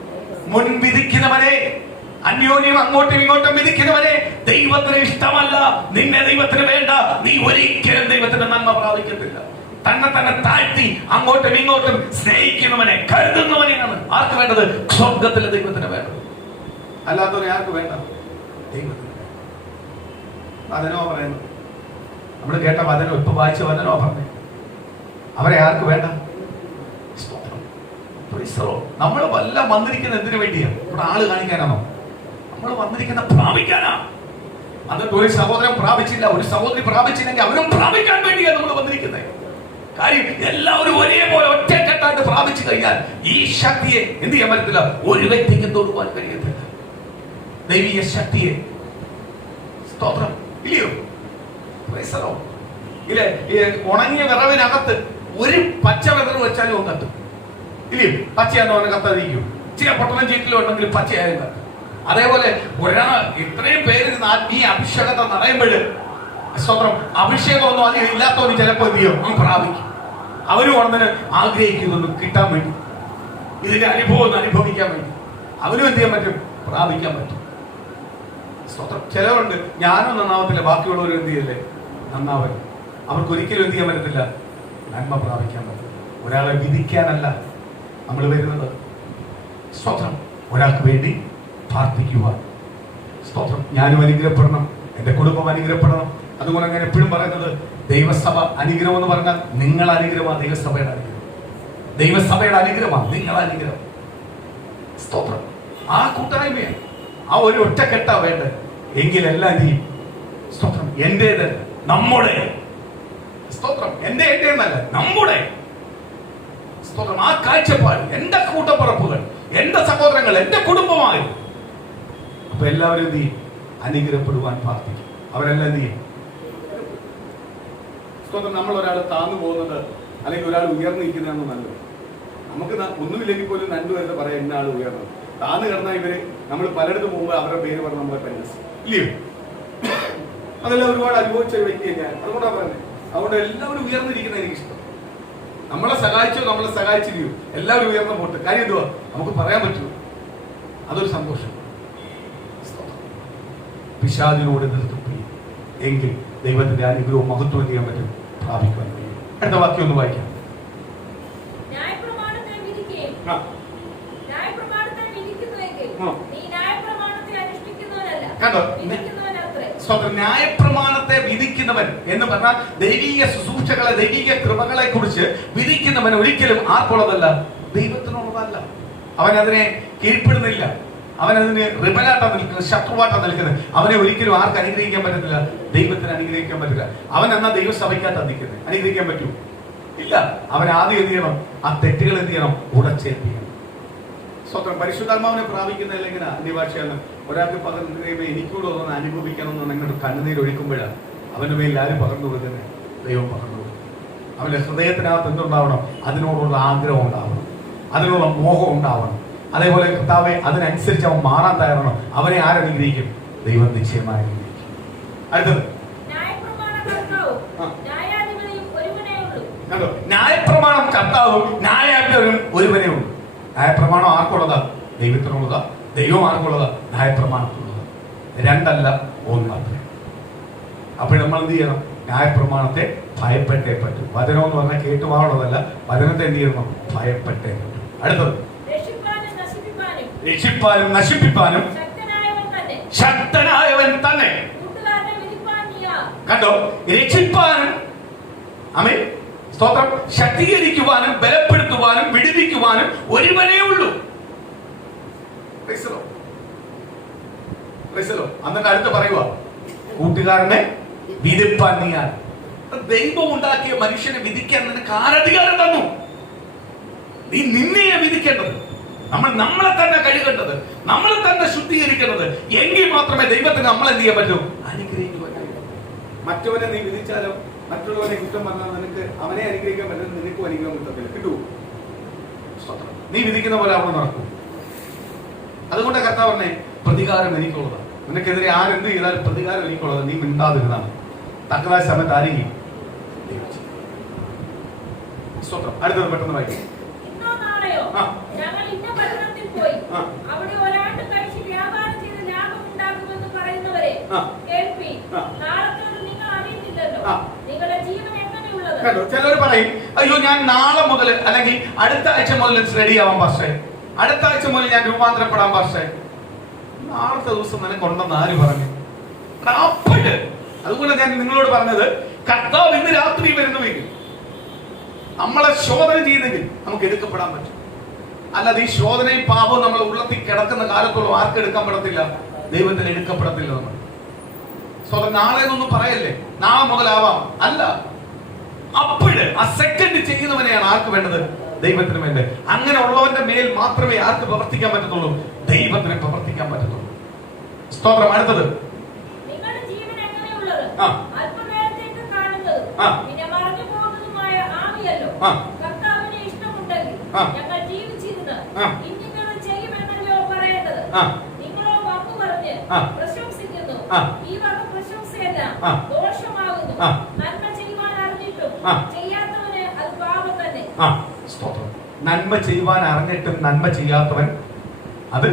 മുൻവിധിക്കുന്നവരെ, അന്യോന്യം അങ്ങോട്ടും ഇങ്ങോട്ടും വിധിക്കുന്നവരെ ദൈവത്തിന് ഇഷ്ടമല്ല, നിന്നെ ദൈവത്തിന് വേണ്ട, നീ ഒരിക്കലും ദൈവത്തിന്റെ നന്മ പ്രാപിക്കത്തില്ല. തന്നെ താഴ്ത്തി അങ്ങോട്ടും ഇങ്ങോട്ടും സ്നേഹിക്കുന്നവനെ, കരുതുന്നവനെയാണ് ആർക്ക് വേണ്ടത്? സ്വർഗത്തിലെ ദൈവത്തിന് വേണ്ടത്. അല്ലാത്തവരെ ആർക്ക് വേണ്ട? ദൈവത്തിന്. വചനോ പറയുന്നു, നമ്മൾ കേട്ട വചനോ, ഇപ്പൊ വായിച്ച വചനോ പറഞ്ഞേ, അവരെ ആർക്ക് വേണ്ട? സ്തോത്രം. നമ്മൾ വല്ല വന്നിരിക്കുന്നത് എന്തിനു വേണ്ടിയാ? ഇവിടെ ആള് കാണിക്കാനാണോ? നമ്മൾ വന്നിരിക്കുന്ന പ്രാപിക്കാനാ. എന്നിട്ട് ഒരു സഹോദരൻ പ്രാപിച്ചില്ല, ഒരു സഹോദരി പ്രാപിച്ചില്ലെങ്കിൽ അവരും പ്രാപിക്കാൻ വേണ്ടിയാണ് നമ്മൾ വന്നിരിക്കുന്നത്. കാര്യം എല്ലാവരും ഒരേപോലെ ഒറ്റക്കെട്ടായിട്ട് പ്രാപിച്ചു കഴിഞ്ഞാൽ ഈ ശക്തിയെ എന്ത് ചെയ്യാൻ പറ്റത്തില്ല, ഒരു വ്യക്തിക്ക് തൊടുവാൻ കഴിയത്തില്ല. ദൈവിക ശക്തിയെ. സ്തോത്രം. ഇല്ലയോ? ഇല്ലേ? ഉണങ്ങിയ വിറവിനകത്ത് ഒരു പച്ച വിറവ് വെച്ചാലും കത്തും. ഇല്ലയോ? പച്ചയാണോ കത്താതിരിക്കും. ചില പൊട്ടണം ചീറ്റിലും ഉണ്ടെങ്കിൽ പച്ചയായാലും കത്തും. അതേപോലെ ഒരാൾ ഇത്രയും പേര് ആത്മീയ അഭിഷേകത്തെ നിറയുമ്പോൾ സ്വന്തം അഭിഷേകമൊന്നും അധികം ഇല്ലാത്തവന് ചിലപ്പോൾ എന്ത് ചെയ്യും, പ്രാപിക്കും. അവരും ഉടനെ ആഗ്രഹിക്കുന്നു കിട്ടാൻ വേണ്ടി, ഇതിന്റെ അനുഭവം ഒന്ന് അനുഭവിക്കാൻ വേണ്ടി അവരും എന്ത് ചെയ്യാൻ പറ്റും, പ്രാപിക്കാൻ പറ്റും. സ്വന്തം ചിലവുണ്ട്, ഞാനും നന്നാവത്തില്ല, ബാക്കിയുള്ളവരും എന്ത് ചെയ്യല്ലേ, നന്നാവൻ. അവർക്ക് ഒരിക്കലും എന്ത് ചെയ്യാൻ പറ്റത്തില്ല, നന്മ പ്രാപിക്കാൻ പറ്റും. ഒരാളെ വിധിക്കാനല്ല നമ്മൾ വരുന്നത്. സ്വന്തം ഒരാൾക്ക് വേണ്ടി പ്രാർത്ഥിക്കുവാൻ. സ്തോത്രം. ഞാനും അനുഗ്രഹപ്പെടണം, എന്റെ കുടുംബം അനുഗ്രഹപ്പെടണം. അതുകൊണ്ട് ഞാൻ എപ്പോഴും പറയുന്നത്, ദൈവസഭ അനുഗ്രഹം എന്ന് പറഞ്ഞാൽ നിങ്ങൾ അനുഗ്രഹമാണ്. ദൈവസഭയുടെ അനുഗ്രഹം, ദൈവസഭയുടെ അനുഗ്രഹമാണ് നിങ്ങൾ അനുഗ്രഹം. സ്തോത്രം. ആ കൂട്ടായ്മയാണ്, ആ ഒരു ഒറ്റക്കെട്ടാ വേണ്ടത്. എങ്കിലെല്ലാം ചെയ്യും. സ്തോത്രം. എന്റേത്, നമ്മുടെ. സ്തോത്രം. എന്റെ എന്നല്ല, നമ്മുടെ. സ്തോത്രം. ആ കാഴ്ചപ്പാട്, എന്റെ കൂട്ടപ്പുറപ്പുകൾ, എന്റെ സഹോദരങ്ങൾ, എന്റെ കുടുംബമായി. അപ്പൊ എല്ലാവരും എന്ത് ചെയ്യും, അനുഗ്രഹപ്പെടുവാൻ പ്രാർത്ഥിക്കും. അവരെല്ലാം എന്ത് ചെയ്യും. നമ്മൾ ഒരാൾ താന്നു പോകുന്നത് അല്ലെങ്കിൽ ഒരാൾ ഉയർന്നിരിക്കുന്നതാണ് നല്ലത്. നമുക്ക് ഒന്നുമില്ലെങ്കിൽ പോലും നന്മ വരുന്നത് പറയാം, ഇന്ന ആൾ ഉയർന്നത്. താന്ന് കിടന്നാൽ ഇവര് നമ്മൾ പലയിടത്ത് പോകുമ്പോൾ അവരുടെ പേര് പറഞ്ഞ് നമ്മളെ പരിഹസിക്കും. ഇല്ലയോ? അതെല്ലാം ഒരുപാട് അനുഭവിച്ച ഒരു വ്യക്തിയെ ഞാൻ. അതുകൊണ്ടാണ് പറഞ്ഞത്. അതുകൊണ്ട് എല്ലാവരും ഉയർന്നിരിക്കുന്ന എനിക്കിഷ്ടം. നമ്മളെ സഹായിച്ചോ നമ്മളെ സഹായിച്ചില്ലയോ, എല്ലാവരും ഉയർന്ന പോട്ട്. കാര്യം എന്തുവാ, നമുക്ക് പറയാൻ പറ്റുമോ, അതൊരു സന്തോഷം. പിശാചിനോട് എതിർത്ത് എങ്കിൽ ദൈവത്തിന്റെ അനുഗ്രഹവും മഹത്വം ചെയ്യാൻ പറ്റും, പ്രാപിക്കാൻ കഴിയും. അടുത്ത വാക്യം ഒന്ന് വായിക്കാം. കണ്ടോ? ന്യായപ്രമാണത്തെ വിധിക്കുന്നവൻ എന്ന് പറഞ്ഞാൽ ദൈവീക ശുശ്രൂഷകളെ, ദൈവീക കൃപകളെ കുറിച്ച് വിധിക്കുന്നവൻ ഒരിക്കലും ആർക്കുള്ളതല്ല, ദൈവത്തിനുള്ളതല്ല. അവൻ അതിനെ കീഴ്പ്പെടുന്നില്ല, അവനതിന് റിബലാട്ടം നിൽക്കുന്നത്, ശത്രുവാട്ടം നിൽക്കുന്നത്. അവനെ ഒരിക്കലും ആർക്ക് അനുഗ്രഹിക്കാൻ പറ്റത്തില്ല, ദൈവത്തിന് അനുഗ്രഹിക്കാൻ പറ്റില്ല. അവൻ എന്നാ ദൈവസഭയ്ക്കകത്ത് നിൽക്കുന്നത്, അനുഗ്രഹിക്കാൻ പറ്റൂ? ഇല്ല. അവൻ ആദ്യം എന്ത് ചെയ്യണം, ആ തെറ്റുകൾ എന്ത് ചെയ്യണം, ഉടച്ചേൽപ്പിക്കണം. സ്വന്തം പരിശുദ്ധാത്മാവിനെ പ്രാപിക്കുന്നതിൽ എങ്ങനെ അന്യഭാഷയാണ്. ഒരാൾക്ക് പകർന്നു കഴിയുമ്പോൾ എനിക്കൂടെ ഒന്ന് അനുഭവിക്കണം എന്ന് നിങ്ങളുടെ കണ്ണുനീർ ഒഴിക്കുമ്പോഴാണ് അവന്റെ മേലിൽ ആരും പകർന്നു കൊടുക്കുന്നത്, ദൈവം പകർന്നു കൊടുക്കും. അവന്റെ ഹൃദയത്തിനകത്ത് എന്തുണ്ടാവണം, അതിനോടുള്ള ആഗ്രഹം ഉണ്ടാവണം, അതിനുള്ള മോഹം ഉണ്ടാവണം. അതേപോലെ കർത്താവെ അതിനനുസരിച്ച് അവൻ മാറാൻ തയ്യാറാണോ, അവനെ ആരനുഗ്രഹിക്കും, ദൈവം നിശ്ചയമായി അനുഗ്രഹിക്കും. അടുത്തത് കണ്ടോ, ന്യായപ്രമാണം കർത്താവും ന്യായാധിപനും ഒരുവനേ ഉള്ളൂ. ന്യായപ്രമാണം ആർക്കുള്ളതാ, ദൈവത്തിനുള്ളതാ. ദൈവം ആർക്കുള്ളതാ, ന്യായപ്രമാണത്തിനുള്ളതാ. രണ്ടല്ല, ഒന്നത്രേ. അപ്പോൾ നമ്മൾ എന്ത് ചെയ്യണം, ന്യായപ്രമാണത്തെ ഭയപ്പെട്ടേ പറ്റും. വചനം എന്ന് പറഞ്ഞാൽ കേട്ടുവാനുള്ളതല്ല, വചനത്തെ എന്ത് ചെയ്യണം, ഭയപ്പെട്ടേ പറ്റും. അടുത്തത് രക്ഷിപ്പാനും നശിപ്പിപ്പാനും ശക്തനായവൻ തന്നെ. കണ്ടോ, രക്ഷിപ്പാനും ആമേൻ സ്തോത്രം, ശക്തീകരിക്കുവാനും ബലപ്പെടുത്തുവാനും വിടുവിക്കുവാനും ഒരുവനേ ഉള്ളൂ. എന്നിട്ട് അടുത്ത് പറയുക, കൂട്ടുകാരനെ വിധിപ്പാൻ നീ ആര്? ദൈവം ഉണ്ടാക്കിയ മനുഷ്യനെ വിധിക്കാൻ നിനക്ക് ആരധികാരം തന്നു? നീ നിന്നെയാ വിധിക്കേണ്ടത്. നമ്മളെ തന്നെ കഴുകേണ്ടത്, നമ്മളെ തന്നെ ശുദ്ധീകരിക്കേണ്ടത്. എങ്കിൽ മാത്രമേ ദൈവത്തിന് നമ്മളെ എന്ത് ചെയ്യാൻ പറ്റൂ, അനുഗ്രഹിക്കുവാൻ കഴിയൂ. മറ്റവനെ നീ വിധിച്ചാലോ, മറ്റുള്ളവനെ കുറ്റം പറഞ്ഞാൽ നിനക്ക് അവനെ അനുഗ്രഹിക്കാൻ പറ്റുന്നത് നിനക്കും അനുഗ്രഹം കിട്ടത്തില്ല, കിട്ടുമോ? നീ വിധിക്കുന്ന പോലെ അവിടെ നടക്കും. അതുകൊണ്ട് കർത്താവ് പറഞ്ഞേ, പ്രതികാരം എനിക്കുള്ളതാണ്. നിനക്കെതിരെ ആരെന്ത് ചെയ്താലും പ്രതികാരം എനിക്കുള്ളത്. നീ മിണ്ടാതിരുന്നാണ് തക്കതായ സമയത്ത് ആരെയും. അടുത്തത് പെട്ടെന്ന് വായിക്കും. ചിലർ പറയും, അയ്യോ ഞാൻ നാളെ മുതൽ അല്ലെങ്കിൽ അടുത്ത ആഴ്ച മുതൽ റെഡി ആവാൻ പക്ഷേ, അടുത്ത ആഴ്ച മുതൽ ഞാൻ രൂപാന്തരപ്പെടാൻ പക്ഷേ. നാളത്തെ ദിവസം നിനക്കുണ്ടെന്ന് ആര് പറഞ്ഞു? അതുകൊണ്ട് ഞാൻ നിങ്ങളോട് പറഞ്ഞത്, കർത്താവ് ഇന്ന് രാത്രി വരുന്നുവെങ്കിൽ, നമ്മളെ ശോധന ചെയ്തെങ്കിൽ നമുക്ക് എടുക്കപ്പെടാൻ പറ്റും. അല്ലാതെ ഈ ശോധനയും പാപവും നമ്മൾ ഉള്ളത്തിൽ കിടക്കുന്ന കാലത്തോളം ആർക്ക് എടുക്കാൻ പറ്റത്തില്ല? ദൈവത്തിന് എടുക്കപ്പെടത്തില്ല. നമ്മൾ സ്വന്തം നാളെ എന്നൊന്നും പറയല്ലേ, നാളെ മുതലാവാം അല്ല. അപ്പോഴ് ആ സെക്കൻഡ് ചെയ്യുന്നവനെയാണ് ആർക്ക് വേണ്ടത്? ദൈവത്തിന് വേണ്ടത്. അങ്ങനെ ഉള്ളവന്റെ മേൽ മാത്രമേ ആർക്ക് പ്രവർത്തിക്കാൻ പറ്റത്തുള്ളൂ? ദൈവത്തിന് പ്രവർത്തിക്കാൻ പറ്റത്തുള്ളൂ. സ്തോത്രം. അടുത്തത് നന്മ ചെയ്യുവാൻ അറിഞ്ഞിട്ടും നന്മ ചെയ്യാത്തവൻ അത്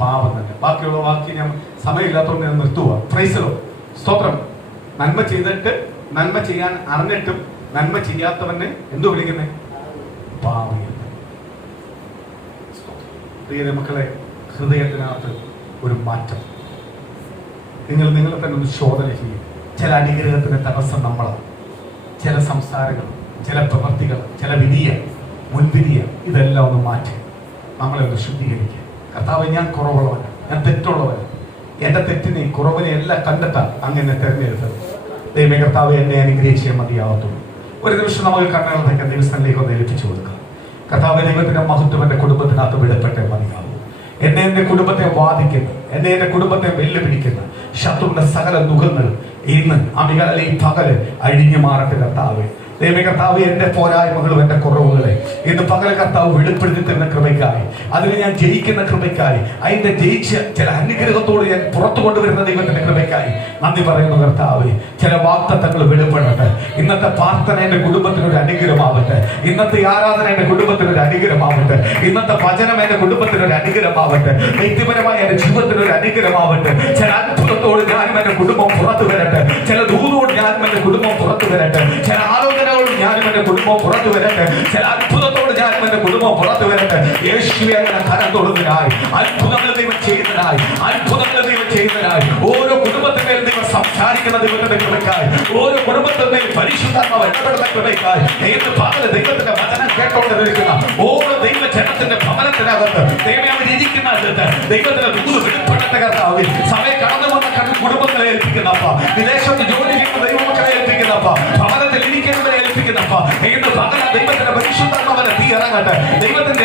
പാപം തന്നെ. ബാക്കിയുള്ള വാക്യം ഞാൻ സമയമില്ലാത്തതുകൊണ്ട് ഞാൻ നിർത്തുക. Price the Lord. സ്തോത്രം. നന്മ ചെയ്തിട്ട് നന്മ ചെയ്യാൻ അറിഞ്ഞിട്ടും നന്മ ചെയ്യാത്തവനെ എന്തു വിളിക്കുന്നേ? പാപം. പ്രിയ മക്കളെ, ഹൃദയത്തിനകത്ത് ഒരു മാറ്റം. നിങ്ങളെ തന്നെ ഒന്ന് ശോധന ചെയ്യും. ചില അനുഗ്രഹത്തിന് തടസ്സം നമ്മളാണ്. ചില സംസാരങ്ങൾ, ചില പ്രവർത്തികൾ, ചില വിധിയ മുൻവിധിയ, ഇതെല്ലാം ഒന്ന് മാറ്റി നമ്മളെ ഒന്ന് ശുദ്ധീകരിക്കുക. കർത്താവ്, ഞാൻ കുറവുള്ളവൻ, ഞാൻ തെറ്റുള്ളവൻ, എന്റെ തെറ്റിനെ കുറവിനെ എല്ലാം കണ്ടെത്താൻ അങ്ങനെ തെരഞ്ഞെടുത്തത്. ദൈവമേ കർത്താവ്, എന്നെ അനുഗ്രഹിച്ചേ മതിയാവത്തുള്ളൂ. ഒരു നിമിഷം നമുക്ക് കണ്ണുകളൊക്കെ ദൈവസ്ഥനിലേക്ക് ഒന്ന് ഏൽപ്പിച്ചു കൊടുക്കാം. കർത്താവ്, ദൈവത്തിന്റെ മഹത്വം എന്റെ കുടുംബത്തിനകത്ത് വിടപ്പെട്ടേ മതിയാവും. എന്റെ കുടുംബത്തെ വാദിക്കുന്ന, എന്റെ കുടുംബത്തെ വെല്ലുവിളിക്കുന്ന ശത്രുവിന്റെ സകല മുഖങ്ങൾ ഇന്ന് അമികളെ ഈ പകല് അഴിഞ്ഞു മാറട്ടെ കർത്താവ്. ദൈവമേ കർത്താവ്, എന്റെ പോരായ്മകളും എന്റെ കുറവുകളെ ഇന്ന് പകൽ കർത്താവ് വെളിപ്പെടുത്തി തരുന്ന കൃപയ്ക്കായി, അതിന് ഞാൻ ജയിക്കുന്ന കൃപയ്ക്കായി, അതിന്റെ ജയിച്ച് ചില അനുഗ്രഹത്തോട് ഞാൻ പുറത്തു കൊണ്ടുവരുന്ന ദൈവത്തിന്റെ കൃപയ്ക്കായി നന്ദി പറയുന്നു കർത്താവ്. ചില വാഗ്ദത്തങ്ങൾ വെളിപ്പെടട്ടെ. ഇന്നത്തെ പ്രാർത്ഥന എന്റെ കുടുംബത്തിനൊരു അനുഗ്രഹമാവട്ടെ. ഇന്നത്തെ ആരാധന എന്റെ കുടുംബത്തിനൊരു അനുഗ്രഹമാവട്ടെ. ഇന്നത്തെ വചനം എന്റെ കുടുംബത്തിനൊരു അനുഗ്രഹമാവട്ടെ. വ്യക്തിപരമായ എന്റെ ജീവിതത്തിനൊരു അനുഗ്രഹമാവട്ടെ. ചില അത്ഭുതത്തോട് ഞാനും എന്റെ കുടുംബം പുറത്തു വരട്ടെ. ചില ദൂതോട് ഞാനും എന്റെ കുടുംബം പുറത്തു വരട്ടെ. ചില ആലോചനയോട് ഞാനും എന്റെ കുടുംബം പുറത്തു വരട്ടെ. ചില അത്ഭുതത്തോട് ഞാനും എന്റെ കുടുംബം പുറത്തു വരട്ടെ. യേശുവേ, കരം തൊടുന്നതിനായി, അത്ഭുതങ്ങൾ ദൈവം ചെയ്യുന്നതിനായി, അത്ഭുതങ്ങൾ ദൈവം ചെയ്യുന്നതിനായി, ഓരോ കുടുംബത്തിന്മേൽ ദൈവം സംസാരിക്കുന്ന ദൈവത്തിന്റെ കൃപയ്ക്കായി, ഓരോ കുടുംബത്തിന്മേൽ പരിശുദ്ധാത്മാവ് ഇടപെടുന്ന കൃപയ്ക്കായി, ദൈവത്തിന്റെ വചനം കേട്ടോണ്ടിരിക്കുന്ന ഓരോ ദൈവജനത്തിന്റെ ഭവനത്തിനകത്ത് ദൈവം ദൈവത്തിന്റെ ദൂത് വെളിപ്പെടട്ടെ കർത്താവ്. സമയം കടന്നു വന്ന കുടുംബങ്ങളെ ഏൽപ്പിക്കുന്നപ്പ, വിദേശത്ത് ജോലി ചെയ്യുന്ന ദൈവമക്കളെ ഏൽപ്പിക്കുന്നപ്പ, ഭവനത്തിൽ ഇരിക്കുന്നവരെ ഏൽപ്പിക്കുന്നപ്പ, ദൈവത്തിന്റെ പരിശുദ്ധാത്മാവിന്റെ തീ ഇറങ്ങട്ടെ. ദൈവത്തിന്റെ